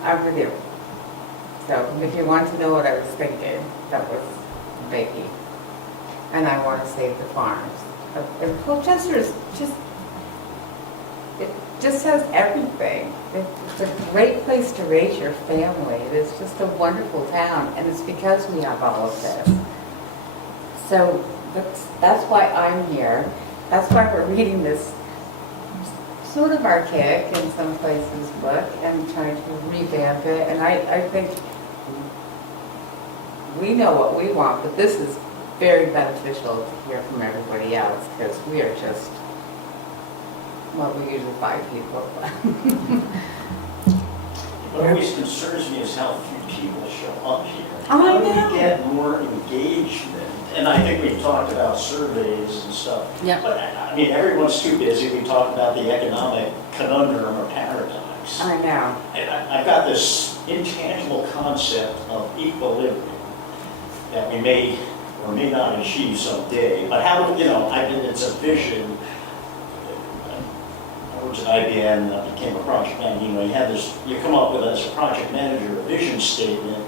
I'm with you. So if you want to know what I was thinking, that was biggie. And I want to save the farms. And Colchester is it just has everything. It's a great place to raise your family. It is just a wonderful town, and it's because we have all of this. So that's why I'm here. That's why we're reading this sort of archaic in some places book and trying to revamp it. And I think we know what we want, but this is very beneficial to hear from everybody else, because we are just, well, we usually 5 people. What always concerns me is how few people show up here. I How do know. we get more engagement? And I think we talked about surveys and stuff. Yeah. But I mean, everyone's too busy. We talked about the economic conundrum or paradox. I know. I've got this intangible concept of equilibrium that we may or may not achieve someday. But how do, it's a vision. I worked at IBM, became a project manager. You had this, you come up with as a project manager a vision statement,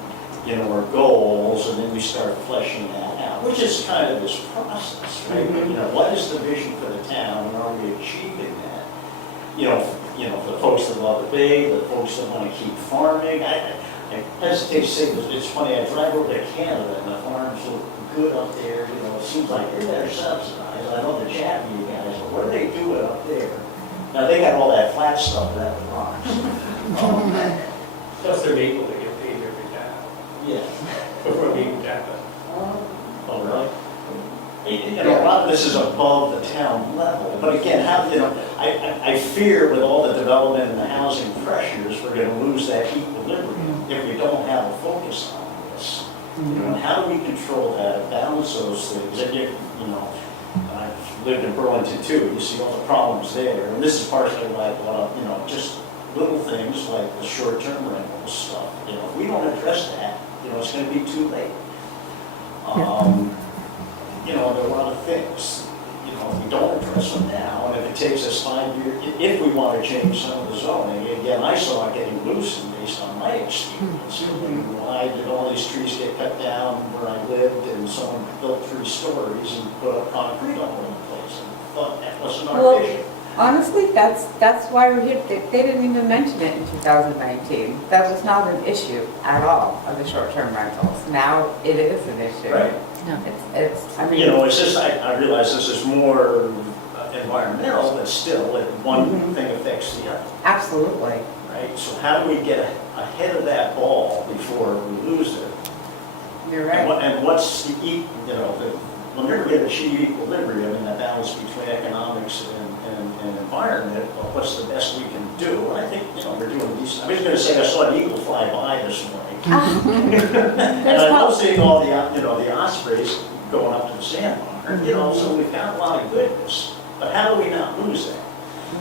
or goals, and then we start fleshing that out, which is kind of this process, right? But, what is the vision for the town, and are we achieving that? For the folks that love the bay, the folks that want to keep farming. I hesitate to say this, it's funny, I drive over to Canada, and the farms look good up there, it seems like they're better subsidized. I love to chat with you guys, but what are they doing up there? Now, they got all that flat stuff that was rocks. Plus they're able to get paid every time Yeah. before they even tap it. Oh, really? A lot of this is above the town level, but again, I fear with all the development and the housing pressures, we're gonna lose that equilibrium if we don't have a focus on this. And how do we control that, balance those things? And I've lived in Burlington too, you see all the problems there, and this is partially why I brought up, just little things like the short-term rental stuff. If we don't address that, it's gonna be too late. There are a lot of things, if we don't address them now, and if it takes us 5 years, if we want to change some of the zoning, again, I saw it getting loosened based on my experience. Why did all these trees get cut down where I lived, and someone built 3 stories and put up concrete all over the place, and thought that wasn't our vision. Honestly, that's why we're here. They didn't even mention it in 2019. That was not an issue at all of the short-term rentals. Now it is an issue. Right. It's just, I realize this is more environmental, but still, one thing affects the other. Absolutely. Right? So how do we get ahead of that ball before we lose it? You're right. And what's the, we'll never get achieve equilibrium in that balance between economics and environment, but what's the best we can do? And I think, we're doing decent. I was going to say I saw an eagle fly by this morning. And I love seeing all the ospreys going up to the sandbar. So we've got a lot of goodness. But how do we not lose that?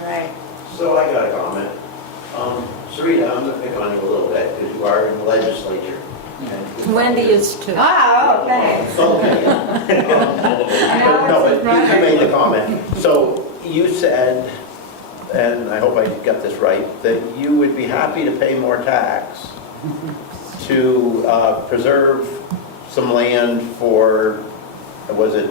Right. So I got a comment. Sarita, I'm going to pick on you a little bit because you are in the legislature. Wendy is too. Oh, thanks. Okay. No, but you made the comment. So you said, and I hope I got this right, that you would be happy to pay more tax to preserve some land for, was it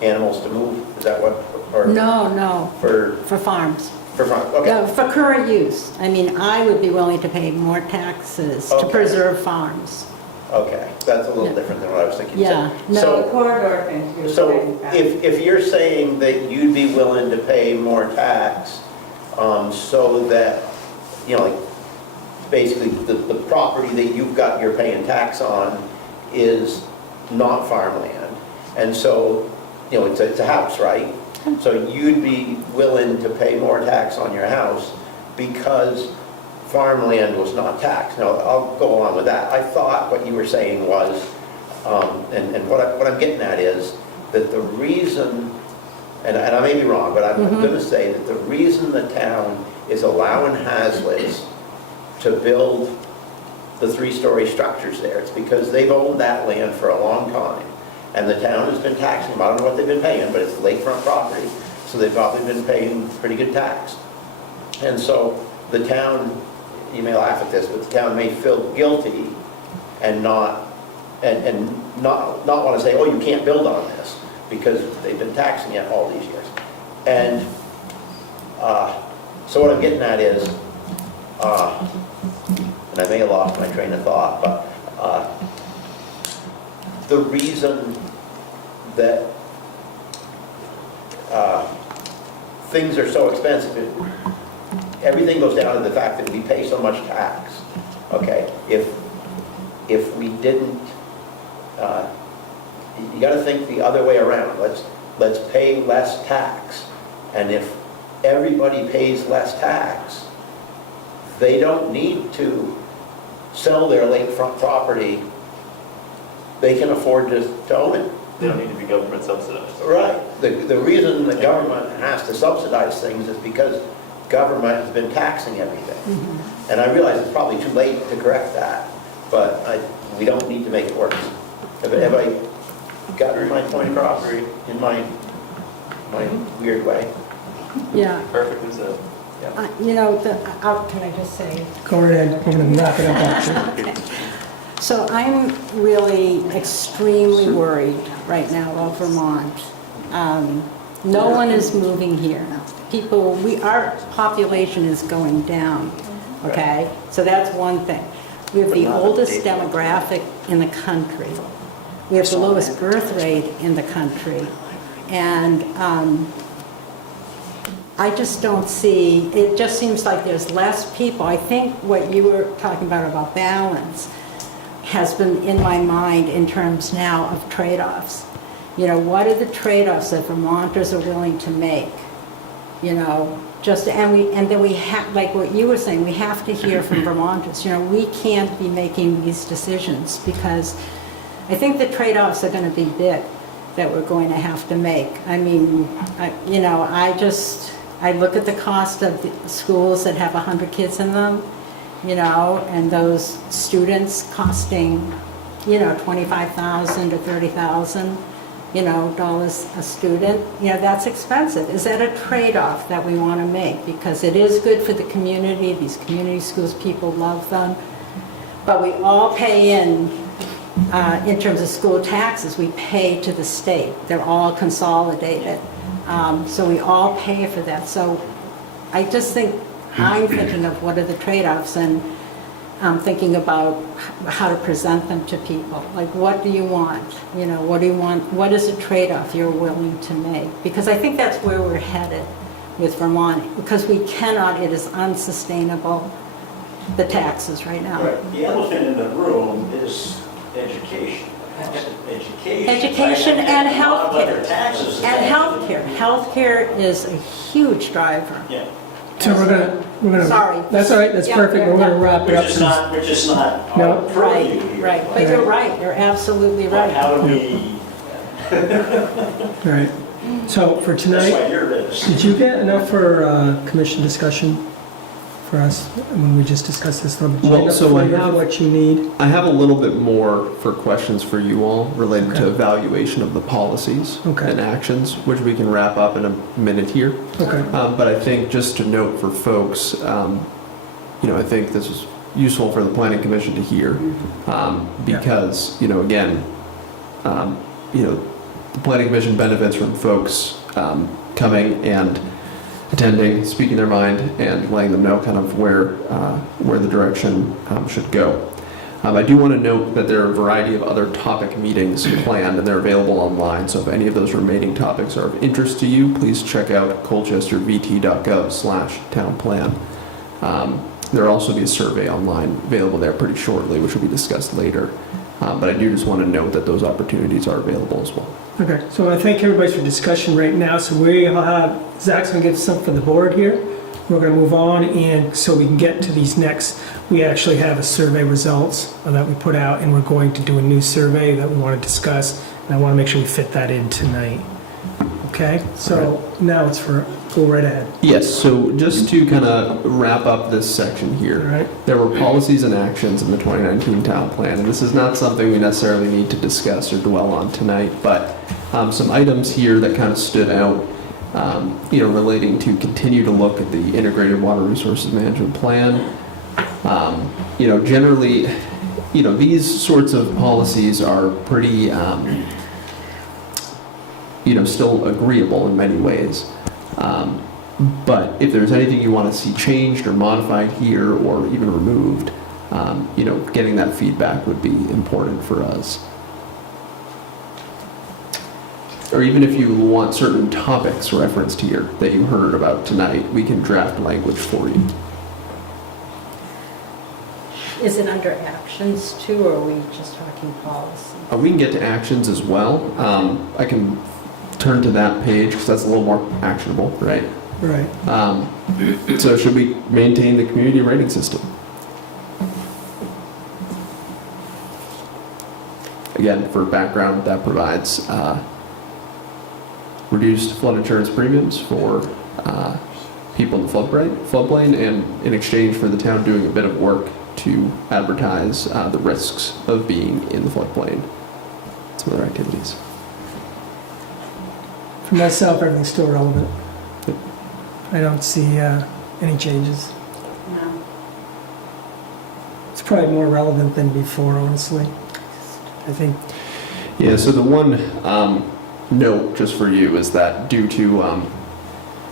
animals to move? Is that what? Or No, For farms. farm? Okay. Yeah, for current use. I mean, I would be willing to pay more taxes to Okay. preserve farms. Okay, that's a little Yeah. different than what I was thinking. Yeah, The So, corridor thing too. so if you're saying that you'd be willing to pay more tax, so that, like, basically the property that you're paying tax on is not farmland, and so, it's a house, right? So you'd be willing to pay more tax on your house because farmland was not taxed. Now, I'll go along with that. I thought what you were saying was, and what I'm getting at is that the reason and I may be wrong, but I'm going to say that the reason the town is allowing Hazlitt's to build the 3-story structures there, it's because they've owned that land for a long time. And the town has been taxing them. I don't know what they've been paying, but it's lakefront property, so they've probably been paying pretty good tax. And so the town, you may laugh at this, but the town may feel guilty and not want to say, oh, you can't build on this, because they've been taxing it all these years. And so what I'm getting at is, and I may have lost my train of thought, but the reason that things are so expensive, everything goes down to the fact that we pay so much tax. Okay, if we didn't, you got to think the other way around. Let's pay less tax, and if everybody pays less tax, they don't need to sell their lakefront property. They can afford to own it. They don't need to be government subsidized. Right. The reason the government has to subsidize things is because government has been taxing everything. And I realize it's probably too late to correct that, but we don't need to make it worse. Have I gotten my point across in my weird way? Yeah. Perfectly said. You know, can I just say? Go ahead, I'm going to knock it up on you. So I'm really extremely worried right now about Vermont. No one is moving here. Our population is going down, okay? So that's one thing. We have the oldest demographic in the country. We have the lowest birth rate in the country. And I just don't see, it just seems like there's less people. I think what you were talking about balance, has been in my mind in terms now of trade-offs. You know, what are the trade-offs that Vermonters are willing to make? You know, and then we have, like what you were saying, we have to hear from Vermonters. You know, we can't be making these decisions because I think the trade-offs are going to be big that we're going to have to make. I mean, I look at the cost of the schools that have 100 kids in them, you know, and those students costing, you know, $25,000 to $30,000, you know, dollars a student. You know, that's expensive. Is that a trade-off that we want to make? Because it is good for the community. These community schools, people love them. But we all pay in terms of school taxes, we pay to the state. They're all consolidated. So we all pay for that. So I just think, I'm thinking of what are the trade-offs, and I'm thinking about how to present them to people. Like, what do you want? You know, what do you want? What is a trade-off you're willing to make? Because I think that's where we're headed with Vermont, because we cannot, it is unsustainable, the taxes right now. Right. The elephant in the room is education. Education and healthcare. Taxes. And healthcare. Healthcare is a huge driver. Yeah. So we're gonna. Sorry. That's all right, that's Yeah, perfect, we're gonna wrap it up. We're just not No. our purview here. Right, but you're right, you're absolutely But right. how do we, All right, so for that's why tonight, you're this. did you get enough for commission discussion for us when we just discussed this? Did you Well, get enough so I flavor of have- what you need? I have a little bit more for questions for you all related to Okay. evaluation of the policies Okay. and actions, which we can wrap up in a minute here. Okay, But I think just to note for folks, you know, I think this is useful for the planning commission to hear, because, you know, again, you know, the planning commission benefits from folks coming and attending, speaking their mind, and letting them know kind of where the direction should go. I do want to note that there are a variety of other topic meetings planned, and they're available online. So if any of those remaining topics are of interest to you, please check out colchestervt.gov/townplan. There'll also be a survey online available there pretty shortly, which will be discussed later. But I do just want to note that those opportunities are available as well. okay, so I thank everybody for discussion right now, so we'll have, Zach's gonna give something for the board here. We're gonna move on, and so we can get to these next, we actually have a survey results that we put out, and we're going to do a new survey that we wanna discuss, and I wanna make sure we fit that in tonight. Okay, so now it's for, go right ahead. Yes, so just to kind of wrap up this section All here, right, there were policies and actions in the 2019 town plan, and this is not something we necessarily need to discuss or dwell on tonight, but some items here that kind of stood out, relating to continue to look at the integrated water resources management plan. Generally, these sorts of policies are pretty, still agreeable in many ways. But if there's anything you want to see changed or modified here or even removed, getting that feedback would be important for us. Or even if you want certain topics referenced here that you heard about tonight, we can draft language for you. Is it under actions too, or are we just talking policy? We can get to actions as well. I can turn to that page because that's a little more actionable, right? right. So should we maintain the community rating system? Again, for background, that provides reduced flood insurance premiums for people in the floodplain, and in exchange for the town doing a bit of work to advertise the risks of being in the floodplain. Some other activities. For myself, everything's still relevant. Yep. I don't see any changes. No. It's probably more relevant than before, honestly. I think, Yeah, so the one note just for you is that due to,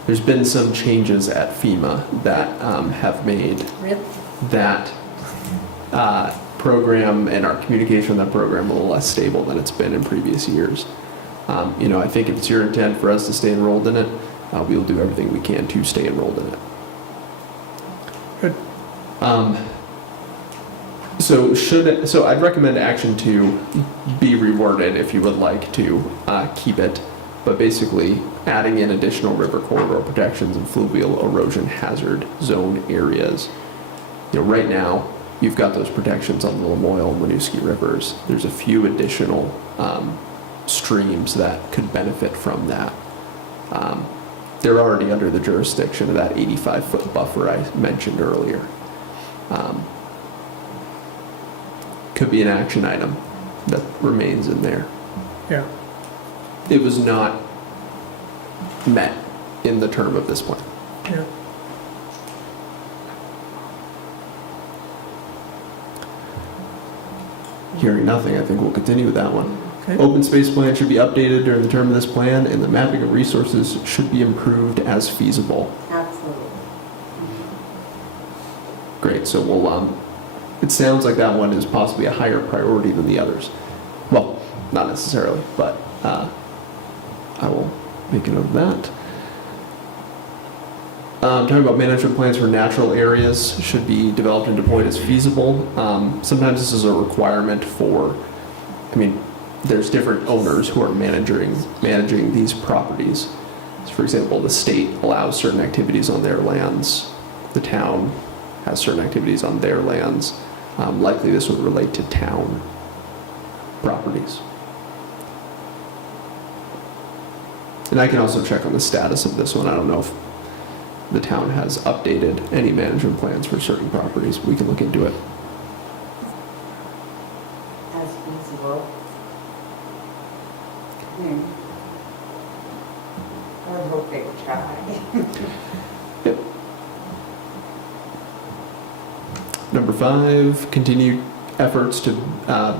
there's been some changes at FEMA that have made Really? that program and our communication with that program a little less stable than it's been in previous years. I think if it's your intent for us to stay enrolled in it, we'll do everything we can to stay enrolled in it. Good. So I'd recommend action 2 be reworded if you would like to keep it, but basically adding in additional river corridor protections and fluvial erosion hazard zone areas. Right now, you've got those protections on the Lamoille and Winooski rivers. There's a few additional streams that could benefit from that. They're already under the jurisdiction of that 85-foot buffer I mentioned earlier. Could be an action item that remains in there. yeah. It was not met in the term of this plan. Yeah. Hearing nothing, I think we'll continue with that one. Okay. Open space plan should be updated during the term of this plan, and the mapping of resources should be improved as feasible. Absolutely. Great, so we'll, it sounds like that one is possibly a higher priority than the others. Well, not necessarily, but I will make a note of that. Talking about management plans for natural areas should be developed and deployed as feasible. Sometimes this is a requirement for, there's different owners who are managing these properties. So for example, the state allows certain activities on their lands. The town has certain activities on their lands. Likely this would relate to town properties. And I can also check on the status of this one. I don't know if the town has updated any management plans for certain properties. We can look into it. As feasible. I would hope they would try. Yep. Number 5, continued efforts to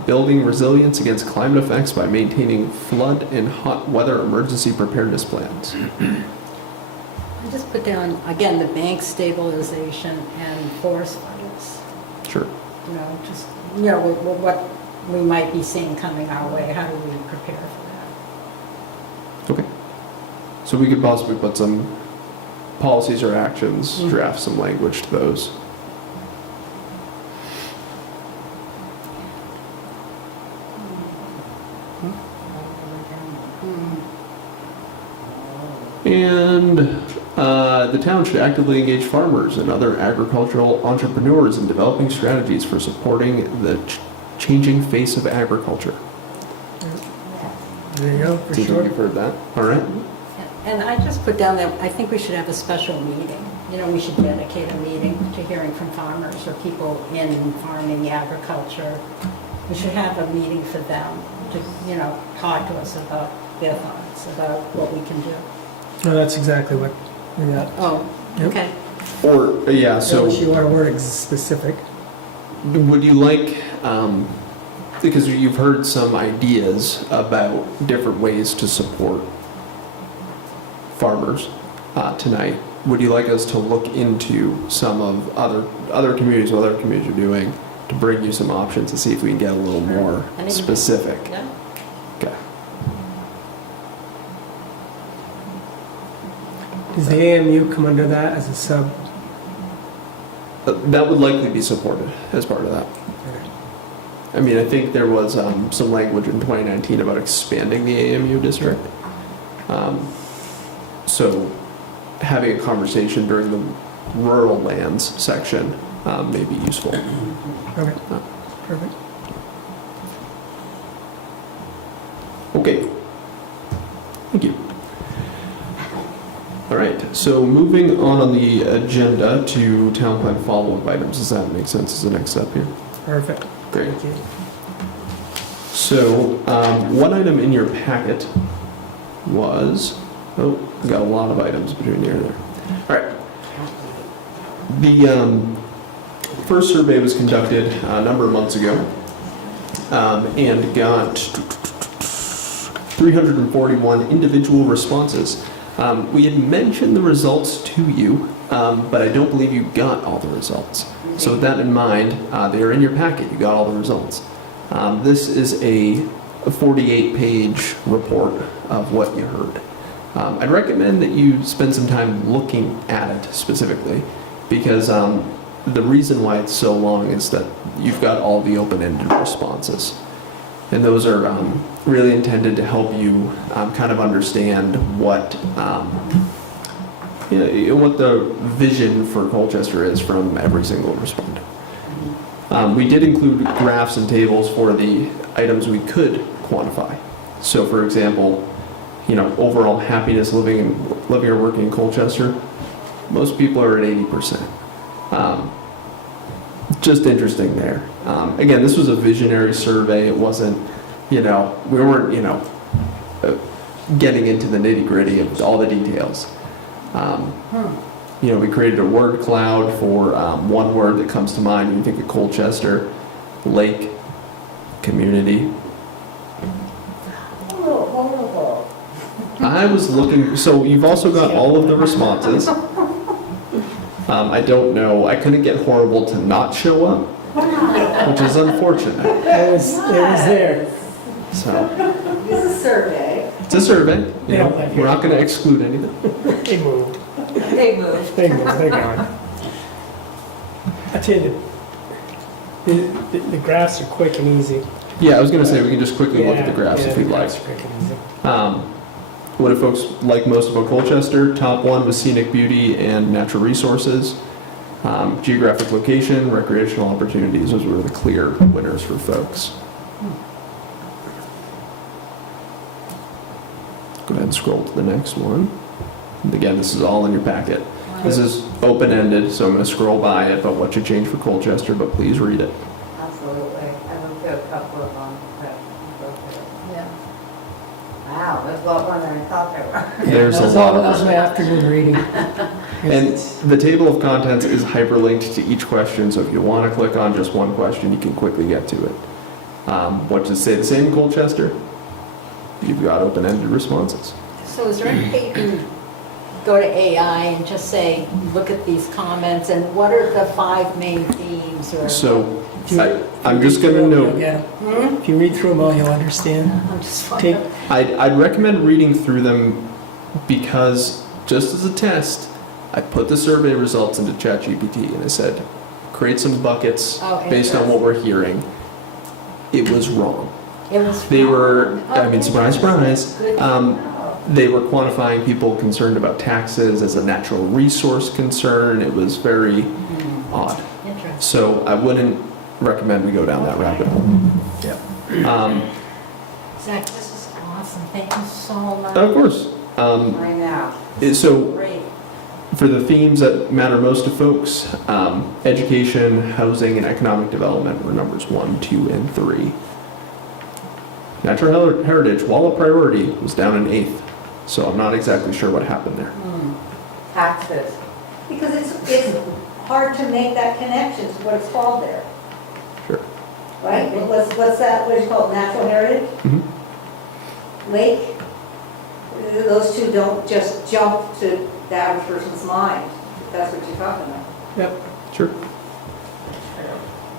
building resilience against climate effects by maintaining flood and hot weather emergency preparedness plans. I just put down, again, the bank stabilization and forest fires. Sure. Just, what we might be seeing coming our way. How do we prepare for that? Okay. So we could possibly put some policies or actions, draft some language to those. And the town should actively engage farmers and other agricultural entrepreneurs in developing strategies for supporting the changing face of agriculture. There you go, for Seems like sure. you've heard that. All right. And I just put down that I think we should have a special meeting. You know, we should dedicate a meeting to hearing from farmers or people in farming, agriculture. We should have a meeting for them to, you know, talk to us about their thoughts, about what we can do. No, that's exactly what we got. Oh, Yep. okay. Or, yeah, so Unless you want to word it specific. would you like, because you've heard some ideas about different ways to support farmers tonight. Would you like us to look into some of other communities, what other communities are doing, to bring you some options to see if we can get a little more Anything? specific? Yeah. Okay. Does the AMU come under that as a sub? That would likely be supported as part of that. I mean, I think there was some language in 2019 about expanding the AMU district. So having a conversation during the rural lands section may be useful. Okay, perfect. Okay. Thank you. All right, so moving on the agenda to town plan follow-up items. Does that make sense as the next step here? Perfect. Great. Thank you. So, one item in your packet was, oh, we got a lot of items between here and there. All right. The first survey was conducted a number of months ago and got 341 individual responses. We had mentioned the results to you, but I don't believe you got all the results. So with that in mind, they are in your packet. You got all the results. This is a 48-page report of what you heard. I'd recommend that you spend some time looking at it specifically, because the reason why it's so long is that you've got all the open-ended responses. And those are really intended to help you kind of understand what what the vision for Colchester is from every single respondent. We did include graphs and tables for the items we could quantify. So, for example, overall happiness living or working in Colchester, most people are at 80%. Just interesting there. Again, this was a visionary survey. It wasn't, we weren't, getting into the nitty-gritty of all the details. We created a word cloud for one word that comes to mind when you think of Colchester: lake, community. Horrible. I was looking, so you've also got all of the responses. I don't know, I couldn't get horrible to not show up, which is unfortunate. It was there. So, It's a survey. it's a survey. Yeah. We're not going to exclude anything. They moved. They moved. They're gone. I tell you, the graphs are quick and easy. Yeah, I was going to say we can just quickly look at the graphs if the you'd like. graphs are quick and easy. What do folks like most about Colchester? Top one was scenic beauty and natural resources. Geographic location, recreational opportunities, those were the clear winners for folks. Go ahead and scroll to the next one. And again, this is all in your packet. This is open-ended, so I'm going to scroll by it about what should change for Colchester, but please read it. Absolutely. I looked at a couple of them, but Yeah. wow, there's a lot more than I thought there were. There's a That lot of was my afternoon reading. And the table of contents is hyperlinked to each question, so if you want to click on just one question, you can quickly get to it. What does it say the same in Colchester? You've got open-ended responses. So is there any way you can go to AI and just say, look at these comments, and what are the 5 main themes? Or So I'm just going to note, Yeah. If you read through them all, you'll understand. I'm just Take, wondering. I'd recommend reading through them because, just as a test, I put the survey results into ChatGPT and I said, create some buckets Oh, based on what we're hearing. It was wrong. It was. They were, I mean, Okay. surprise, surprise. Good to know. They were quantifying people concerned about taxes as a natural resource concern. It was very odd. Interesting. So I wouldn't recommend we go down that rabbit hole. yeah. Zach, this is awesome. Thank Thank you so much. Of course. I know. So Great. for the themes that matter most to folks, education, housing, and economic development were numbers 1, 2, and 3. Natural heritage, while a priority, was down in 8th. So I'm not exactly sure what happened there. Taxes. Because it's hard to make that connection to what it's called there, Sure. right? What's that, what do you call it, natural heritage? Mhm. Lake? Those two don't just jump to the average person's mind, if that's what you're talking about. Yep. Sure.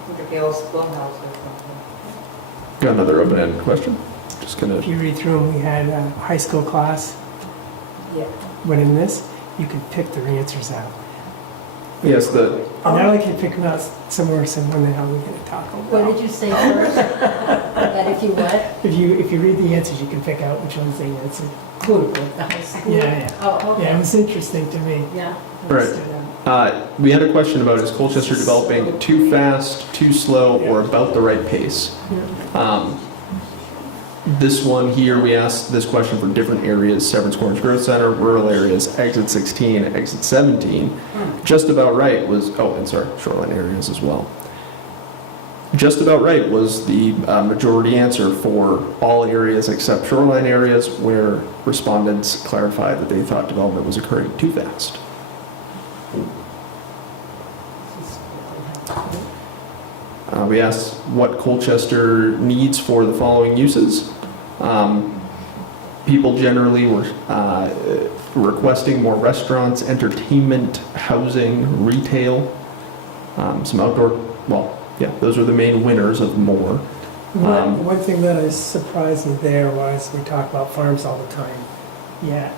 Look at the old schoolhouse or something. Got another open-ended question? Just gonna, If you read through them, we had a high school class. Yeah. But in this, you can pick their answers out. yes, the, And now I can pick them out somewhere, so when the hell are we going to talk about? What did you say first? That if you what? If you read the answers, you can pick out which one's the answer. Who? The high school? Yeah. Oh, okay. Yeah, it was interesting to me. Yeah. Right. Stood out. we had a question about is Colchester developing too fast, too slow, or about the right pace? This one here, we asked this question for different areas: Severance Corners Growth Center, rural areas, exit 16, exit 17. Just about right was, oh, and sorry, shoreline areas as well. Just about right was the majority answer for all areas except shoreline areas, where respondents clarified that they thought development was occurring too fast. We asked what Colchester needs for the following uses. People generally were requesting more restaurants, entertainment, housing, retail, some outdoor, well, yeah, those are the main winners of more. One thing that is surprising there was, we talk about farms all the time. Yeah,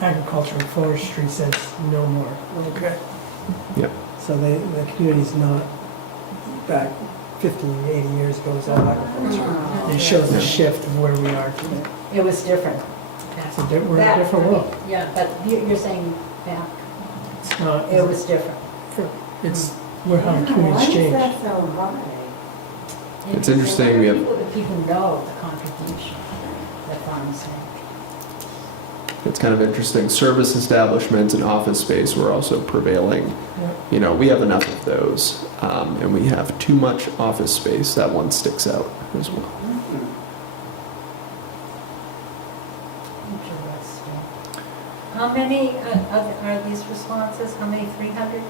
agriculture and forestry says no more. Okay. Yep. So the community's not back 50, 80 years ago, it's all agriculture. It shows a shift of where we are today. It was different. We're in a different world. Yeah, but you're saying back, It's not, it was different. it's where how the community's Why is changed. that so high? It's interesting, we have- The people know the contribution that farms make. It's kind of interesting. Service establishments and office space were also prevailing. Yeah. You know, we have enough of those, and we have too much office space. That one sticks out as well. Interesting. How many are these responses? How many, 300?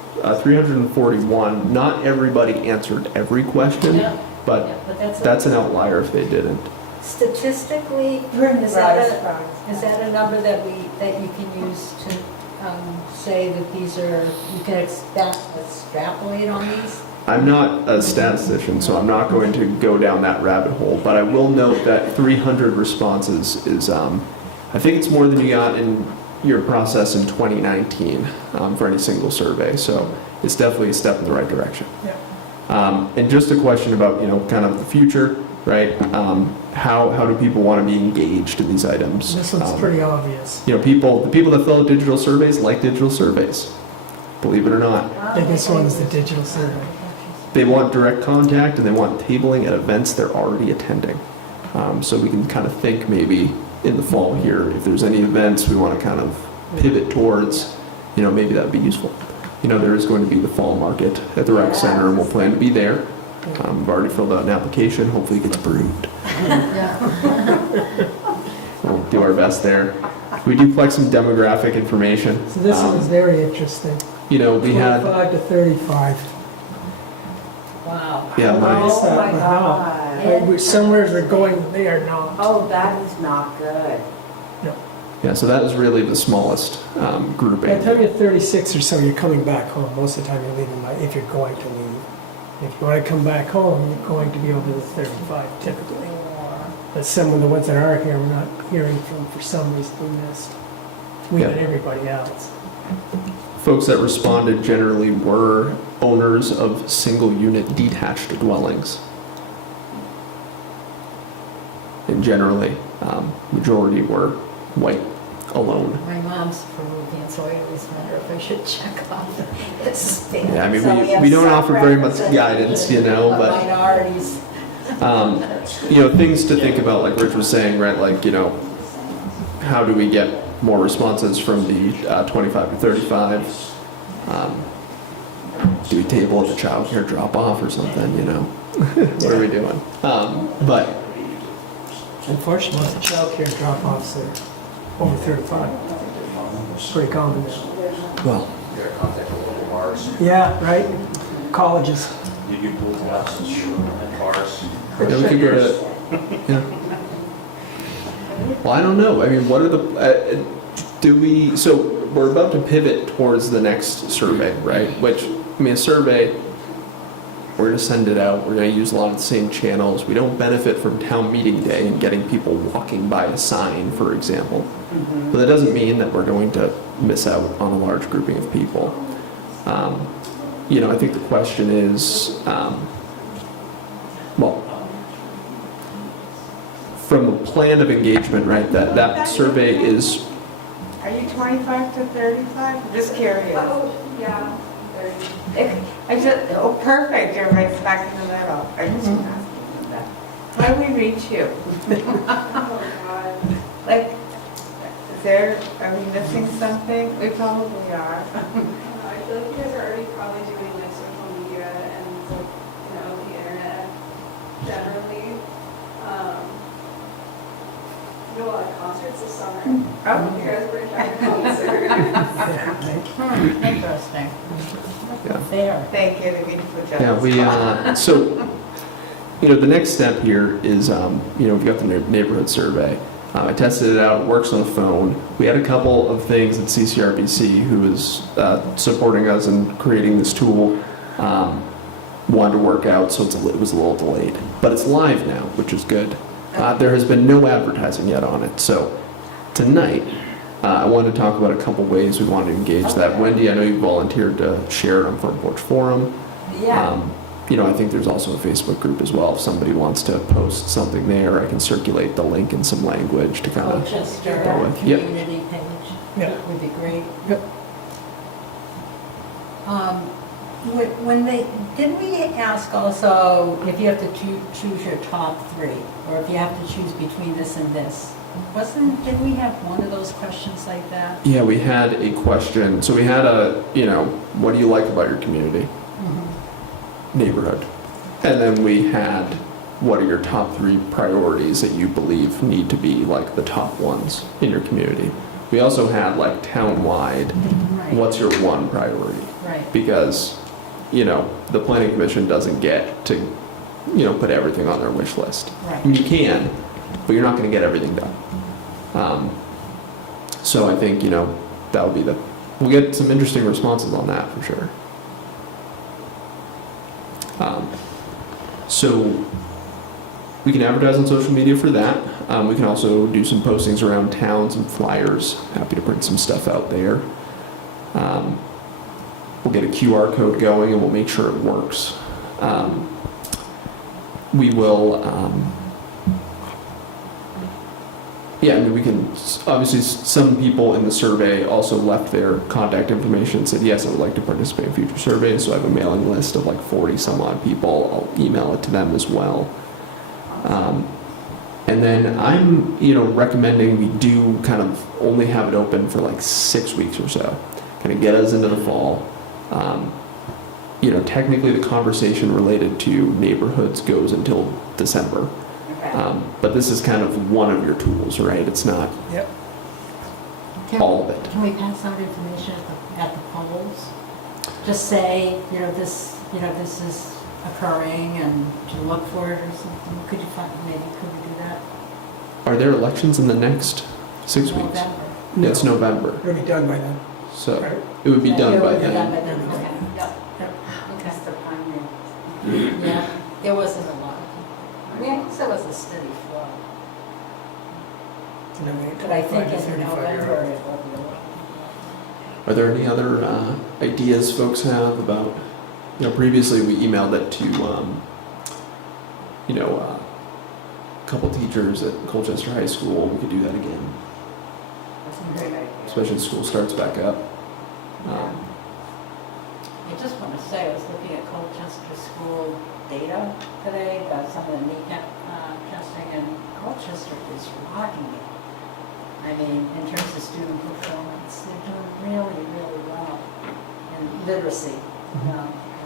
341. Not everybody answered every question, Yeah. but Yeah, but that's an outlier if they didn't. Statistically, is that a number that you can use to say that these are, you can extrapolate on these? I'm not a statistician, so I'm not going to go down that rabbit hole, but I will note that 300 responses is, I think it's more than you got in your process in 2019 for any single survey, so it's definitely a step in the right direction. And just a question about, you know, kind of the future, right? How do people want to be engaged in these items? This one's pretty obvious. You know, the people that fill out digital surveys like digital surveys, believe it or not. Biggest one is the digital survey. They want direct contact and they want tabling at events they're already attending. So we can kind of think maybe in the fall here, if there's any events we want to kind of pivot towards, you know, maybe that would be useful. You know, there is going to be the fall market at the rec center and we'll plan to be there. We've already filled out an application, hopefully it gets approved. We'll do our best there. We do collect some demographic information. So this is very interesting. You know, we had, 25 to 35. Wow. yeah, Oh my Wow. God. Like, somewhere we're going, they are not. Oh, that is not good. yeah, so that is really the smallest grouping. By the time you're 36 or so, you're coming back home. Most of the time you're leaving, if you're going to leave. If you want to come back home, you're going to be over the 35 typically. But some of the ones that are here, we're not hearing from for some reason we missed. We Yeah. and everybody else. Folks that responded generally were owners of single-unit detached dwellings. And generally, majority were white, alone. My mom's Peruvian, so I always wonder if I should check off this. Yeah, I mean, we don't offer very much guidance, you know, but, Minorities. you know, things to think about, like Rich was saying, right, like, you know, how do we get more responses from the 25 to 35? Do we table at the childcare drop-off or something, you know? What are we doing? But Unfortunately, most of the childcare drop-offs are over 35. It's pretty common now. well, You gotta contact the local bars. Yeah, right? Colleges. You do pool houses and bars. yeah, we could go to. Yeah. Well, I don't know. I mean, what are the? Do we? So we're about to pivot towards the next survey, right? Which, I mean, a survey. We're going to send it out. We're going to use a lot of the same channels. We don't benefit from town meeting day and getting people walking by a sign, for example. But that doesn't mean that we're going to miss out on a large grouping of people. You know, I think the question is, well, from a plan of engagement, right? That survey is. Are you 25 to 35? I'm just curious. Oh, yeah, 30. Oh, perfect, you're right smack in the middle. I just want to ask you that. How do we reach you? Oh, God. Like, are we missing something? We probably are. I feel like you guys are already probably doing like social media and like, the internet generally. You know, a lot of concerts this summer. Oh. You guys were in a concert. Interesting. Yeah. Fair. Thank you, the beautiful judge. Yeah, we, so, you know, the next step here is, you know, we've got the neighborhood survey. I tested it out, it works on the phone. We had a couple of things at CCRBC, who is supporting us in creating this tool, wanted to work out, so it was a little delayed. But it's live now, which is good. There has been no advertising yet on it, so tonight, I wanted to talk about a couple ways we wanted to engage that. Wendy, I know you volunteered to share it on Front Porch Forum. Yeah. You know, I think there's also a Facebook group as well. If somebody wants to post something there, I can circulate the link in some language to kind of. Colchester Yep. community page. Yeah. Would be great. Yep. Didn't we ask also if you have to choose your top three, or if you have to choose between this and this? Didn't we have one of those questions like that? Yeah, we had a question. So we had you know, what do you like about your community, neighborhood? And then we had, what are your top three priorities that you believe need to be like the top ones in your community? We also had like town-wide, Right. what's your one priority? Right. Because, you know, the planning commission doesn't get to, you know, put everything on their wish list. Right. I mean, you can, but you're not going to get everything done. So I think, you know, that would be we'll get some interesting responses on that for sure. So we can advertise on social media for that. We can also do some postings around town, some flyers. Happy to print some stuff out there. We'll get a QR code going and we'll make sure it works. We will, yeah, I mean, we can, obviously some people in the survey also left their contact information and said, yes, I would like to participate in future surveys. So I have a mailing list of like 40 some odd people. I'll email it to them as well. And then I'm, you know, recommending we do kind of only have it open for like 6 weeks or so. Kind of get us into the fall. You know, technically the conversation related to neighborhoods goes until December. But this is kind of one of your tools, right? It's not Yep. all of it. Can we pass out information at the polls? Just say, this is occurring and to look for it or something. Could you maybe could we do that? Are there elections in the next 6 weeks? November. Yeah, it's November. It'll be done by then. So Right. it would be Yeah, done it by would be done then. by then, okay. Yep. That's the primary. Yeah, there wasn't a lot. I mean, I guess there was a steady flow. And then we But I think 25 to in 35 year November old. it will be a lot. Are there any other ideas folks have about, previously we emailed it to, a couple teachers at Colchester High School. We could do that again, That's a great idea. especially as school starts back up. I just want to say, I was looking at Colchester school data today about some of the kneecap testing, and Colchester is rocking it. I mean, in terms of student performance, they're doing really, really well in literacy,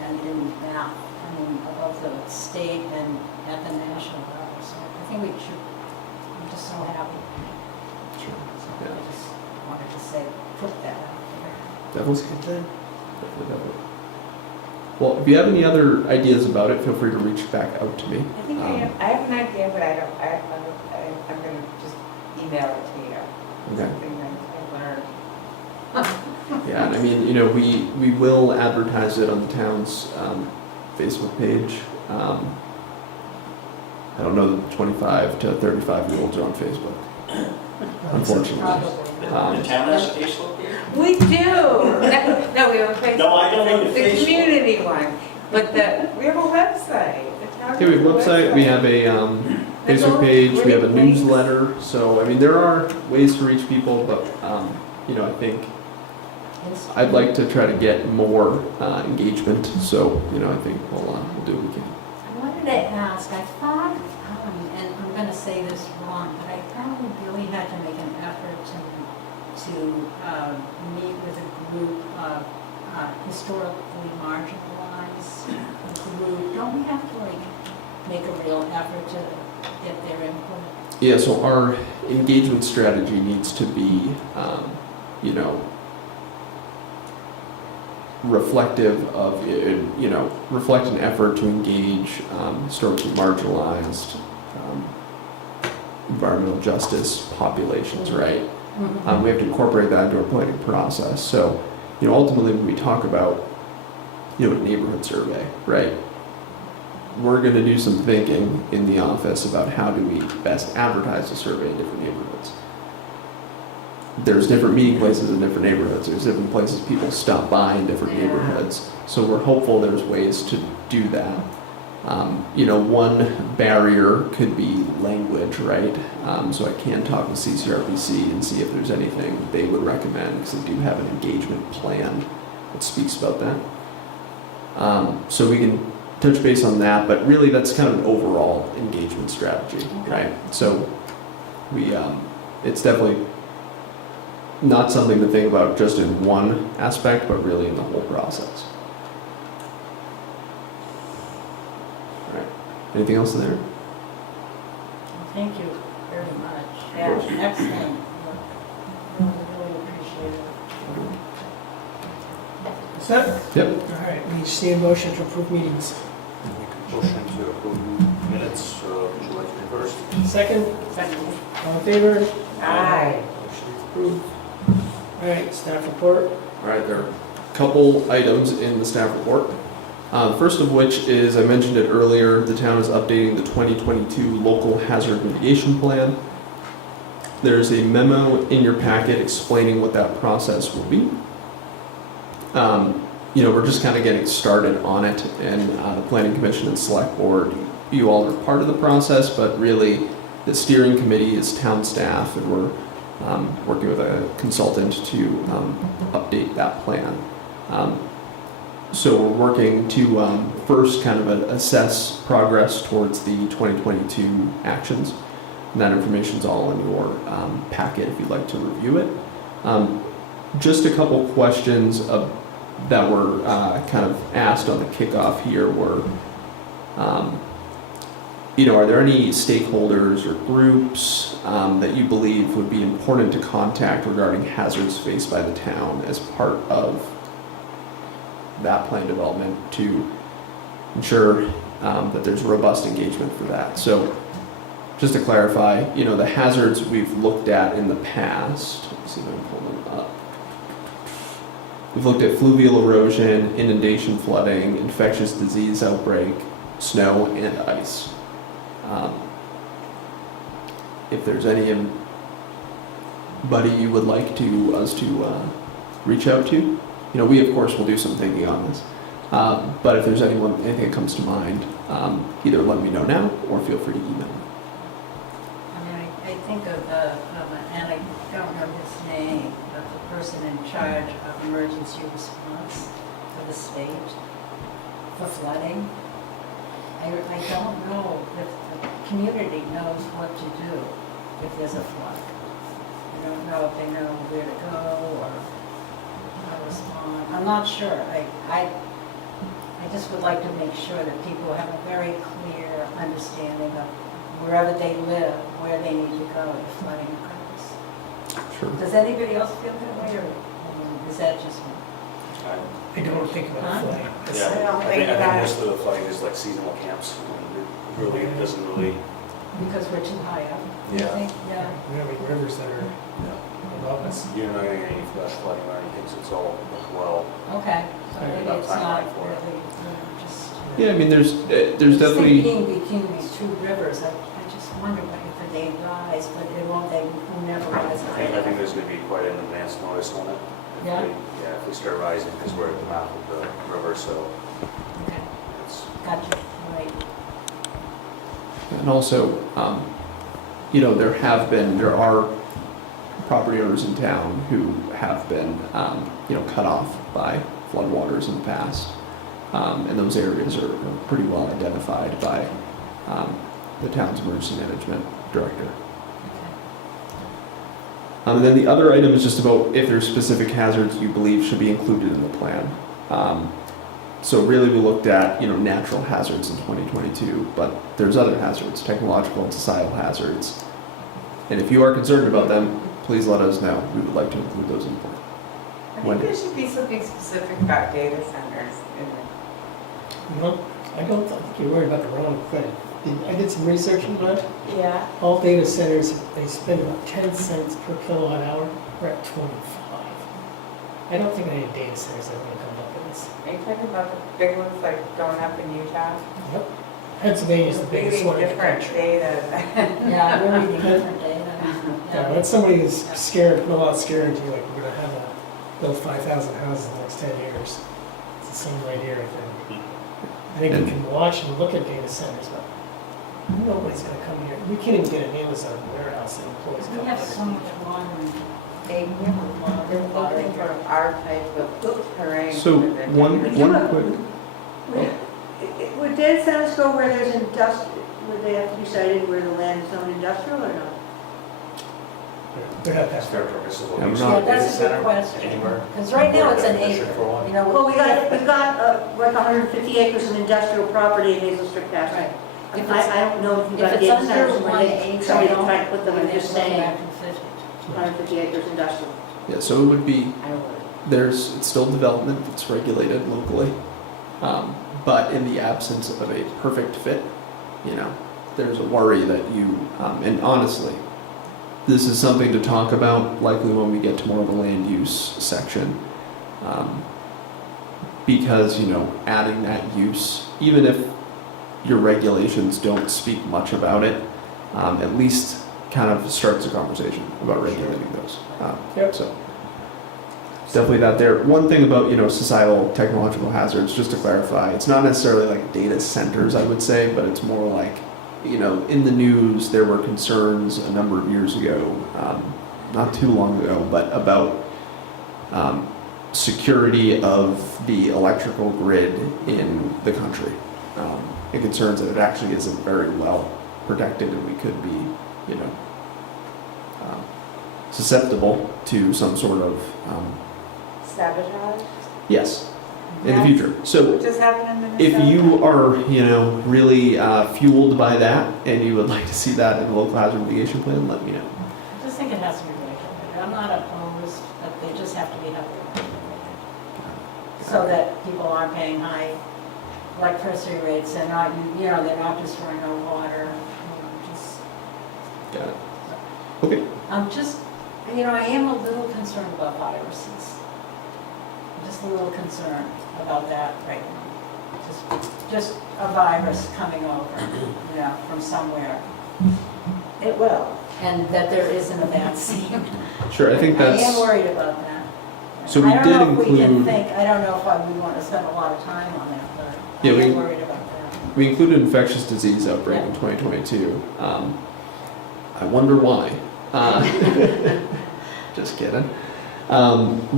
and in math, I mean, above the state and at the national level. So I think I'm just so happy. So I just wanted to say, put that out there. That was good then. Definitely. Well, if you have any other ideas about it, feel free to reach back out to me. I think I have an idea, but I'm going to just email it to you. Okay. Something that I learned. Yeah, and I mean, you know, we will advertise it on the town's Facebook page. I don't know that 25 to 35-year-olds are on Facebook, unfortunately. Probably. The town has a Facebook page? We do. No, we have a Facebook. No, I don't know the The Facebook. community one, but we have a website. The town Okay, we have a website, we have a Facebook page, we have a Links. newsletter. So, I mean, there are ways to reach people, but, you know, I think I'd like to try to get more engagement. So, you know, I think we'll do what we can. I wanted to ask, I thought, and I'm going to say this wrong, but I thought we really had to make an effort to meet with a group of historically marginalized group. Don't we have to make a real effort to get their input? Yeah, so our engagement strategy needs to be, you know, reflective of, you know, reflect an effort to engage historically marginalized, environmental justice populations, right? We have to incorporate that into our planning process. So, you know, ultimately when we talk about, you know, a neighborhood survey, right? We're going to do some thinking in the office about how do we best advertise the survey in different neighborhoods. There's different meeting places in different neighborhoods. There's different places people stop by in different neighborhoods. So we're hopeful there's ways to do that. You know, one barrier could be language, right? So I can talk with CCRPC and see if there's anything they would recommend, because they do have an engagement plan that speaks about that. So we can touch base on that, but really that's kind of an overall engagement strategy, right? So we, it's definitely not something to think about just in one aspect, but really in the whole process. All right. Anything else there? Thank you very much. Yeah, excellent. Really, really appreciate it. Is that? Yep. All right, we see a motion to approve meetings. Motion to approve minutes, would you like to be first? Second, Second. all in favor? Aye. Motion approved. All right, staff report. All right, there are a couple items in the staff report. The first of which is, I mentioned it earlier, the town is updating the 2022 local hazard mitigation plan. There's a memo in your packet explaining what that process will be. You know, we're just kind of getting started on it, and the Planning Commission and Select Board, you all are part of the process, but really the steering committee is town staff, and we're working with a consultant to update that plan. So we're working to first kind of assess progress towards the 2022 actions. And that information's all in your packet if you'd like to review it. Just a couple questions that were kind of asked on the kickoff here were, you know, are there any stakeholders or groups that you believe would be important to contact regarding hazards faced by the town as part of that plan development to ensure that there's robust engagement for that? So just to clarify, you know, the hazards we've looked at in the past, let's see if I can pull them up. We've looked at fluvial erosion, inundation flooding, infectious disease outbreak, snow, and ice. If there's anybody you would like us to reach out to, you know, we of course will do some thinking on this. But if there's anything that comes to mind, either let me know now or feel free to email me. I mean, I think of and I don't know his name, but the person in charge of emergency response for the state for flooding. I don't know if the community knows what to do if there's a flood. You don't know if they know where to go or how to respond. I'm not sure. I just would like to make sure that people have a very clear understanding of wherever they live, where they need to go if flooding occurs. Sure. Does anybody else feel that way, or is that just me? I don't think about flooding. Yeah, I think most of the flooding is like seasonal camps. It really doesn't really, Because we're too high up? you Yeah. think? Yeah. We have any rivers that are above us. you're not getting any flash flooding or anything, so it's all well. Okay. So Maybe maybe about it's not timeline for it. really, just. Yeah, I mean, there's Just definitely, thinking between these two rivers, I just wonder if they rise, but it won't, they will never rise. I think there's gonna be quite an advance notice on it. If Yeah? Yeah, if we start rising, because we're at the mouth of the river, so Okay, it's, gotcha, right. and also, there are property owners in town who have been, cut off by floodwaters in the past. And those areas are pretty well identified by the town's emergency management director. And then the other item is just about if there's specific hazards you believe should be included in the plan. So really we looked at, natural hazards in 2022, but there's other hazards, technological and societal hazards. And if you are concerned about them, please let us know. We would like to include those in the plan. I think there should be something specific about data centers in it. No, I think you're worried about the wrong thing. I did some research on that. Yeah. All data centers, they spend about 10 cents per kilowatt hour. We're at 25. I don't think any data centers are going to come up with this. Are you talking about the big ones like going up in Utah? Yep. Pennsylvania's the biggest one in the Different country. data. Yeah, we're reading different data. Yeah, that's somebody who's scared, put a lot of scare into you, like we're going to build 5,000 houses in the next 10 years. It's the same right here, I think. I think we can watch and look at data centers, but nobody's going to come here. We can't even get an Amazon warehouse that employs We have so much water and They're looking for our type of terrain. So for their one data quick, Would data centers go where there's would they have to be sited where the land is zoned industrial or not? They're not it's that fair far. purpose of Yeah, what we we're see. not- Yeah, Data that's a good center, question. Anywhere. Because right now it's an Definition acre, for one. you know. Well, we've got like 150 acres of industrial property in Hazel Strip pasture. Right. I don't know if you've If got it's data under centers where 1 they, acre, somebody no, tried to put them, I'm then just they go saying, back to 50. 150 acres industrial. yeah, so it would be, I would. it's still development that's regulated locally. But in the absence of a perfect fit, there's a worry that and honestly, this is something to talk about likely when we get to more of a land use section. Because, adding that use, even if your regulations don't speak much about it, at least kind of starts a conversation about regulating those. Yep. So definitely that there. One thing about, societal technological hazards, just to clarify, it's not necessarily like data centers, I would say, but it's more like, in the news, there were concerns a number of years ago, not too long ago, but about security of the electrical grid in the country. And concerns that it actually isn't very well protected and we could be, susceptible to some sort of, Sabotage? yes, in the That's future. So what just happened in Minnesota. if you are, really fueled by that and you would like to see that in the local hazard mitigation plan, let me know. I just think it has to be regulated. I'm not opposed, but they just have to be heavily regulated. So that people aren't paying high electricity rates and not, they're not destroying our water. Just, Got it. Okay. I'm just, I am a little concerned about viruses. I'm just a little concerned about that right now. Just a virus coming over, from somewhere. It will. And that there isn't a vaccine. Sure, I think I that's. am worried about that. So we I did don't know if we can include- think, I don't know if we want to spend a lot of time on that, but Yeah, I am we- worried about that. We included infectious disease outbreak in 2022. I wonder why. Just kidding. I'm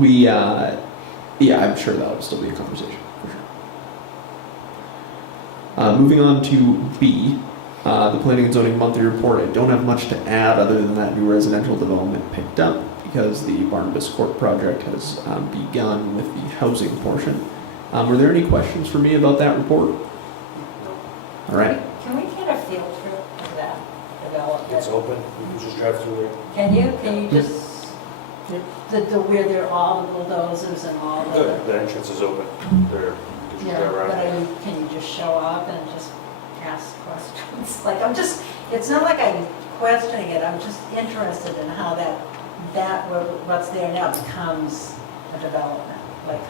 sure that'll still be a conversation, for sure. Moving on to B, The Planning and Zoning Monthly Report, I don't have much to add other than that new residential development picked up because the Barnabas Court project has begun with the housing portion. Were there any questions for me about that report? All right. Can we get a field trip of that development? It's open, you can just drive through there. Can you just, where there are all the bulldozers and all the. The entrance is open, there, you can just Yeah, drive but around. can you just show up and just ask questions? Like, it's not like I'm questioning it, I'm just interested in how what's there now becomes a development. Like,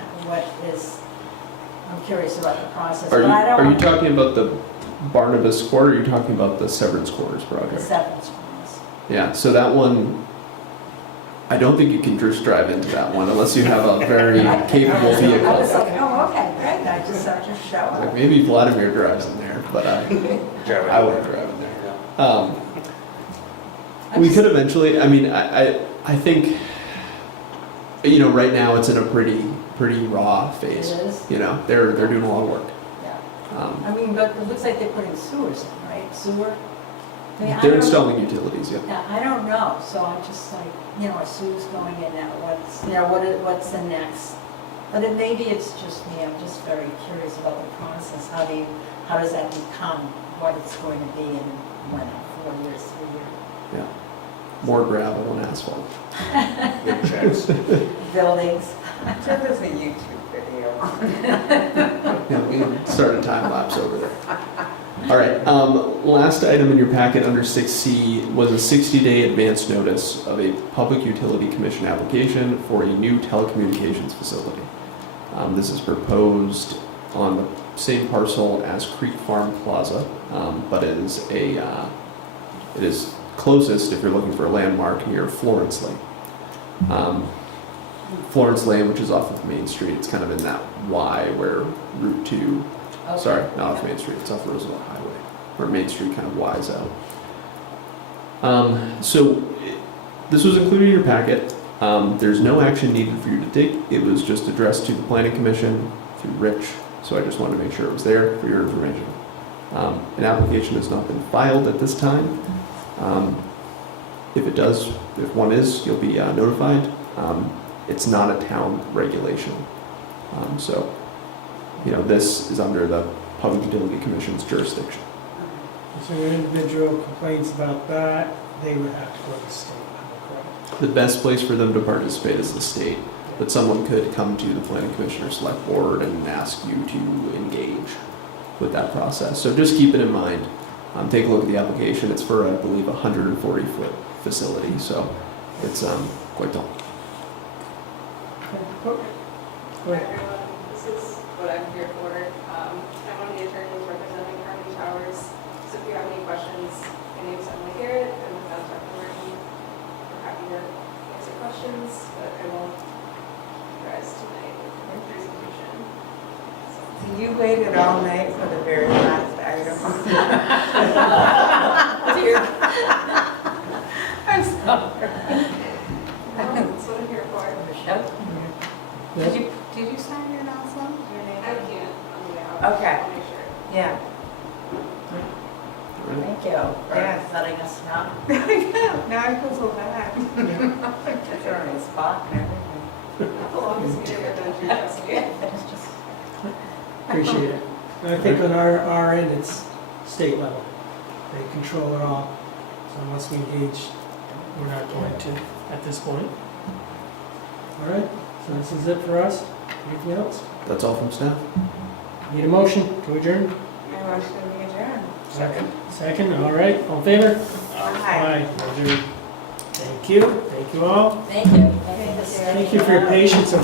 I'm curious about the process, Are but I you don't. talking about the Barnabas Court, or are you talking about the Severance Quarters project? Seven schools. Yeah, so that one, I don't think you can just drive into that one unless you have a very capable I was vehicle. like, oh, okay, great, I just show Like up. maybe Vladimir drives in there, but I wouldn't drive in there. We could eventually, I mean, I think, right now it's in a pretty raw phase. It is? They're doing a lot of work. Yeah. I mean, but it looks like they're putting sewers in, right? Sewer? I mean, I They're don't- installing utilities, yeah. Yeah, I don't know, so I'm just like, are sewers going in now, what's the next? But maybe it's just me, I'm just very curious about the process, how does that become what it's going to be in, 4 years, 3 years? Yeah. More gravel and asphalt. Big checks. Buildings. Jeff is a YouTube video. Yeah, we can start a time lapse over there. All right, last item in your packet under 6C was a 60-day advance notice of a Public Utility Commission application for a new telecommunications facility. This is proposed on the same parcel as Creek Farm Plaza, but it is closest if you're looking for a landmark near Florence Lane. Florence Lane, which is off of Main Street, it's kind of in that Y where Route 2, sorry, not off Main Street, it's off Roosevelt Highway, where Main Street kind of Y's out. So this was included in your packet. There's no action needed for you to take. It was just addressed to the Planning Commission through Rich, so I just wanted to make sure it was there for your information. An application has not been filed at this time. If one is, you'll be notified. It's not a town regulation. So, this is under the Public Utility Commission's jurisdiction. So an individual complains about that, they would have to go to the state, correct? The best place for them to participate is the state, but someone could come to the Planning Commission or Select Board and ask you to engage with that process. So just keep it in mind. Take a look at the application. It's for, I believe, a 140-foot facility, so it's quite tall. Go ahead. Everyone, this is what I'm here for. I'm one of the attorneys representing Harmony Towers. So if you have any questions, my name's Emily Garrett. I'm with Dr. Martin. We're happy to answer questions, but I won't keep you guys tonight with my presentation. So you waited all night for the very last item. I'm sorry. That's what I'm here for. Did you sign it also? Your name? I can't on the way out. Okay. I'll make sure. Yeah. Thank you for Yes. letting us know. Now I feel so bad. Put her on the spot and everything. Not the longest meeting I've done, trust me. It's just, Appreciate it. And I think on our end, it's state level. They control it all. So unless we engage, we're not going to at this point. All right, so this is it for us. Anything else? That's all from staff. Need a motion to adjourn? I want you to be adjourned. Second, all right, all in favor? Aye. Adjourn. Thank you all. thank you. Thank you. Thank you for your patience.